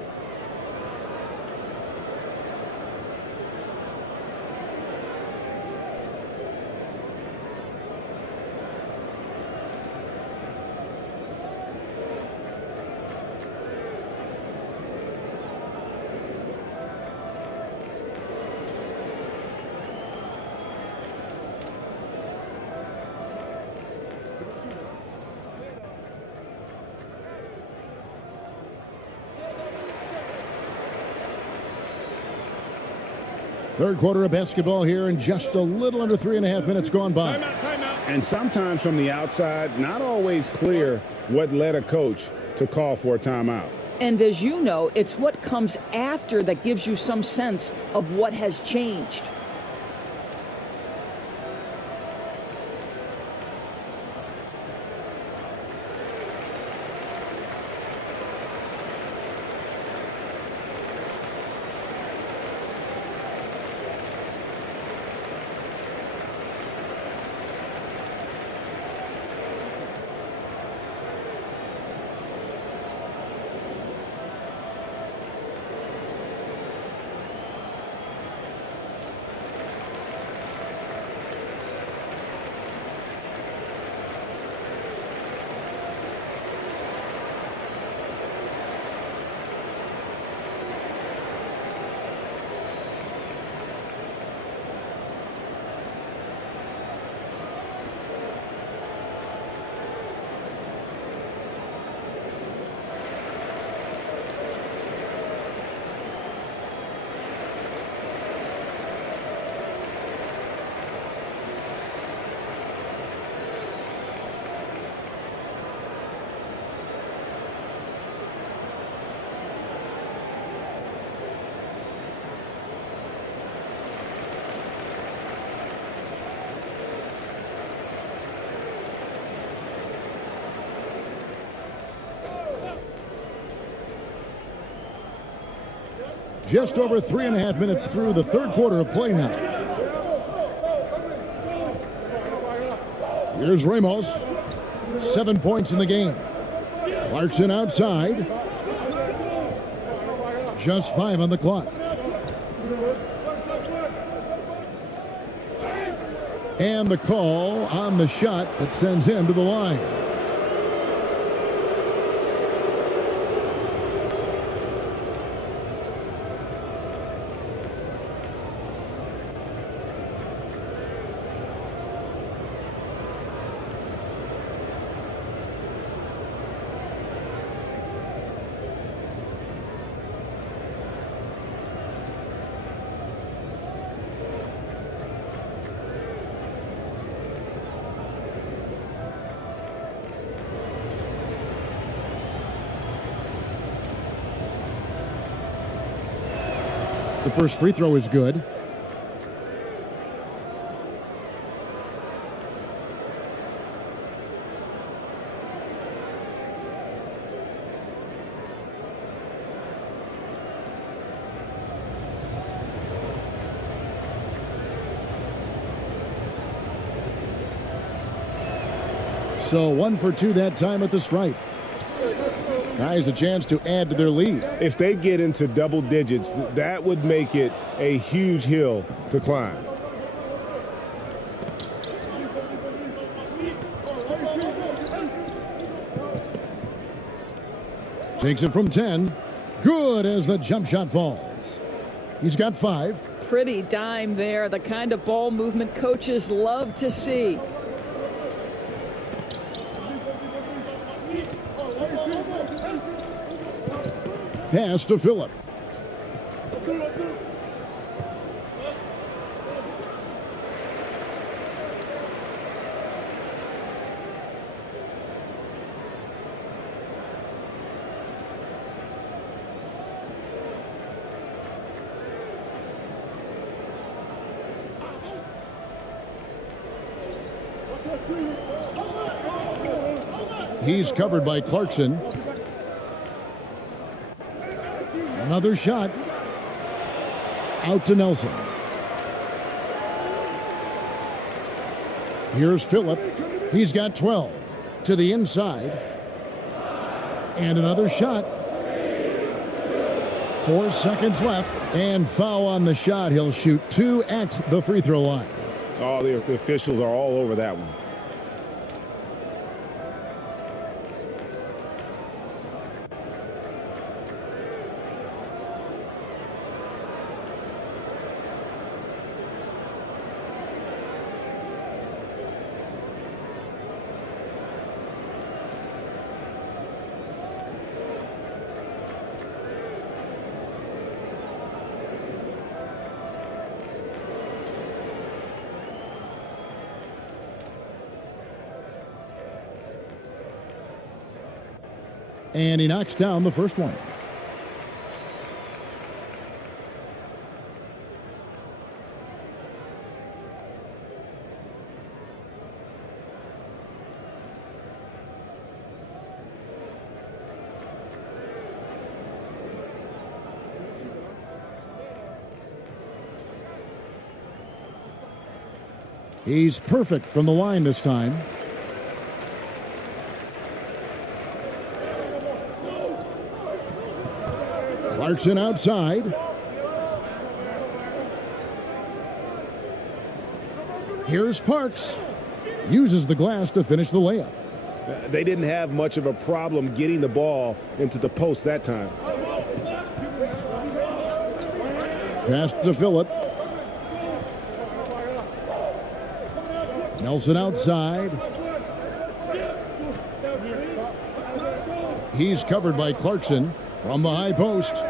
Third quarter of basketball here, and just a little under 3.5 minutes gone by. Timeout. And sometimes from the outside, not always clear what led a coach to call for a timeout. And as you know, it's what comes after that gives you some sense of what has changed. Just over 3.5 minutes through the third quarter of play now. Here's Ramos. 7 points in the game. Clarkson outside. Just 5 on the clock. And the call on the shot that sends him to the line. The first free throw is good. So 1 for 2 that time at the stripe. Guys, a chance to add to their lead. If they get into double digits, that would make it a huge hill to climb. Takes it from 10. Good as the jump shot falls. He's got 5. Pretty dime there, the kind of ball movement coaches love to see. Pass to Phillip. He's covered by Clarkson. Another shot. Out to Nelson. Here's Phillip. He's got 12. To the inside. And another shot. 4 seconds left. And foul on the shot. He'll shoot 2 at the free throw line. Oh, the officials are all over that one. And he knocks down the first one. He's perfect from the line this time. Clarkson outside. Here's Parks. Uses the glass to finish the layup. They didn't have much of a problem getting the ball into the post that time. Pass to Phillip. Nelson outside. He's covered by Clarkson from the high post.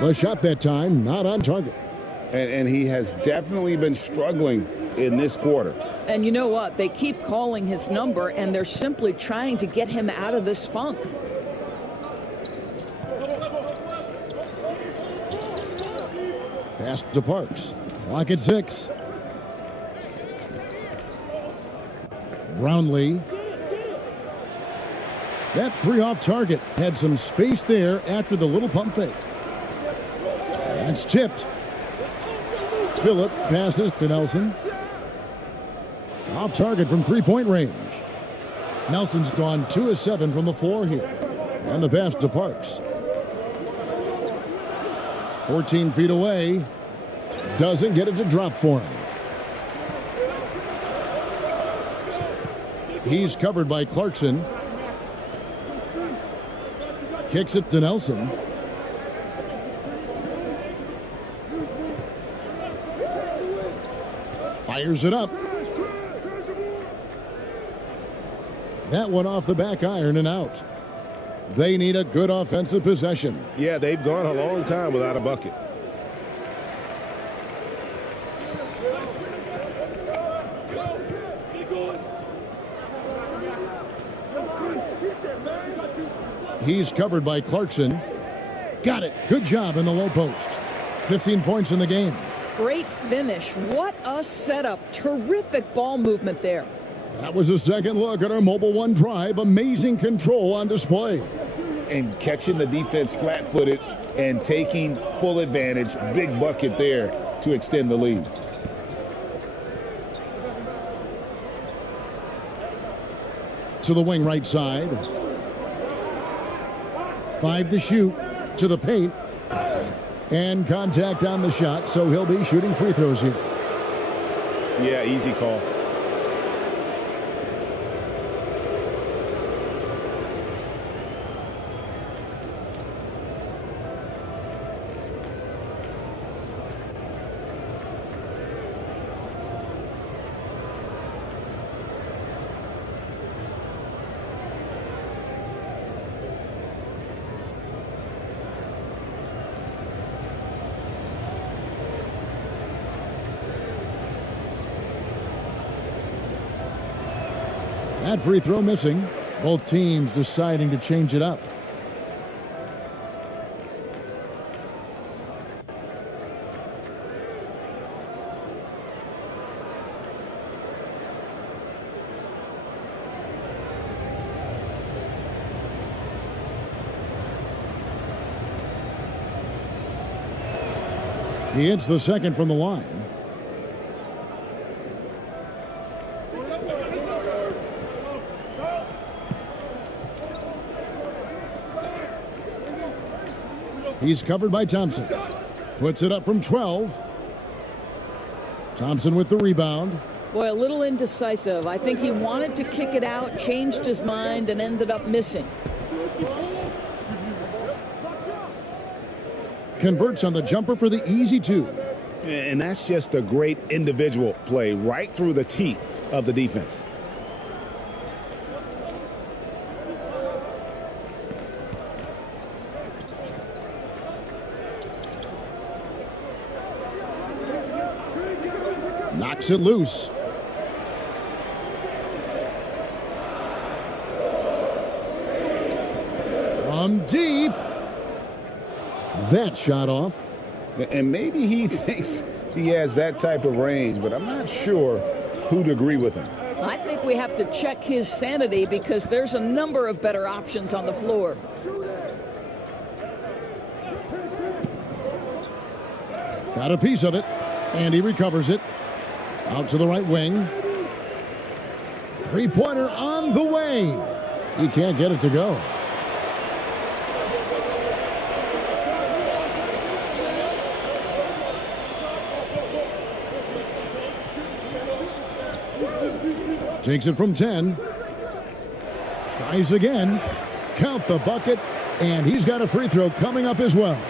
The shot that time not on target. And he has definitely been struggling in this quarter. And you know what? They keep calling his number, and they're simply trying to get him out of this funk. Pass to Parks. Clock at 6. Brownlee. That 3 off target. Had some space there after the little pump fake. That's tipped. Phillip passes to Nelson. Off target from 3-point range. Nelson's gone 2 of 7 from the floor here. And the pass to Parks. 14 feet away. Doesn't get it to drop for him. He's covered by Clarkson. Kicks it to Nelson. Fires it up. That one off the back iron and out. They need a good offensive possession. Yeah, they've gone a long time without a bucket. He's covered by Clarkson. Got it. Good job in the low post. 15 points in the game. Great finish. What a setup. Terrific ball movement there. That was a second look at our Mobile One drive. Amazing control on display. And catching the defense flat-footed and taking full advantage. Big bucket there to extend the lead. To the wing right side. 5 to shoot. To the paint. And contact on the shot, so he'll be shooting free throws here. Yeah, easy call. That free throw missing. Both teams deciding to change it up. He hits the second from the line. He's covered by Thompson. Puts it up from 12. Thompson with the rebound. Boy, a little indecisive. I think he wanted to kick it out, changed his mind, and ended up missing. Converts on the jumper for the easy two. And that's just a great individual play right through the teeth of the defense. Knocks it loose. From deep. That shot off. And maybe he thinks he has that type of range, but I'm not sure who'd agree with him. I think we have to check his sanity because there's a number of better options on the floor. Got a piece of it, and he recovers it. Out to the right wing. Three-pointer on the way. He can't get it to go. Takes it from 10. Tries again. Count the bucket. And he's got a free throw coming up as well.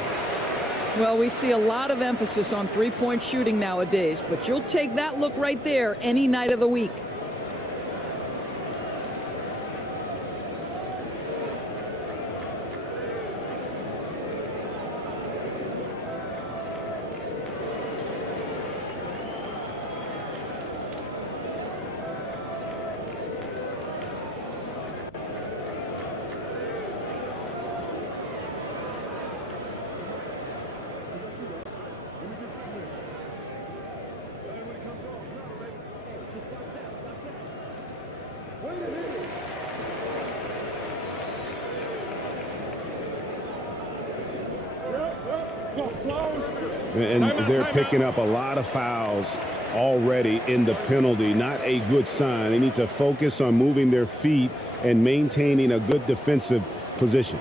Well, we see a lot of emphasis on three-point shooting nowadays, but you'll take that look right there any night of the week. And they're picking up a lot of fouls already in the penalty. Not a good sign. They need to focus on moving their feet and maintaining a good defensive position.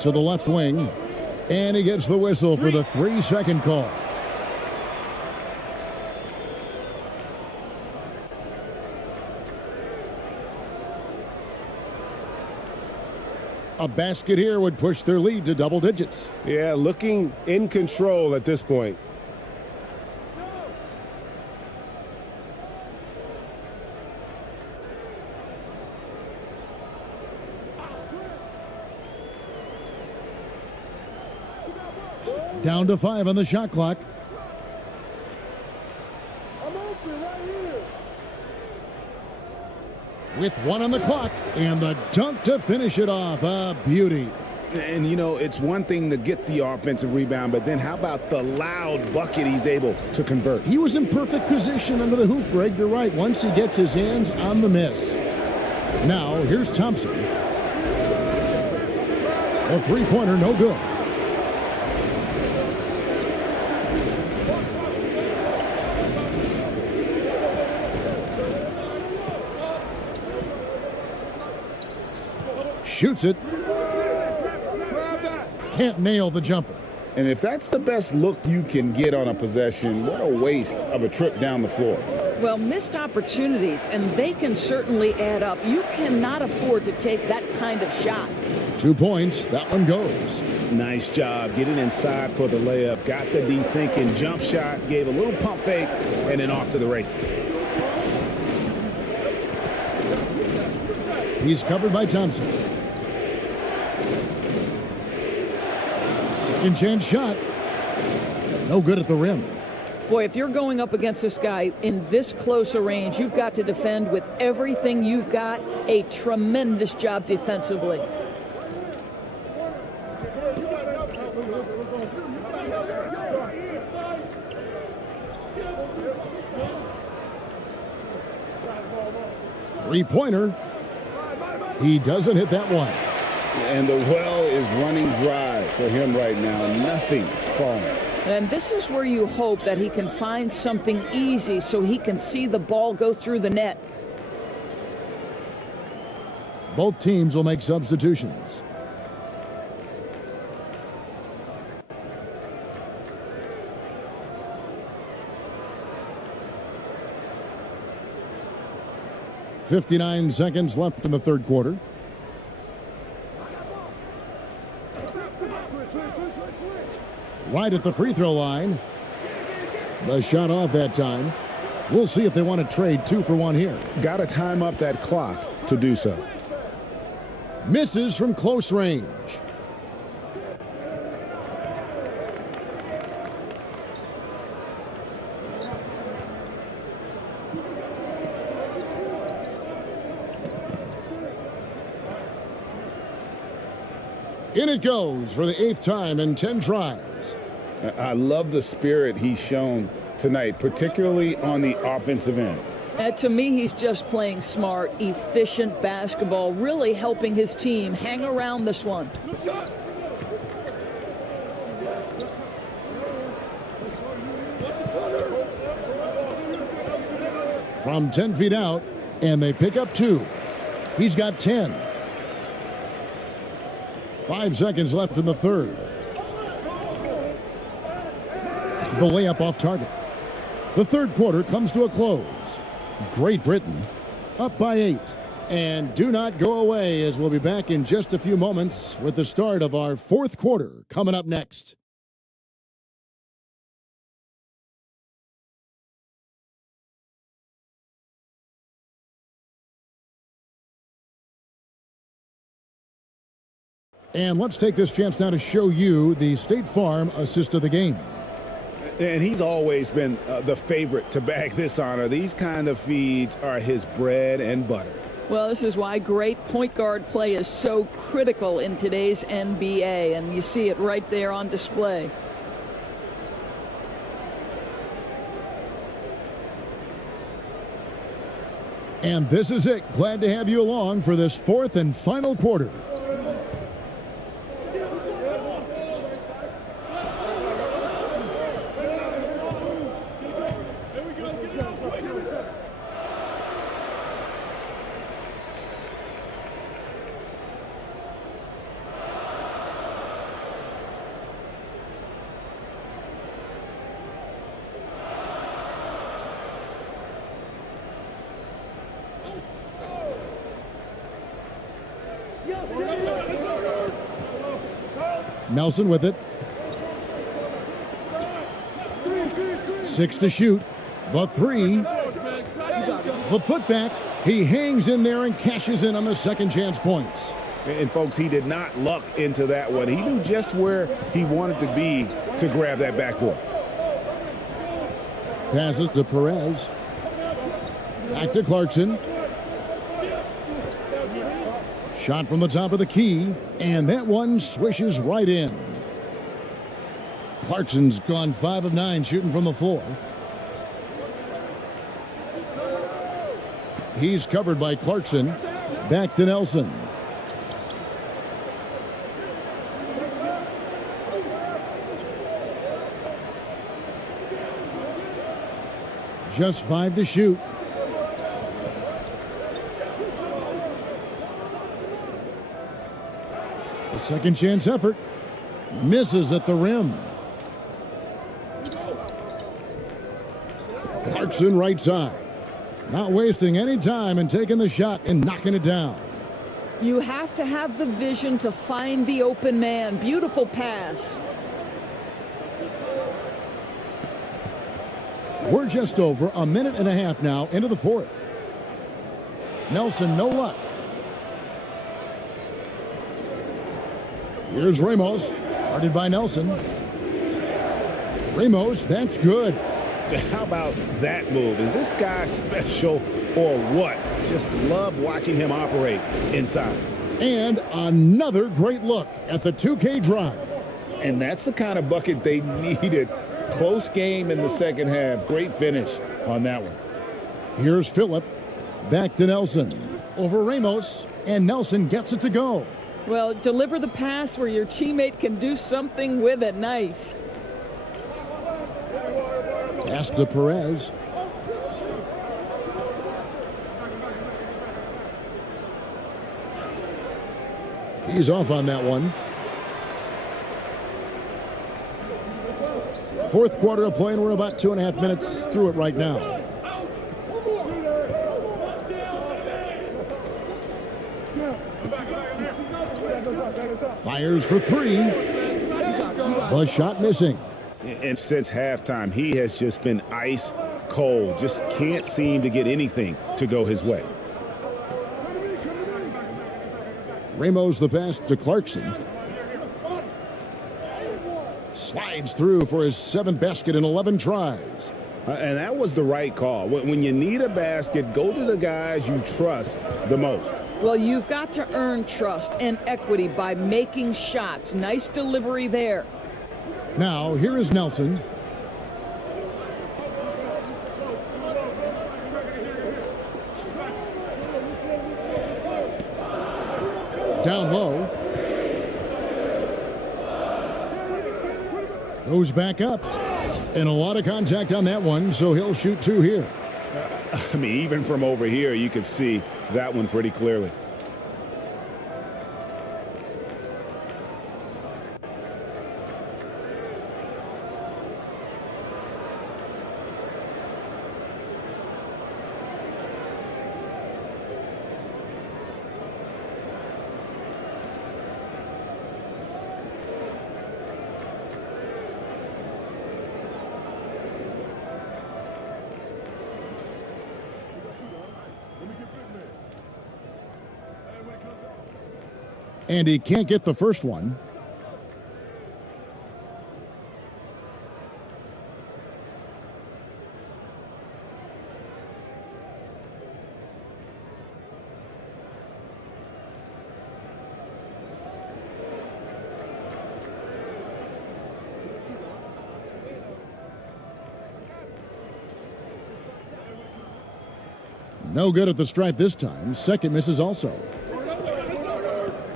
To the left wing, and he gets the whistle for the 3-second call. A basket here would push their lead to double digits. Yeah, looking in control at this point. Down to 5 on the shot clock. With 1 on the clock, and the dunk to finish it off. A beauty. And, you know, it's one thing to get the offensive rebound, but then how about the loud bucket he's able to convert? He was in perfect position under the hoop, Greg. You're right, once he gets his hands on the miss. Now, here's Thompson. A three-pointer, no good. Shoots it. Can't nail the jumper. And if that's the best look you can get on a possession, what a waste of a trip down the floor. Well, missed opportunities, and they can certainly add up. You cannot afford to take that kind of shot. 2 points. That one goes. Nice job getting inside for the layup. Got the D thinking jump shot, gave a little pump fake, and then off to the races. He's covered by Thompson. Second chance shot. No good at the rim. Boy, if you're going up against this guy in this close a range, you've got to defend with everything you've got. A tremendous job defensively. Three-pointer. He doesn't hit that one. And the well is running dry for him right now. Nothing falling. And this is where you hope that he can find something easy so he can see the ball go through the net. Both teams will make substitutions. .59 seconds left in the third quarter. Right at the free throw line. The shot off that time. We'll see if they want to trade 2 for 1 here. Got to time up that clock to do so. Misses from close range. In it goes for the 8th time in 10 tries. I love the spirit he's shown tonight, particularly on the offensive end. To me, he's just playing smart, efficient basketball, really helping his team hang around this one. From 10 feet out, and they pick up 2. He's got 10. 5 seconds left in the third. The layup off target. The third quarter comes to a close. Great Britain up by 8. And do not go away, as we'll be back in just a few moments with the start of our fourth quarter coming up next. And let's take this chance now to show you the State Farm assist of the game. And he's always been the favorite to bag this honor. These kind of feeds are his bread and butter. Well, this is why great point guard play is so critical in today's NBA, and you see it right there on display. And this is it. Glad to have you along for this fourth and final quarter. Nelson with it. 6 to shoot. The 3. The putback. He hangs in there and cashes in on the second chance points. And folks, he did not luck into that one. He knew just where he wanted to be to grab that backboard. Passes to Perez. Back to Clarkson. Shot from the top of the key, and that one swishes right in. Clarkson's gone 5 of 9 shooting from the floor. He's covered by Clarkson. Back to Nelson. Just 5 to shoot. A second chance effort. Misses at the rim. Clarkson right side. Not wasting any time and taking the shot and knocking it down. You have to have the vision to find the open man. Beautiful pass. We're just over a minute and a half now into the fourth. Nelson, no luck. Here's Ramos, guarded by Nelson. Ramos, that's good. How about that move? Is this guy special or what? Just love watching him operate inside. And another great look at the 2K drive. And that's the kind of bucket they needed. Close game in the second half. Great finish on that one. Here's Phillip. Back to Nelson. Over Ramos. And Nelson gets it to go. Well, deliver the pass where your teammate can do something with it. Nice. Pass to Perez. He's off on that one. Fourth quarter of play, and we're about 2.5 minutes through it right now. Fires for 3. The shot missing. And since halftime, he has just been ice cold. Just can't seem to get anything to go his way. Ramos the pass to Clarkson. Slides through for his 7th basket in 11 tries. And that was the right call. When you need a basket, go to the guys you trust the most. Well, you've got to earn trust and equity by making shots. Nice delivery there. Now, here is Nelson. Down low. Goes back up. And a lot of contact on that one, so he'll shoot 2 here. I mean, even from over here, you could see that one pretty clearly. And he can't get the first one. No good at the stripe this time. Second misses also.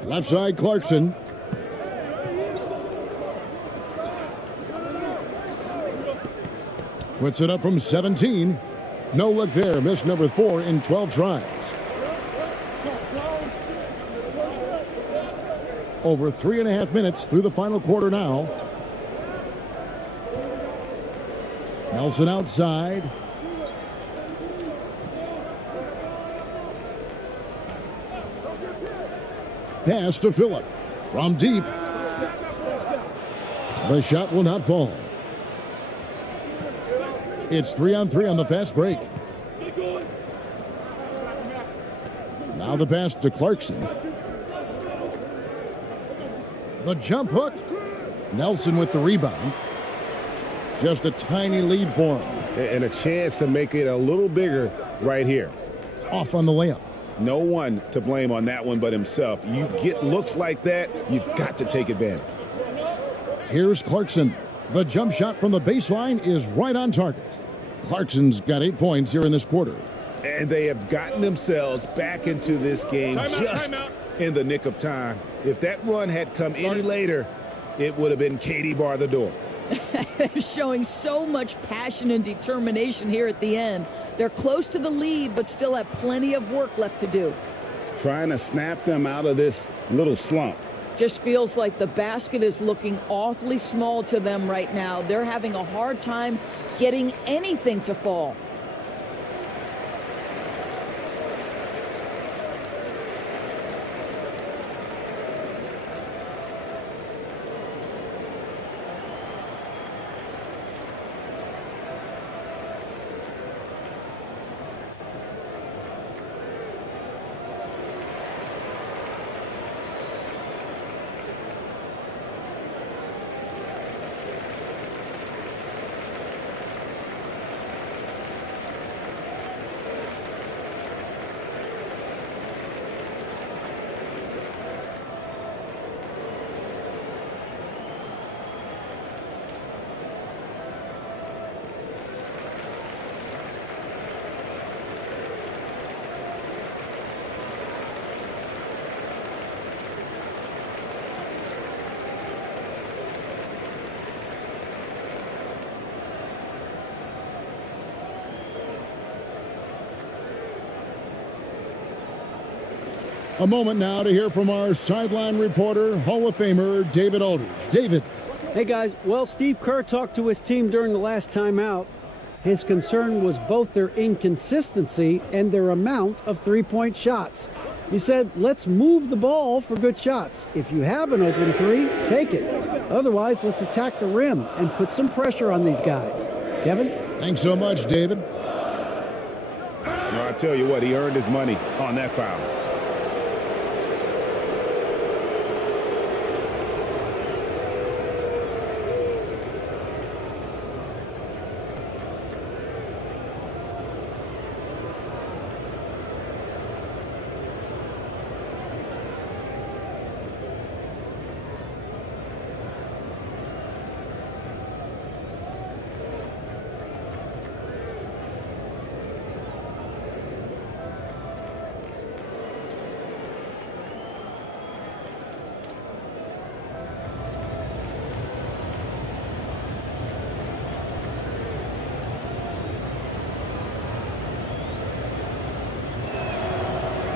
Left side, Clarkson. Puts it up from 17. No look there. Missed number 4 in 12 tries. Over 3.5 minutes through the final quarter now. Nelson outside. Pass to Phillip from deep. The shot will not fall. It's 3-on-3 on the fast break. Now the pass to Clarkson. The jump hook. Nelson with the rebound. Just a tiny lead for him. and a chance to make it a little bigger right here. Off on the layup. No one to blame on that one but himself. You get looks like that, you've got to take advantage. Here's Clarkson. The jump shot from the baseline is right on target. Clarkson's got 8 points here in this quarter. And they have gotten themselves back into this game in the nick of time. If that run had come any later, it would have been Katie bar the door. Showing so much passion and determination here at the end. They're close to the lead, but still have plenty of work left to do. Trying to snap them out of this little slump. Just feels like the basket is looking awfully small to them right now. They're having a hard time getting anything to fall. A moment now to hear from our sideline reporter, Hall of Famer David Aldridge. David. Hey, guys. Well, Steve Kerr talked to his team during the last timeout. His concern was both their inconsistency and their amount of three-point shots. He said, let's move the ball for good shots. If you have an open three, take it. Otherwise, let's attack the rim and put some pressure on these guys. Kevin? Thanks so much, David. Well, I tell you what, he earned his money on that foul.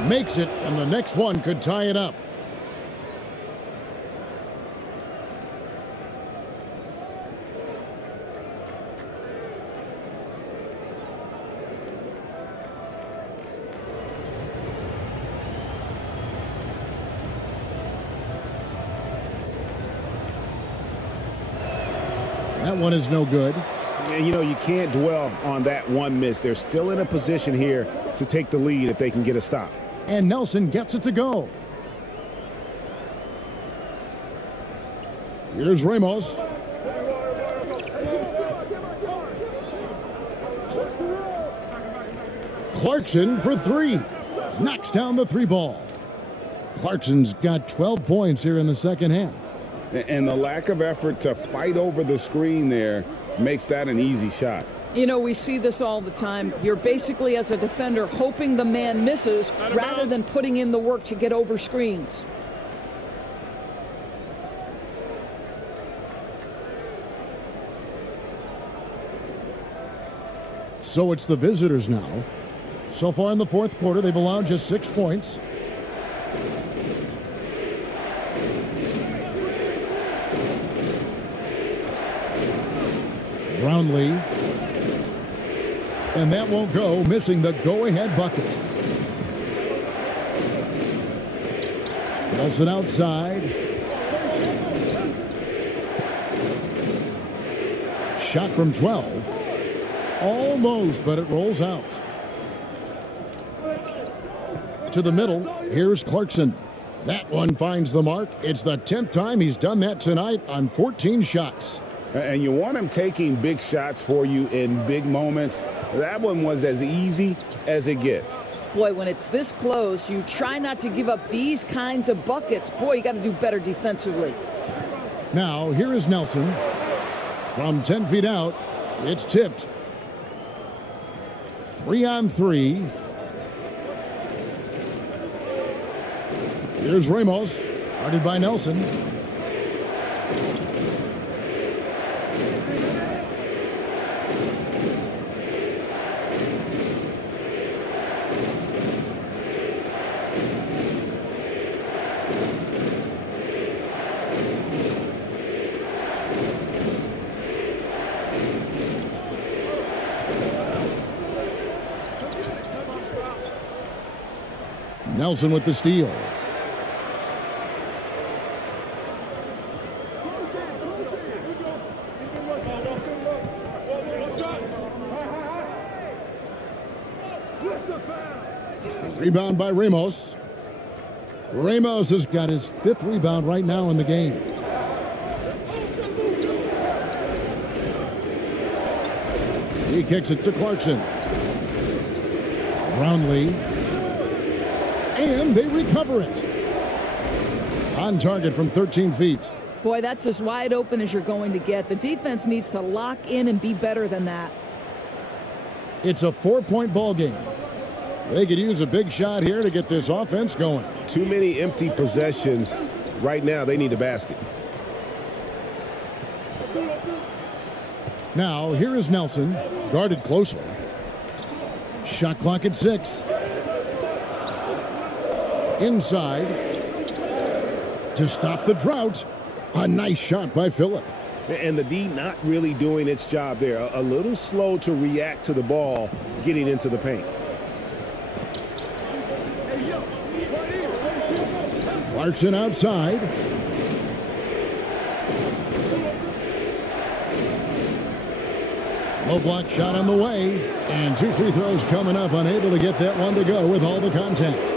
Makes it, and the next one could tie it up. That one is no good. And you know, you can't dwell on that one miss. They're still in a position here to take the lead if they can get a stop. And Nelson gets it to go. Here's Ramos. Clarkson for three. Knocks down the three ball. Clarkson's got 12 points here in the second half. And the lack of effort to fight over the screen there makes that an easy shot. You know, we see this all the time. You're basically, as a defender, hoping the man misses rather than putting in the work to get over screens. So it's the visitors now. So far in the fourth quarter, they've allowed just 6 points. Brownlee. And that won't go, missing the go-ahead bucket. Nelson outside. Shot from 12. Almost, but it rolls out. To the middle, here's Clarkson. That one finds the mark. It's the 10th time he's done that tonight on 14 shots. And you want him taking big shots for you in big moments. That one was as easy as it gets. Boy, when it's this close, you try not to give up these kinds of buckets. Boy, you got to do better defensively. Now, here is Nelson. From 10 feet out, it's tipped. 3-on-3. Here's Ramos, guarded by Nelson. Nelson with the steal. Rebound by Ramos. Ramos has got his 5th rebound right now in the game. He kicks it to Clarkson. Brownlee. And they recover it. On target from 13 feet. Boy, that's as wide open as you're going to get. The defense needs to lock in and be better than that. It's a 4-point ball game. They could use a big shot here to get this offense going. Too many empty possessions. Right now, they need a basket. Now, here is Nelson, guarded closely. Shot clock at 6. Inside. To stop the drought. A nice shot by Phillip. And the D not really doing its job there. A little slow to react to the ball getting into the paint. Clarkson outside. Low block shot on the way. And 2 free throws coming up. Unable to get that one to go with all the contact.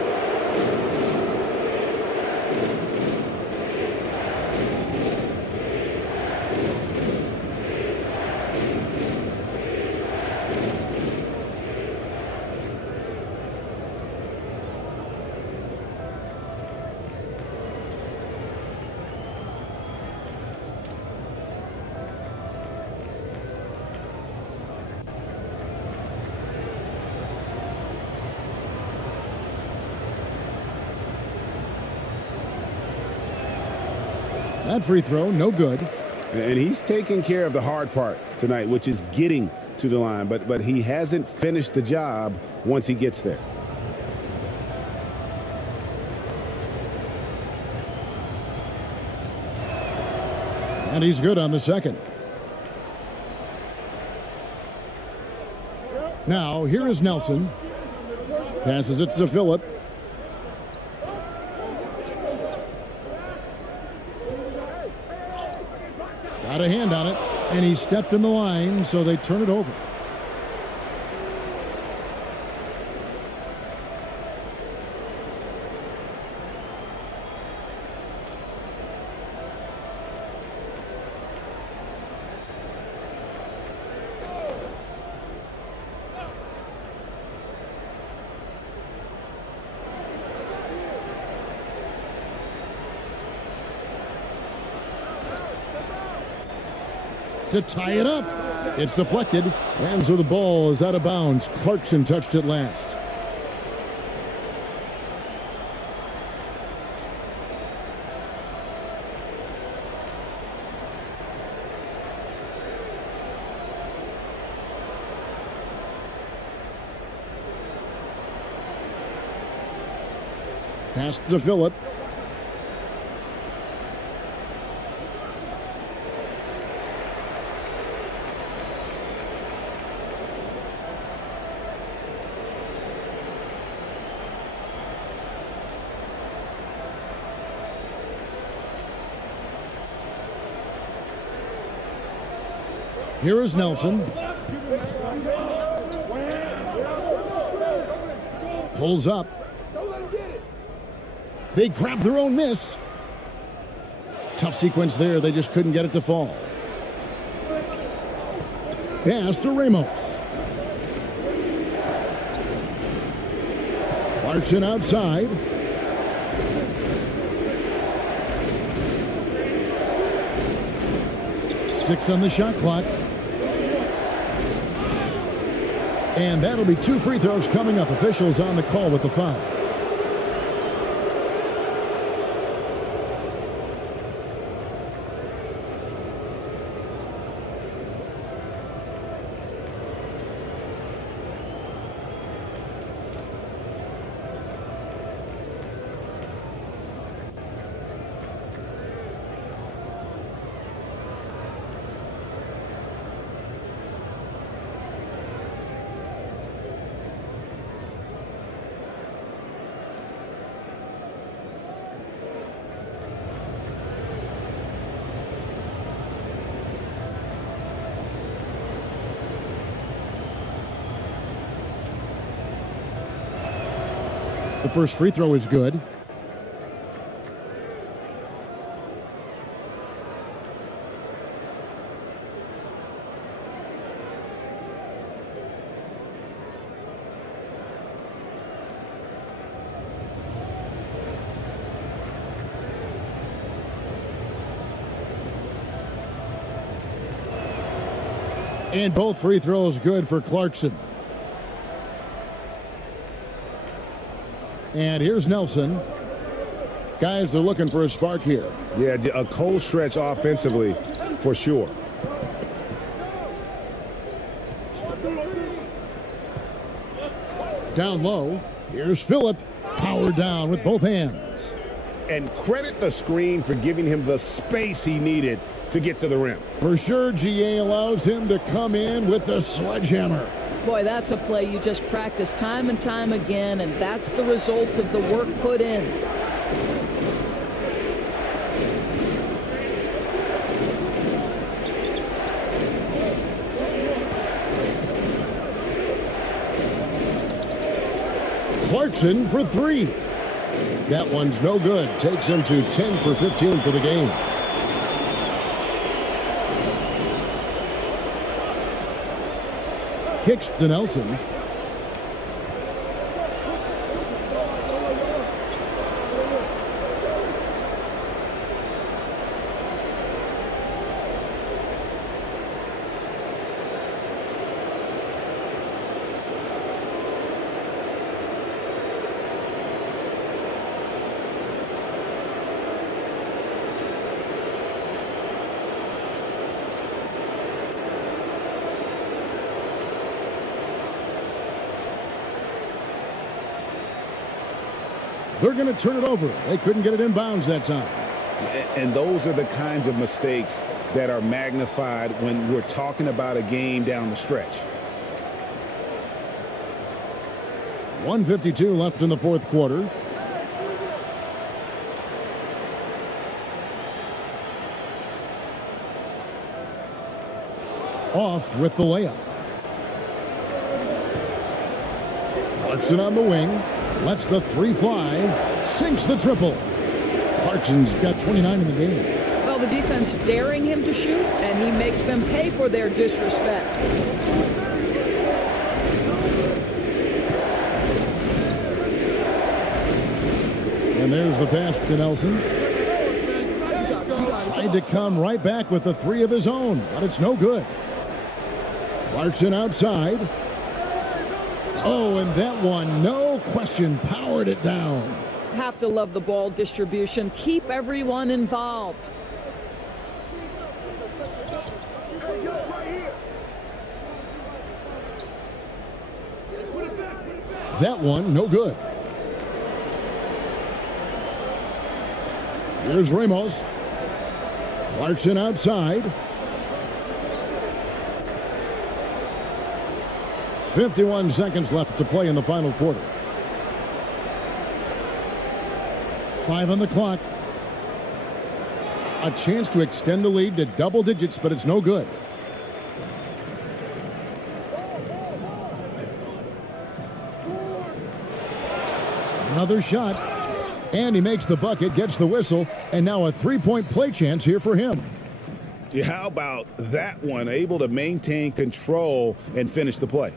That free throw, no good. And he's taking care of the hard part tonight, which is getting to the line. But he hasn't finished the job once he gets there. And he's good on the second. Now, here is Nelson. Passes it to Phillip. Got a hand on it, and he stepped in the line, so they turn it over. To tie it up. It's deflected. And so the ball is out of bounds. Clarkson touched it last. Pass to Phillip. Here is Nelson. Pulls up. They grab their own miss. Tough sequence there. They just couldn't get it to fall. Pass to Ramos. Clarkson outside. Six on the shot clock. And that'll be 2 free throws coming up. Officials on the call with the foul. The first free throw is good. And both free throws good for Clarkson. And here's Nelson. Guys are looking for a spark here. Yeah, a cold stretch offensively for sure. Down low. Here's Phillip. Power down with both hands. And credit the screen for giving him the space he needed to get to the rim. For sure, GA allows him to come in with the sledgehammer. Boy, that's a play you just practice time and time again, and that's the result of the work put in. Clarkson for 3. That one's no good. Takes him to 10 for 15 for the game. Kicks to Nelson. They're going to turn it over. They couldn't get it in bounds that time. And those are the kinds of mistakes that are magnified when we're talking about a game down the stretch. 1:52 left in the fourth quarter. Off with the layup. Clarkson on the wing. Lets the 3 fly. Sinks the triple. Clarkson's got 29 in the game. Well, the defense daring him to shoot, and he makes them pay for their disrespect. And there's the pass to Nelson. Tried to come right back with the 3 of his own, but it's no good. Clarkson outside. Oh, and that one, no question, powered it down. Have to love the ball distribution. Keep everyone involved. That one, no good. Here's Ramos. Clarkson outside. 51 seconds left to play in the final quarter. 5 on the clock. A chance to extend the lead to double digits, but it's no good. Another shot. And he makes the bucket, gets the whistle, and now a 3-point play chance here for him. Yeah, how about that one? Able to maintain control and finish the play.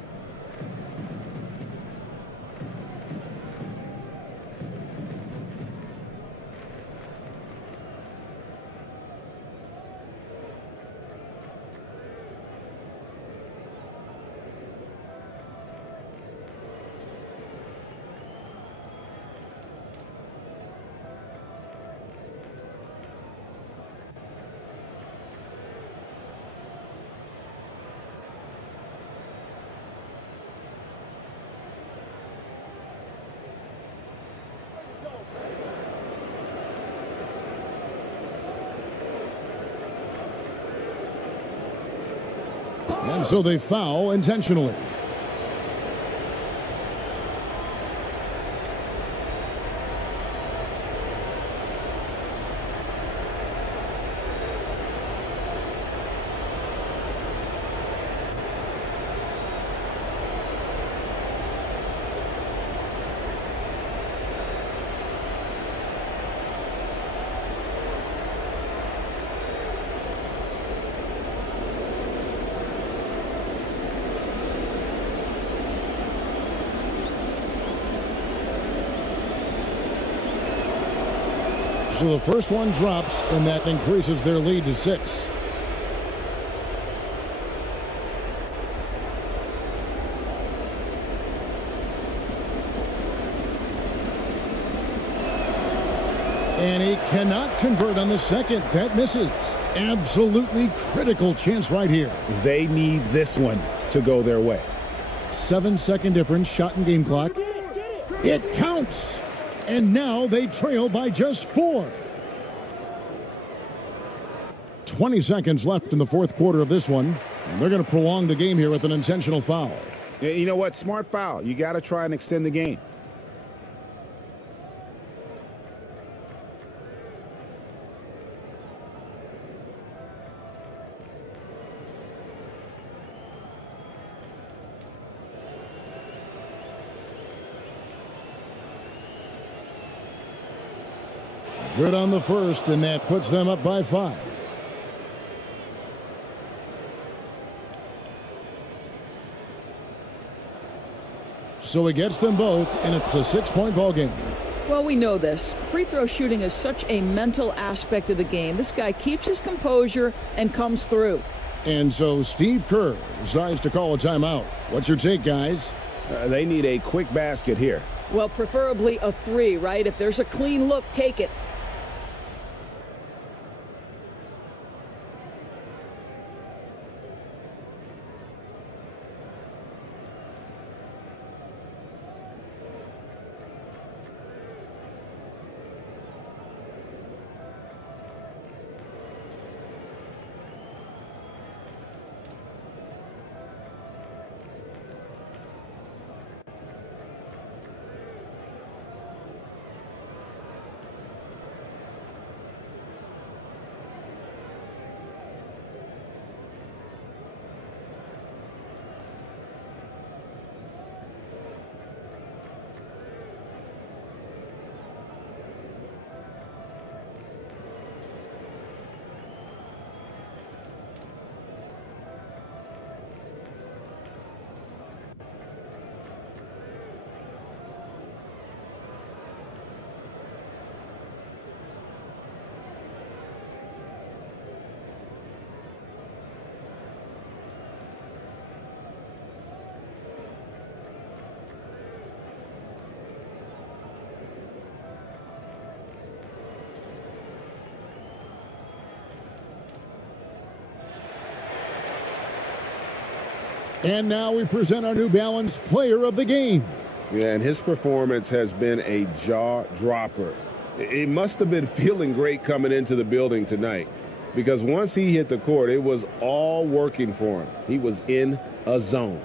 And so they foul intentionally. So the first one drops, and that increases their lead to 6. And he cannot convert on the second. That misses. Absolutely critical chance right here. They need this one to go their way. 7-second difference, shot and game clock. It counts. And now they trail by just 4. 20 seconds left in the fourth quarter of this one. And they're going to prolong the game here with an intentional foul. You know what? Smart foul. You got to try and extend the game. Good on the first, and that puts them up by 5. So he gets them both, and it's a 6-point ball game. Well, we know this. Free throw shooting is such a mental aspect of the game. This guy keeps his composure and comes through. And so Steve Kerr decides to call a timeout. What's your take, guys? They need a quick basket here. Well, preferably a 3, right? If there's a clean look, take it. And now we present our New Balance Player of the Game. Yeah, and his performance has been a jaw dropper. It must have been feeling great coming into the building tonight, because once he hit the court, it was all working for him. He was in a zone.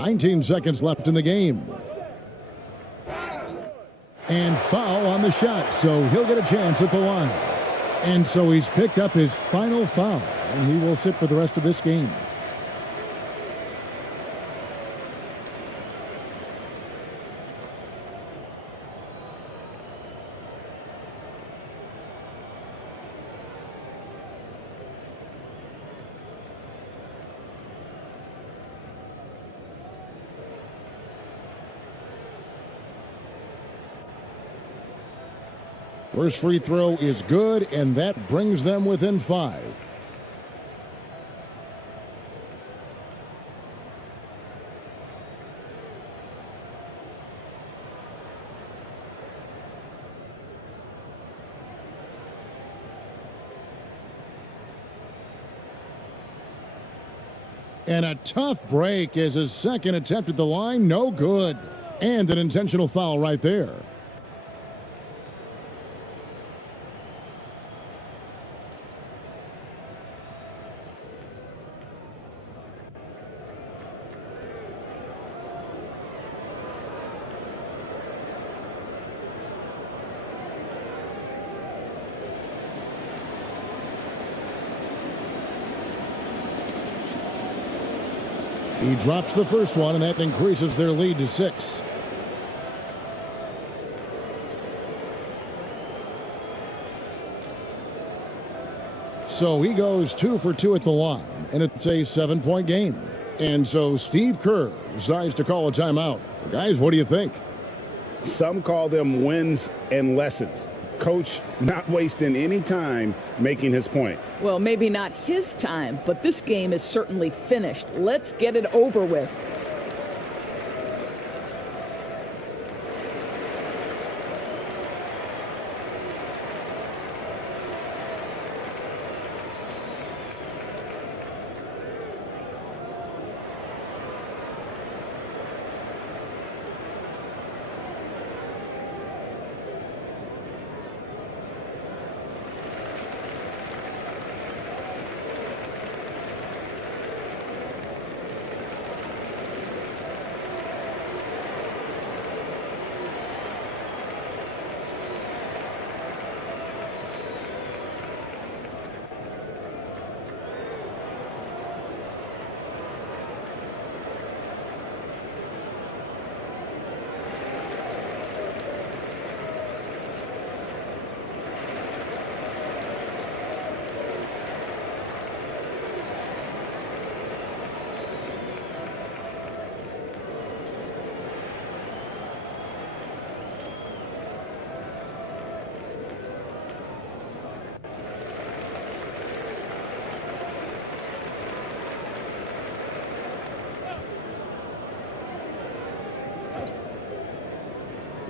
19 seconds left in the game. And foul on the shot, so he'll get a chance at the line. And so he's picked up his final foul, and he will sit for the rest of this game. First free throw is good, and that brings them within 5. And a tough break as his second attempt at the line, no good. And an intentional foul right there. He drops the first one, and that increases their lead to 6. So he goes 2 for 2 at the line, and it's a 7-point game. And so Steve Kerr decides to call a timeout. Guys, what do you think? Some call them wins and lessons. Coach not wasting any time making his point. Well, maybe not his time, but this game is certainly finished. Let's get it over with.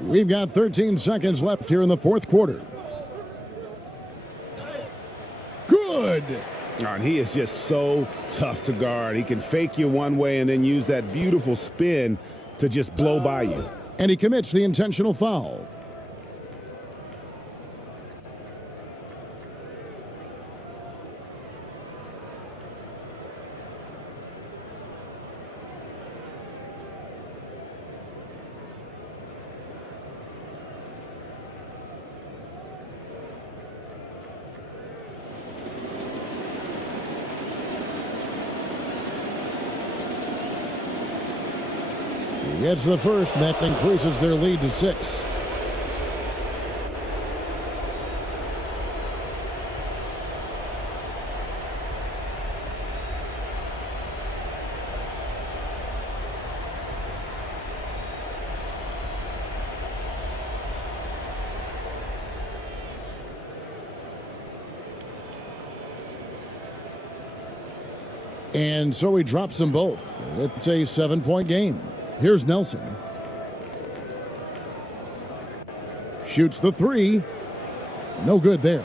We've got 13 seconds left here in the fourth quarter. Good. And he is just so tough to guard. He can fake you one way and then use that beautiful spin to just blow by you. And he commits the intentional foul. Gets the first, and that increases their lead to 6. And so he drops them both. It's a 7-point game. Here's Nelson. Shoots the 3. No good there.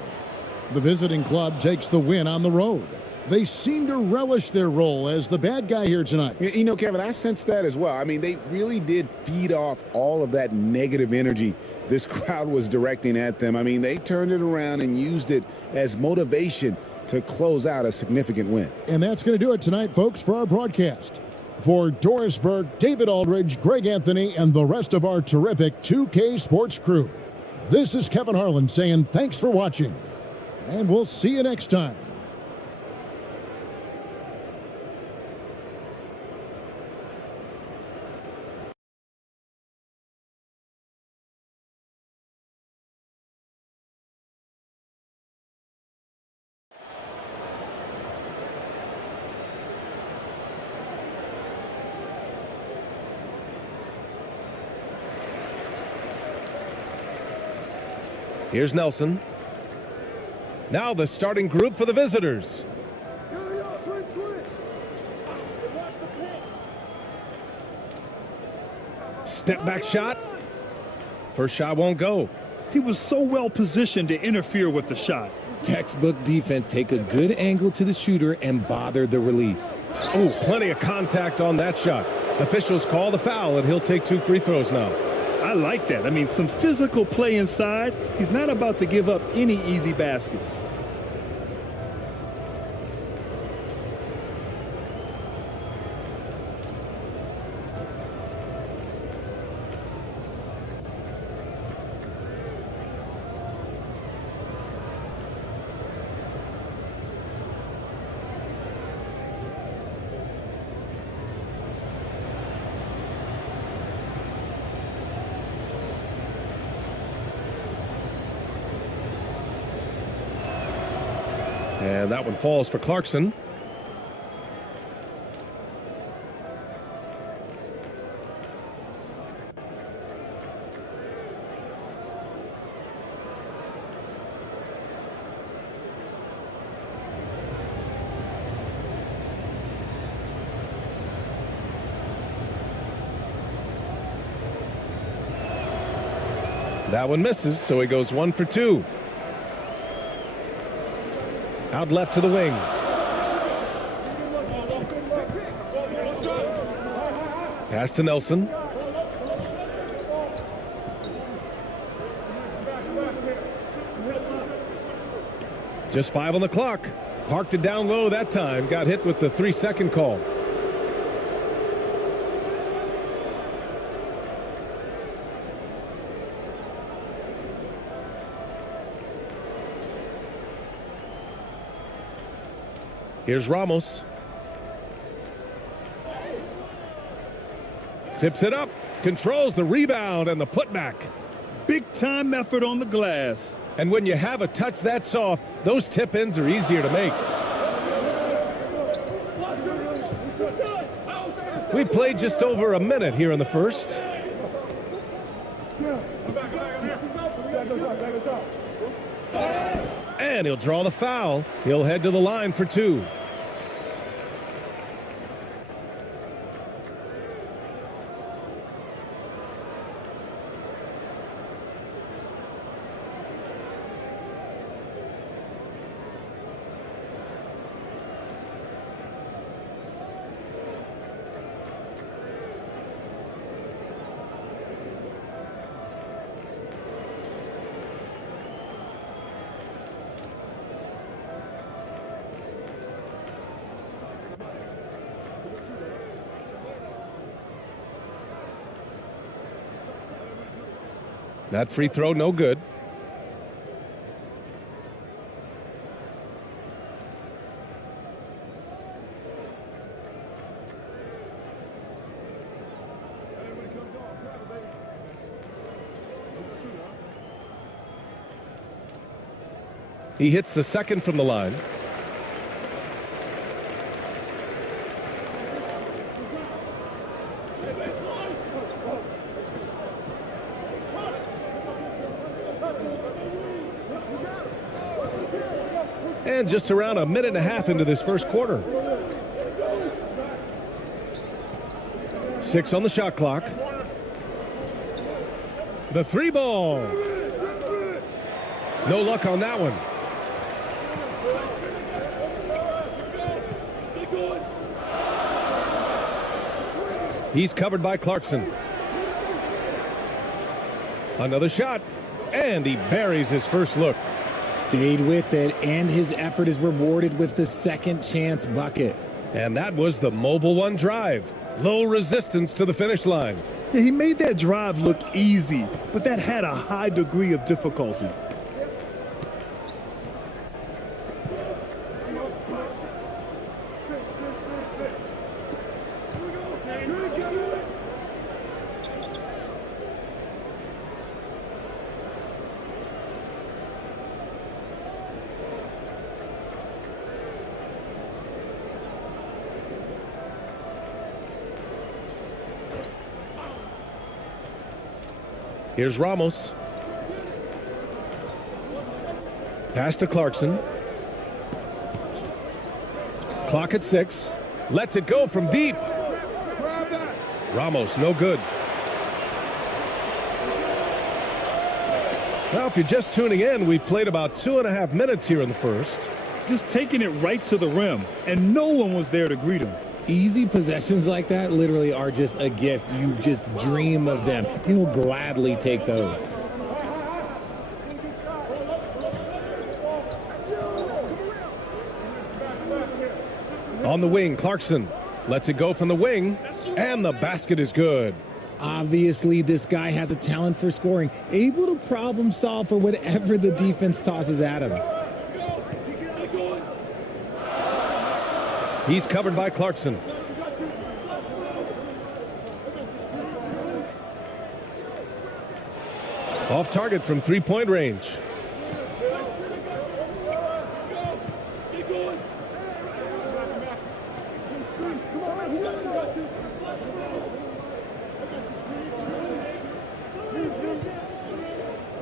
The visiting club takes the win on the road. They seem to relish their role as the bad guy here tonight. You know, Kevin, I sense that as well. I mean, they really did feed off all of that negative energy this crowd was directing at them. I mean, they turned it around and used it as motivation to close out a significant win. And that's going to do it tonight, folks, for our broadcast. For Doris Burke, David Aldridge, Greg Anthony, and the rest of our terrific 2K Sports crew, this is Kevin Harlan saying thanks for watching, and we'll see you next time. Here's Nelson. Now the starting group for the visitors. Step back shot. First shot won't go. He was so well positioned to interfere with the shot. Textbook defense, take a good angle to the shooter and bother the release. Oh, plenty of contact on that shot. Officials call the foul, and he'll take 2 free throws now. I like that. I mean, some physical play inside. He's not about to give up any easy baskets. And that one falls for Clarkson. That one misses, so he goes 1 for 2. Out left to the wing. Pass to Nelson. Just 5 on the clock. Parked it down low that time. Got hit with the 3-second call. Here's Ramos. Tips it up. Controls the rebound and the putback. Big time effort on the glass. And when you have a touch that soft, those tip-ins are easier to make. We played just over a minute here in the first. And he'll draw the foul. He'll head to the line for 2. That free throw, no good. He hits the second from the line. And just around a minute and a half into this first quarter. 6 on the shot clock. The 3 ball. No luck on that one. He's covered by Clarkson. Another shot, and he buries his first look. Stayed with it, and his effort is rewarded with the second chance bucket. And that was the Mobile One drive. Low resistance to the finish line. Yeah, he made that drive look easy, but that had a high degree of difficulty. Here's Ramos. Pass to Clarkson. Clock at 6. Lets it go from deep. Ramos, no good. Now, if you're just tuning in, we've played about 2.5 minutes here in the first. Just taking it right to the rim, and no one was there to greet him. Easy possessions like that literally are just a gift. You just dream of them. He'll gladly take those. On the wing, Clarkson lets it go from the wing, and the basket is good. Obviously, this guy has a talent for scoring, able to problem solve for whatever the defense tosses at him. He's covered by Clarkson. Off target from three-point range.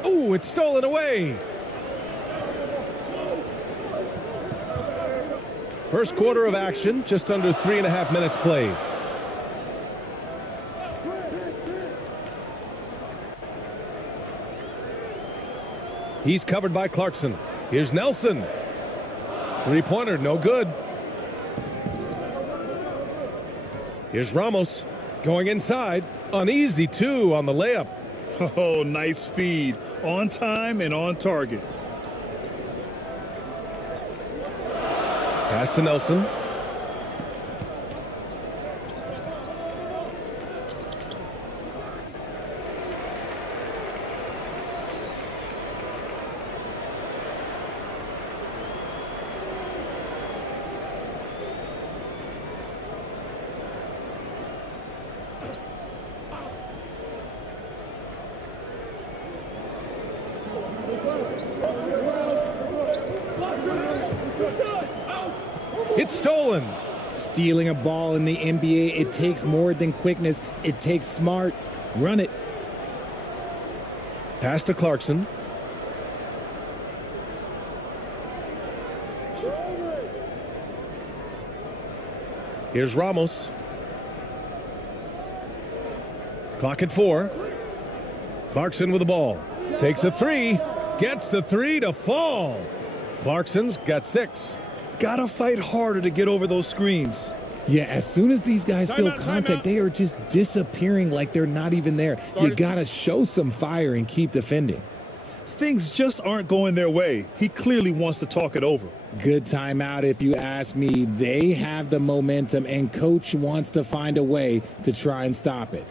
Ooh, it's stolen away. First quarter of action, just under 3.5 minutes played. He's covered by Clarkson. Here's Nelson. Three-pointer, no good. Here's Ramos going inside. An easy 2 on the layup. Oh, nice feed. On time and on target. Pass to Nelson. It's stolen. Stealing a ball in the NBA, it takes more than quickness. It takes smarts. Run it. Pass to Clarkson. Here's Ramos. Clock at 4. Clarkson with the ball. Takes a 3. Gets the 3 to fall. Clarkson's got 6. Gotta fight harder to get over those screens. Yeah, as soon as these guys feel contact, they are just disappearing like they're not even there. You gotta show some fire and keep defending. Things just aren't going their way. He clearly wants to talk it over. Good timeout if you ask me. They have the momentum, and coach wants to find a way to try and stop it.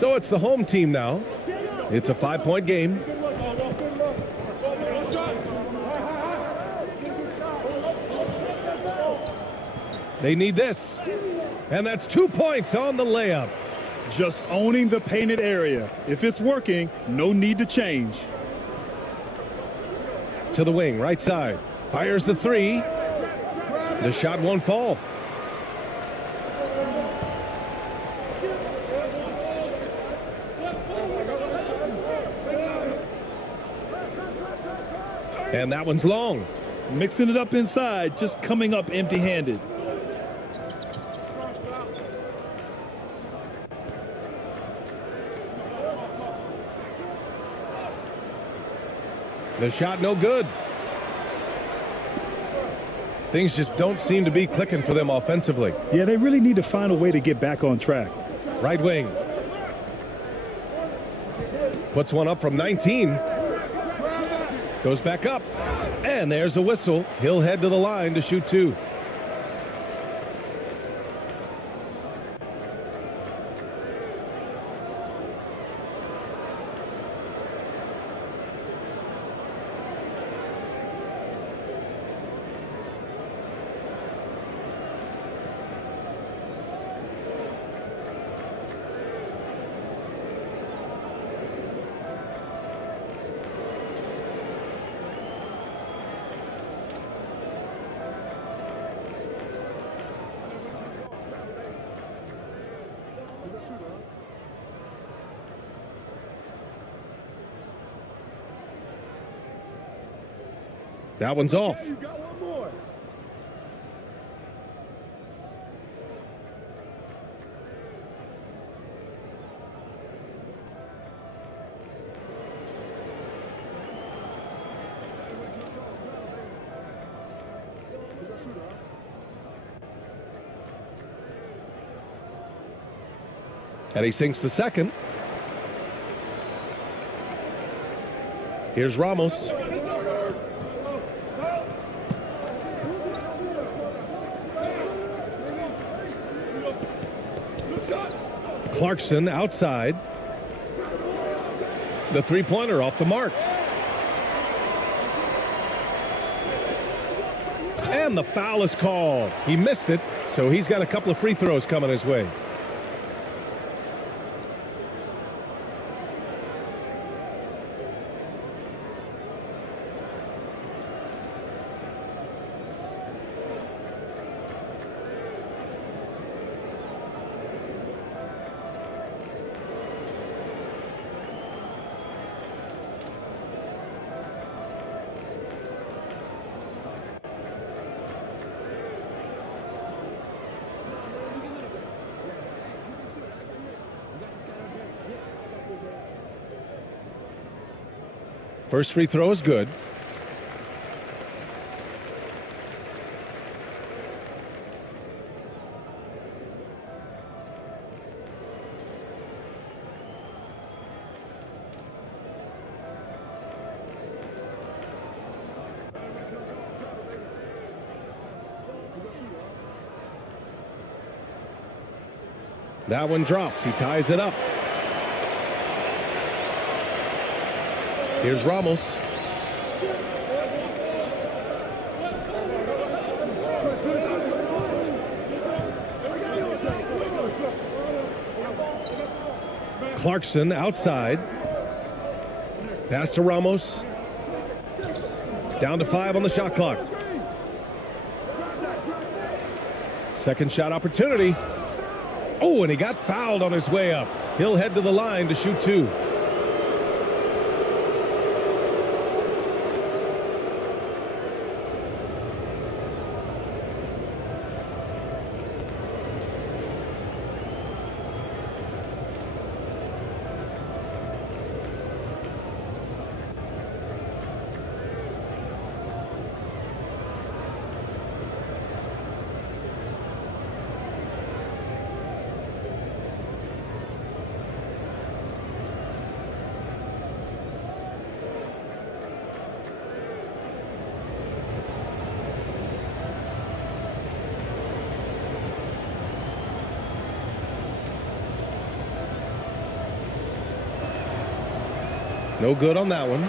So it's the home team now. It's a 5-point game. They need this. And that's 2 points on the layup. Just owning the painted area. If it's working, no need to change. To the wing, right side. Fires the three. The shot won't fall. And that one's long. Mixing it up inside, just coming up empty-handed. The shot no good. Things just don't seem to be clicking for them offensively. Yeah, they really need to find a way to get back on track. Right wing. Puts one up from 19. Goes back up. And there's a whistle. He'll head to the line to shoot 2. That one's off. And he sinks the second. Here's Ramos. Clarkson outside. The three-pointer off the mark. And the foul is called. He missed it, so he's got a couple of free throws coming his way. First free throw is good. That one drops. He ties it up. Here's Ramos. Clarkson outside. Pass to Ramos. Down to 5 on the shot clock. Second shot opportunity. Oh, and he got fouled on his way up. He'll head to the line to shoot 2. No good on that one.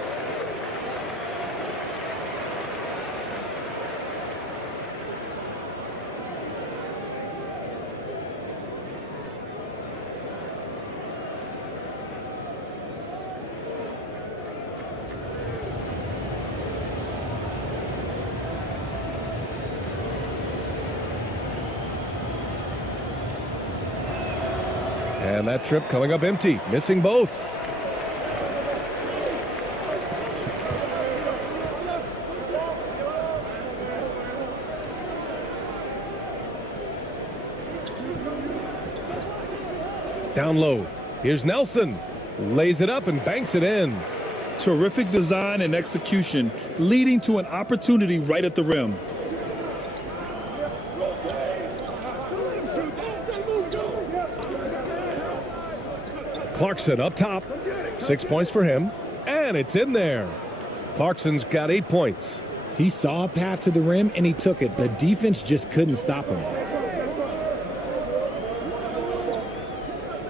And that trip coming up empty, missing both. Down low. Here's Nelson. Lays it up and banks it in. Terrific design and execution, leading to an opportunity right at the rim. Clarkson up top. 6 points for him. And it's in there. Clarkson's got 8 points. He saw a path to the rim and he took it. The defense just couldn't stop him.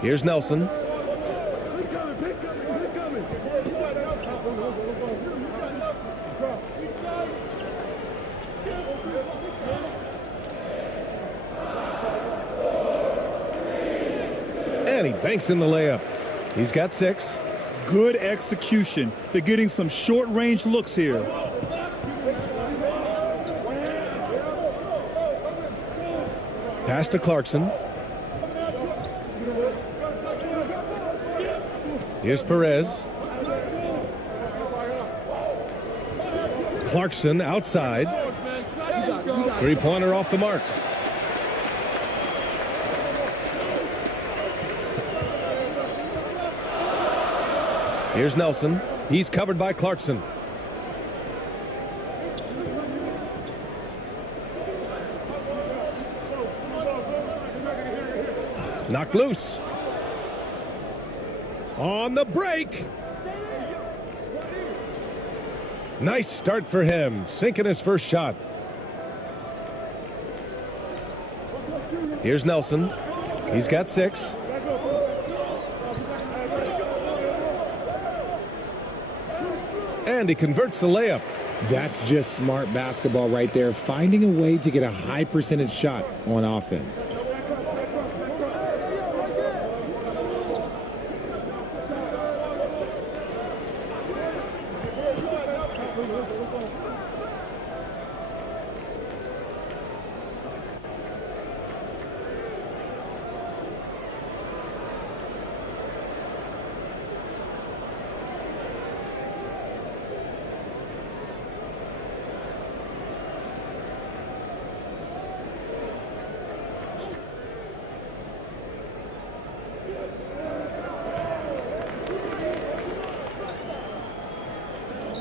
Here's Nelson. And he banks in the layup. He's got 6. Good execution. They're getting some short-range looks here. Pass to Clarkson. Here's Perez. Clarkson outside. Three-pointer off the mark. Here's Nelson. He's covered by Clarkson. Knocked loose. On the break. Nice start for him, sinking his first shot. Here's Nelson. He's got 6. And he converts the layup. That's just smart basketball right there, finding a way to get a high percentage shot on offense.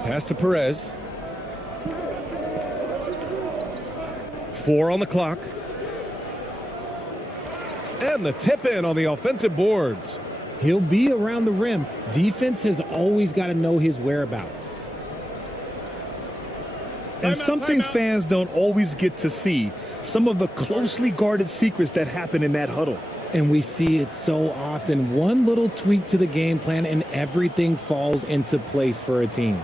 Pass to Perez. 4 on the clock. And the tip in on the offensive boards. He'll be around the rim. Defense has always got to know his whereabouts. And something fans don't always get to see, some of the closely guarded secrets that happen in that huddle. And we see it so often. One little tweak to the game plan and everything falls into place for a team.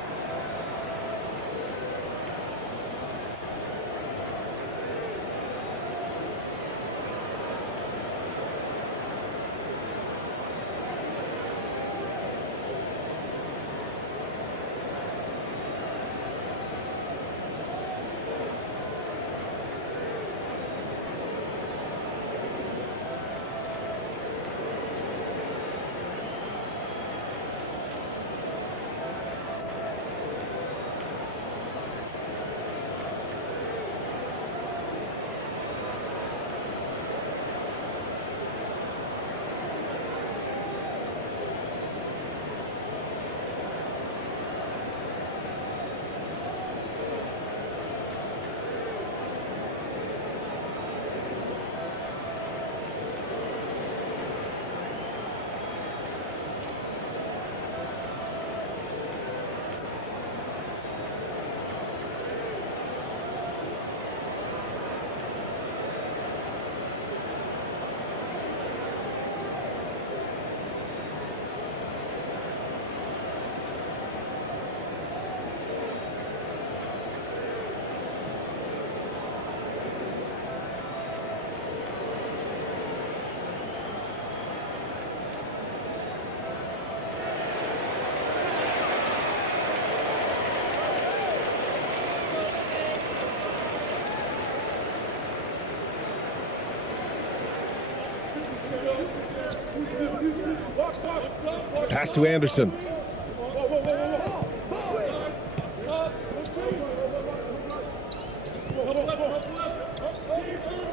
Pass to Anderson.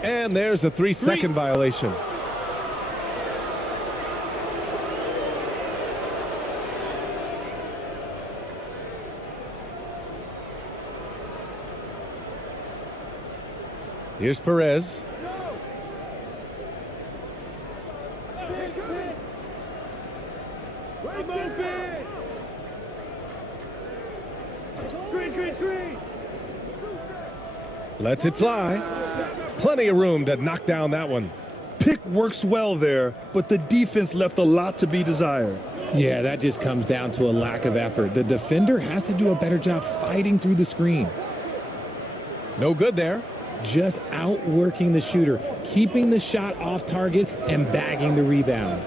And there's a 3-second violation. Here's Perez. Lets it fly. Plenty of room to knock down that one. Pick works well there, but the defense left a lot to be desired. Yeah, that just comes down to a lack of effort. The defender has to do a better job fighting through the screen. No good there. Just outworking the shooter, keeping the shot off target and bagging the rebound.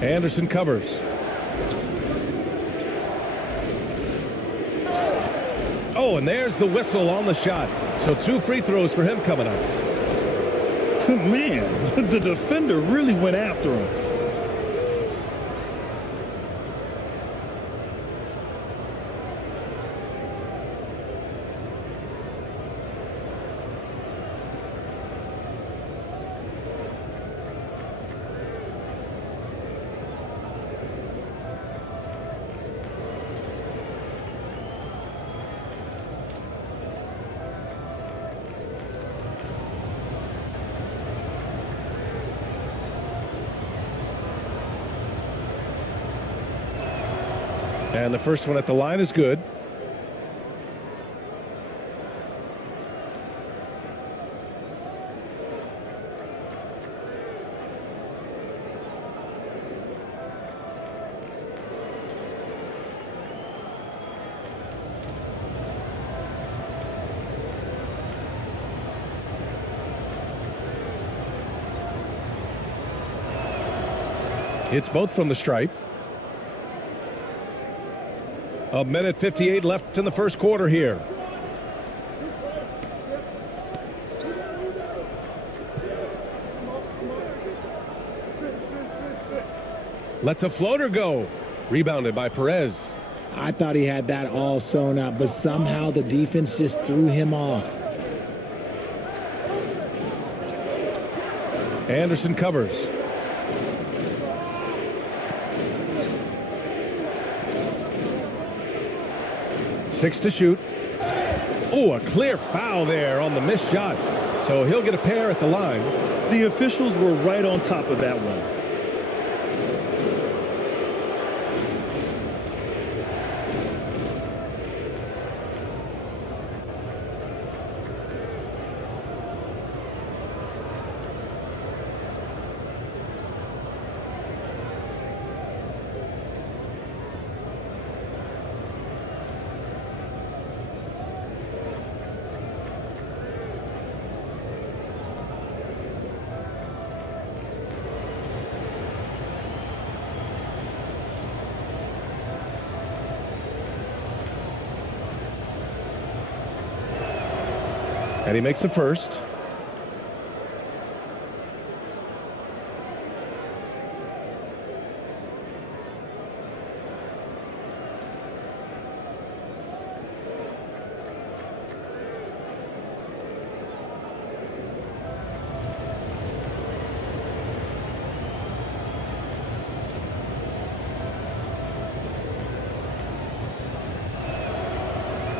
Anderson covers. Oh, and there's the whistle on the shot. So 2 free throws for him coming up. Man, the defender really went after him. And the first one at the line is good. Hits both from the stripe. 1:58 left in the first quarter here. Lets a floater go. Rebounded by Perez. I thought he had that all sewn up, but somehow the defense just threw him off. Anderson covers. Six to shoot. Oh, a clear foul there on the missed shot. So he'll get a pair at the line. The officials were right on top of that one. And he makes the first.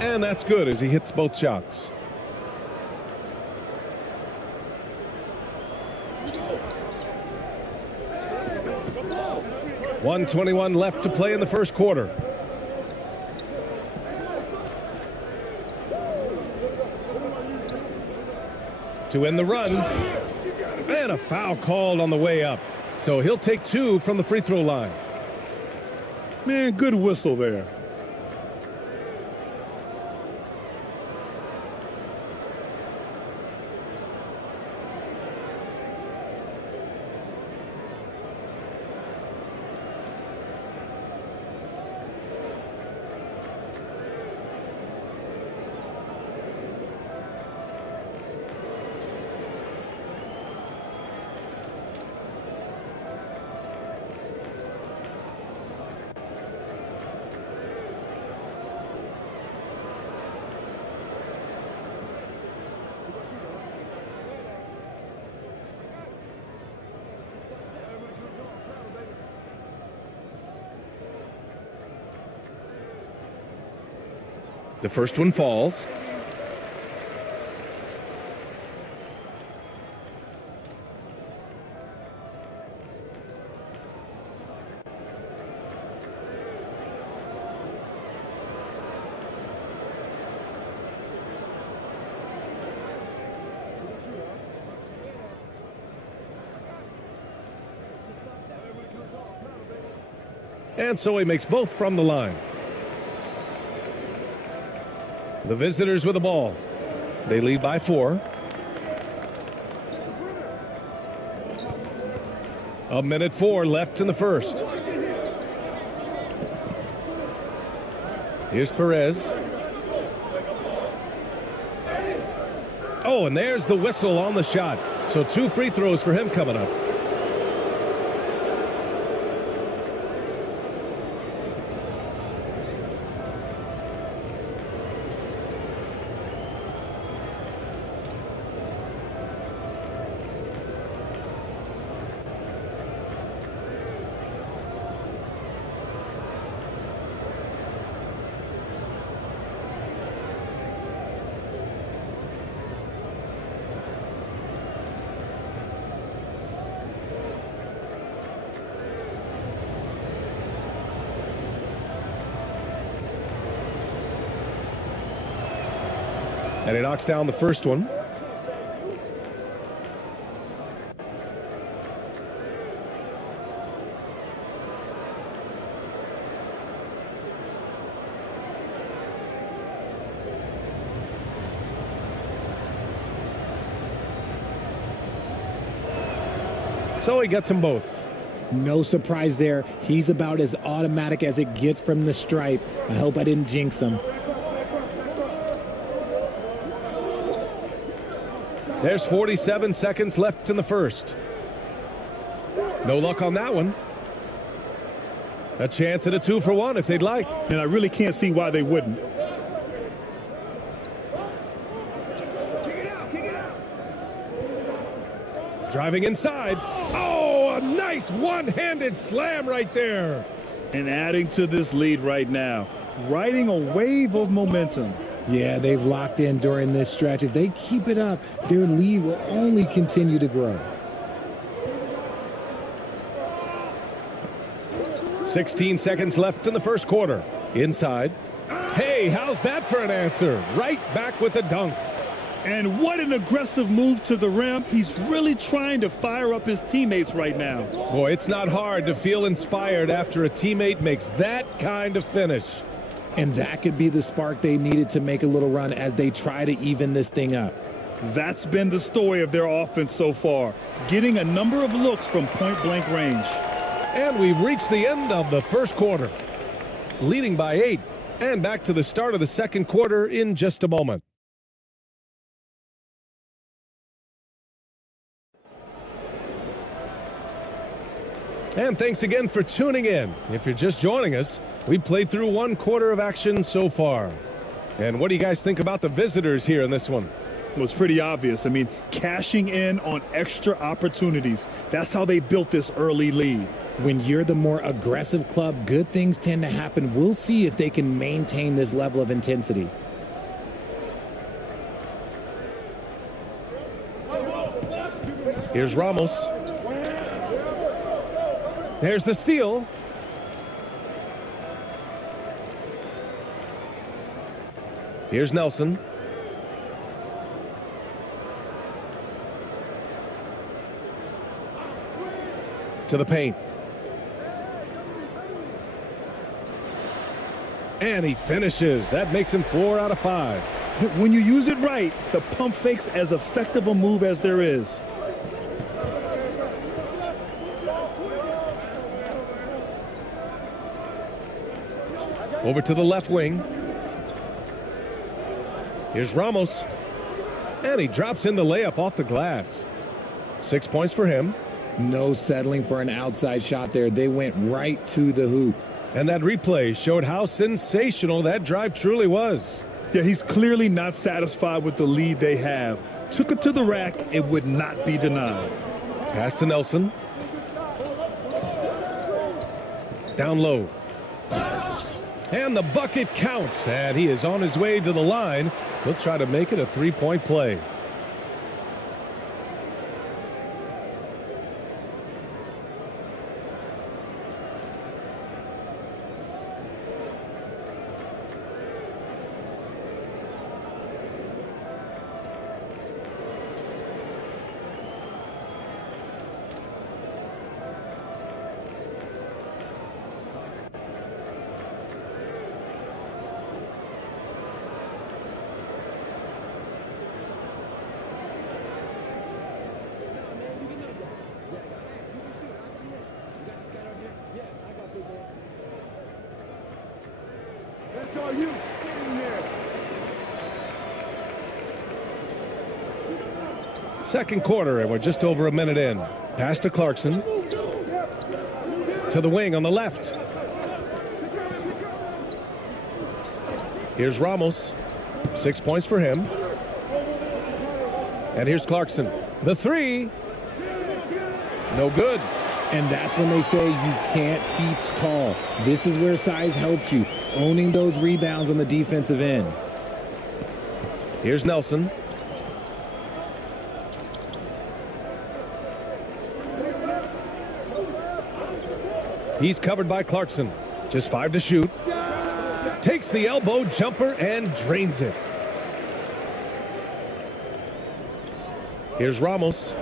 And that's good as he hits both shots. .121 left to play in the first quarter. To end the run. And a foul called on the way up. So he'll take 2 from the free throw line. Man, good whistle there. The first one falls. And so he makes both from the line. The visitors with the ball. They lead by 4. A minute 4 left in the first. Here's Perez. Oh, and there's the whistle on the shot. So 2 free throws for him coming up. And he knocks down the first one. So he gets them both. No surprise there. He's about as automatic as it gets from the stripe. I hope I didn't jinx him. There's 47 seconds left in the first. No luck on that one. A chance at a 2-for-1 if they'd like. And I really can't see why they wouldn't. Driving inside. Oh, a nice one-handed slam right there. And adding to this lead right now, riding a wave of momentum. Yeah, they've locked in during this stretch. If they keep it up, their lead will only continue to grow. 16 seconds left in the first quarter. Inside. Hey, how's that for an answer? Right back with the dunk. And what an aggressive move to the rim. He's really trying to fire up his teammates right now. Boy, it's not hard to feel inspired after a teammate makes that kind of finish. And that could be the spark they needed to make a little run as they try to even this thing up. That's been the story of their offense so far, getting a number of looks from point-blank range. And we've reached the end of the first quarter, leading by 8, and back to the start of the second quarter in just a moment. And thanks again for tuning in. If you're just joining us, we played through 1 quarter of action so far. And what do you guys think about the visitors here in this one? Well, it's pretty obvious. I mean, cashing in on extra opportunities. That's how they built this early lead. When you're the more aggressive club, good things tend to happen. We'll see if they can maintain this level of intensity. Here's Ramos. There's the steal. Here's Nelson. To the paint. And he finishes. That makes him 4 out of 5. When you use it right, the pump fake's as effective a move as there is. Over to the left wing. Here's Ramos. And he drops in the layup off the glass. 6 points for him. No settling for an outside shot there. They went right to the hoop. And that replay showed how sensational that drive truly was. Yeah, he's clearly not satisfied with the lead they have. Took it to the rack. It would not be denied. Pass to Nelson. Down low. And the bucket counts, and he is on his way to the line. He'll try to make it a three-point play. That's all you sitting there. Second quarter, and we're just over a minute in. Pass to Clarkson. To the wing on the left. Here's Ramos. 6 points for him. And here's Clarkson. The three. No good. And that's when they say you can't teach tall. This is where size helps you, owning those rebounds on the defensive end. Here's Nelson. He's covered by Clarkson. Just 5 to shoot. Takes the elbow jumper and drains it. Here's Ramos.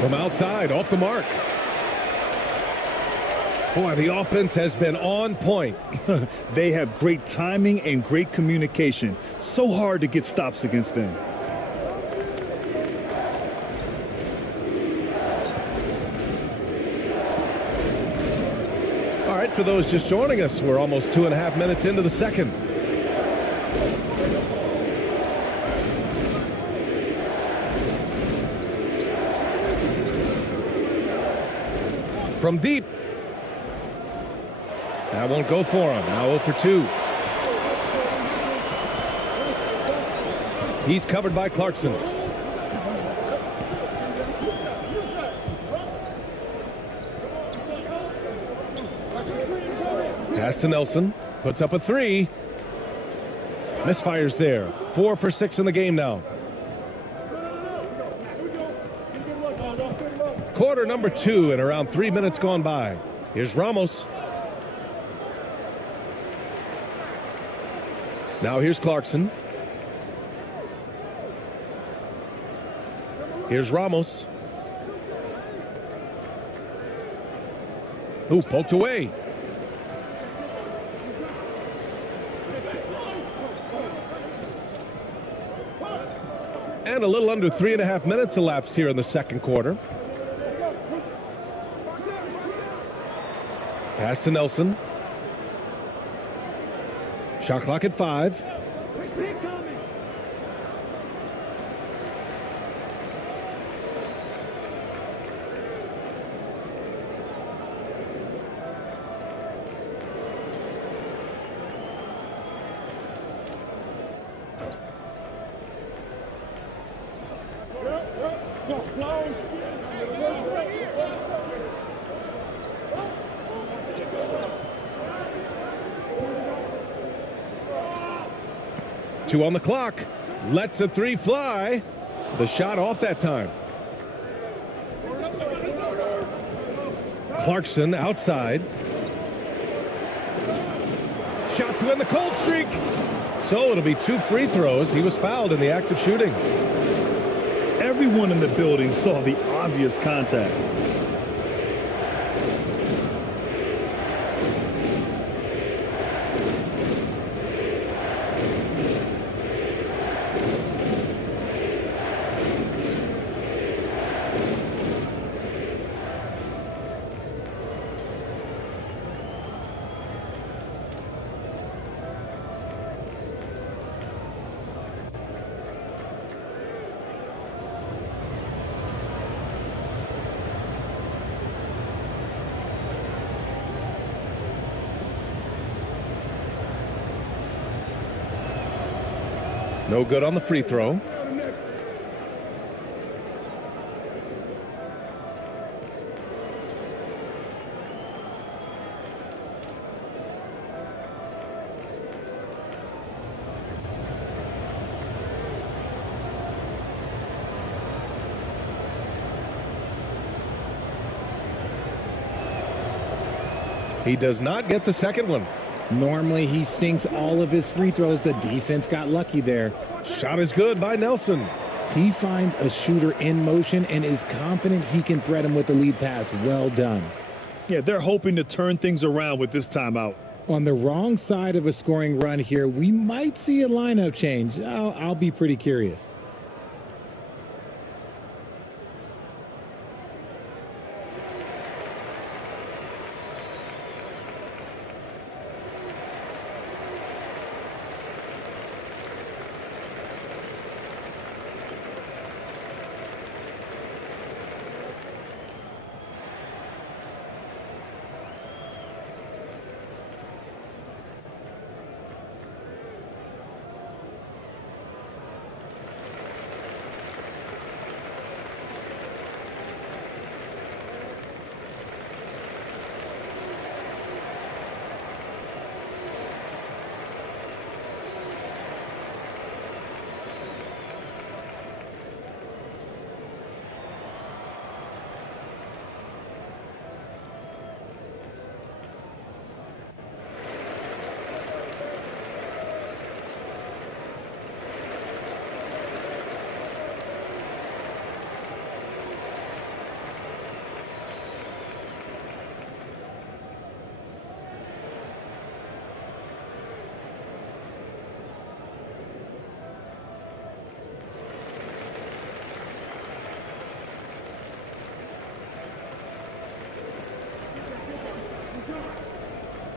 From outside, off the mark. Boy, the offense has been on point. They have great timing and great communication. So hard to get stops against them. All right, for those just joining us, we're almost 2.5 minutes into the second. From deep. That won't go for him. Now 0 for 2. He's covered by Clarkson. Pass to Nelson. Puts up a 3. Misfires there. 4 for 6 in the game now. Quarter number 2 and around 3 minutes gone by. Here's Ramos. Now here's Clarkson. Here's Ramos. Ooh, poked away. And a little under 3.5 minutes elapsed here in the second quarter. Pass to Nelson. Shot clock at 5. Two on the clock. Lets the 3 fly. The shot off that time. Clarkson outside. Shot to end the cold streak. So it'll be 2 free throws. He was fouled in the act of shooting. Everyone in the building saw the obvious contact. No good on the free throw. He does not get the second one. Normally, he sinks all of his free throws. The defense got lucky there. Shot is good by Nelson. He finds a shooter in motion and is confident he can threat him with the lead pass. Well done. Yeah, they're hoping to turn things around with this timeout. On the wrong side of a scoring run here, we might see a lineup change. I'll be pretty curious.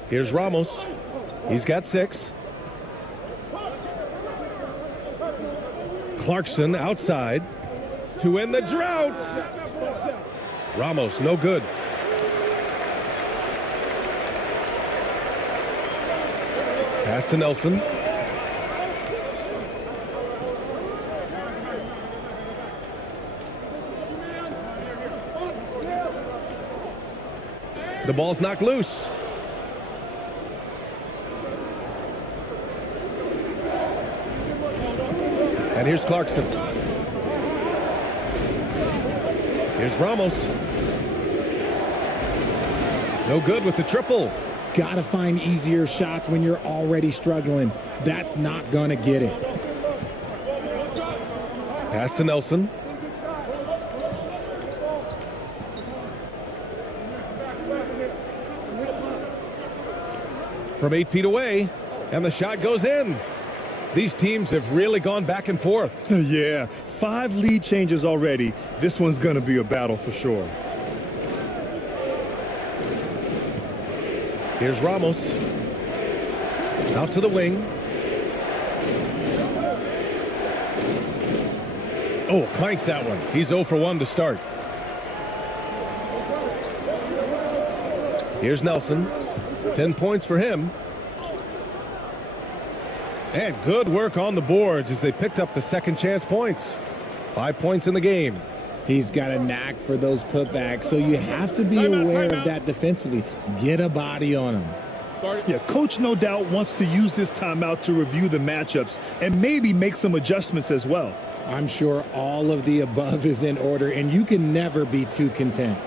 Here's Ramos. He's got 6. Clarkson outside to end the drought. Ramos, no good. Pass to Nelson. The ball's knocked loose. And here's Clarkson. Here's Ramos. No good with the triple. Gotta find easier shots when you're already struggling. That's not gonna get it. Pass to Nelson. From 8 feet away, and the shot goes in. These teams have really gone back and forth. Yeah, 5 lead changes already. This one's going to be a battle for sure. Here's Ramos. Out to the wing. Oh, clanks that one. He's 0 for 1 to start. Here's Nelson. 10 points for him. And good work on the boards as they picked up the second chance points. 5 points in the game. He's got a knack for those putbacks, so you have to be aware of that defensively. Get a body on him. Yeah, coach no doubt wants to use this timeout to review the matchups and maybe make some adjustments as well. I'm sure all of the above is in order, and you can never be too content.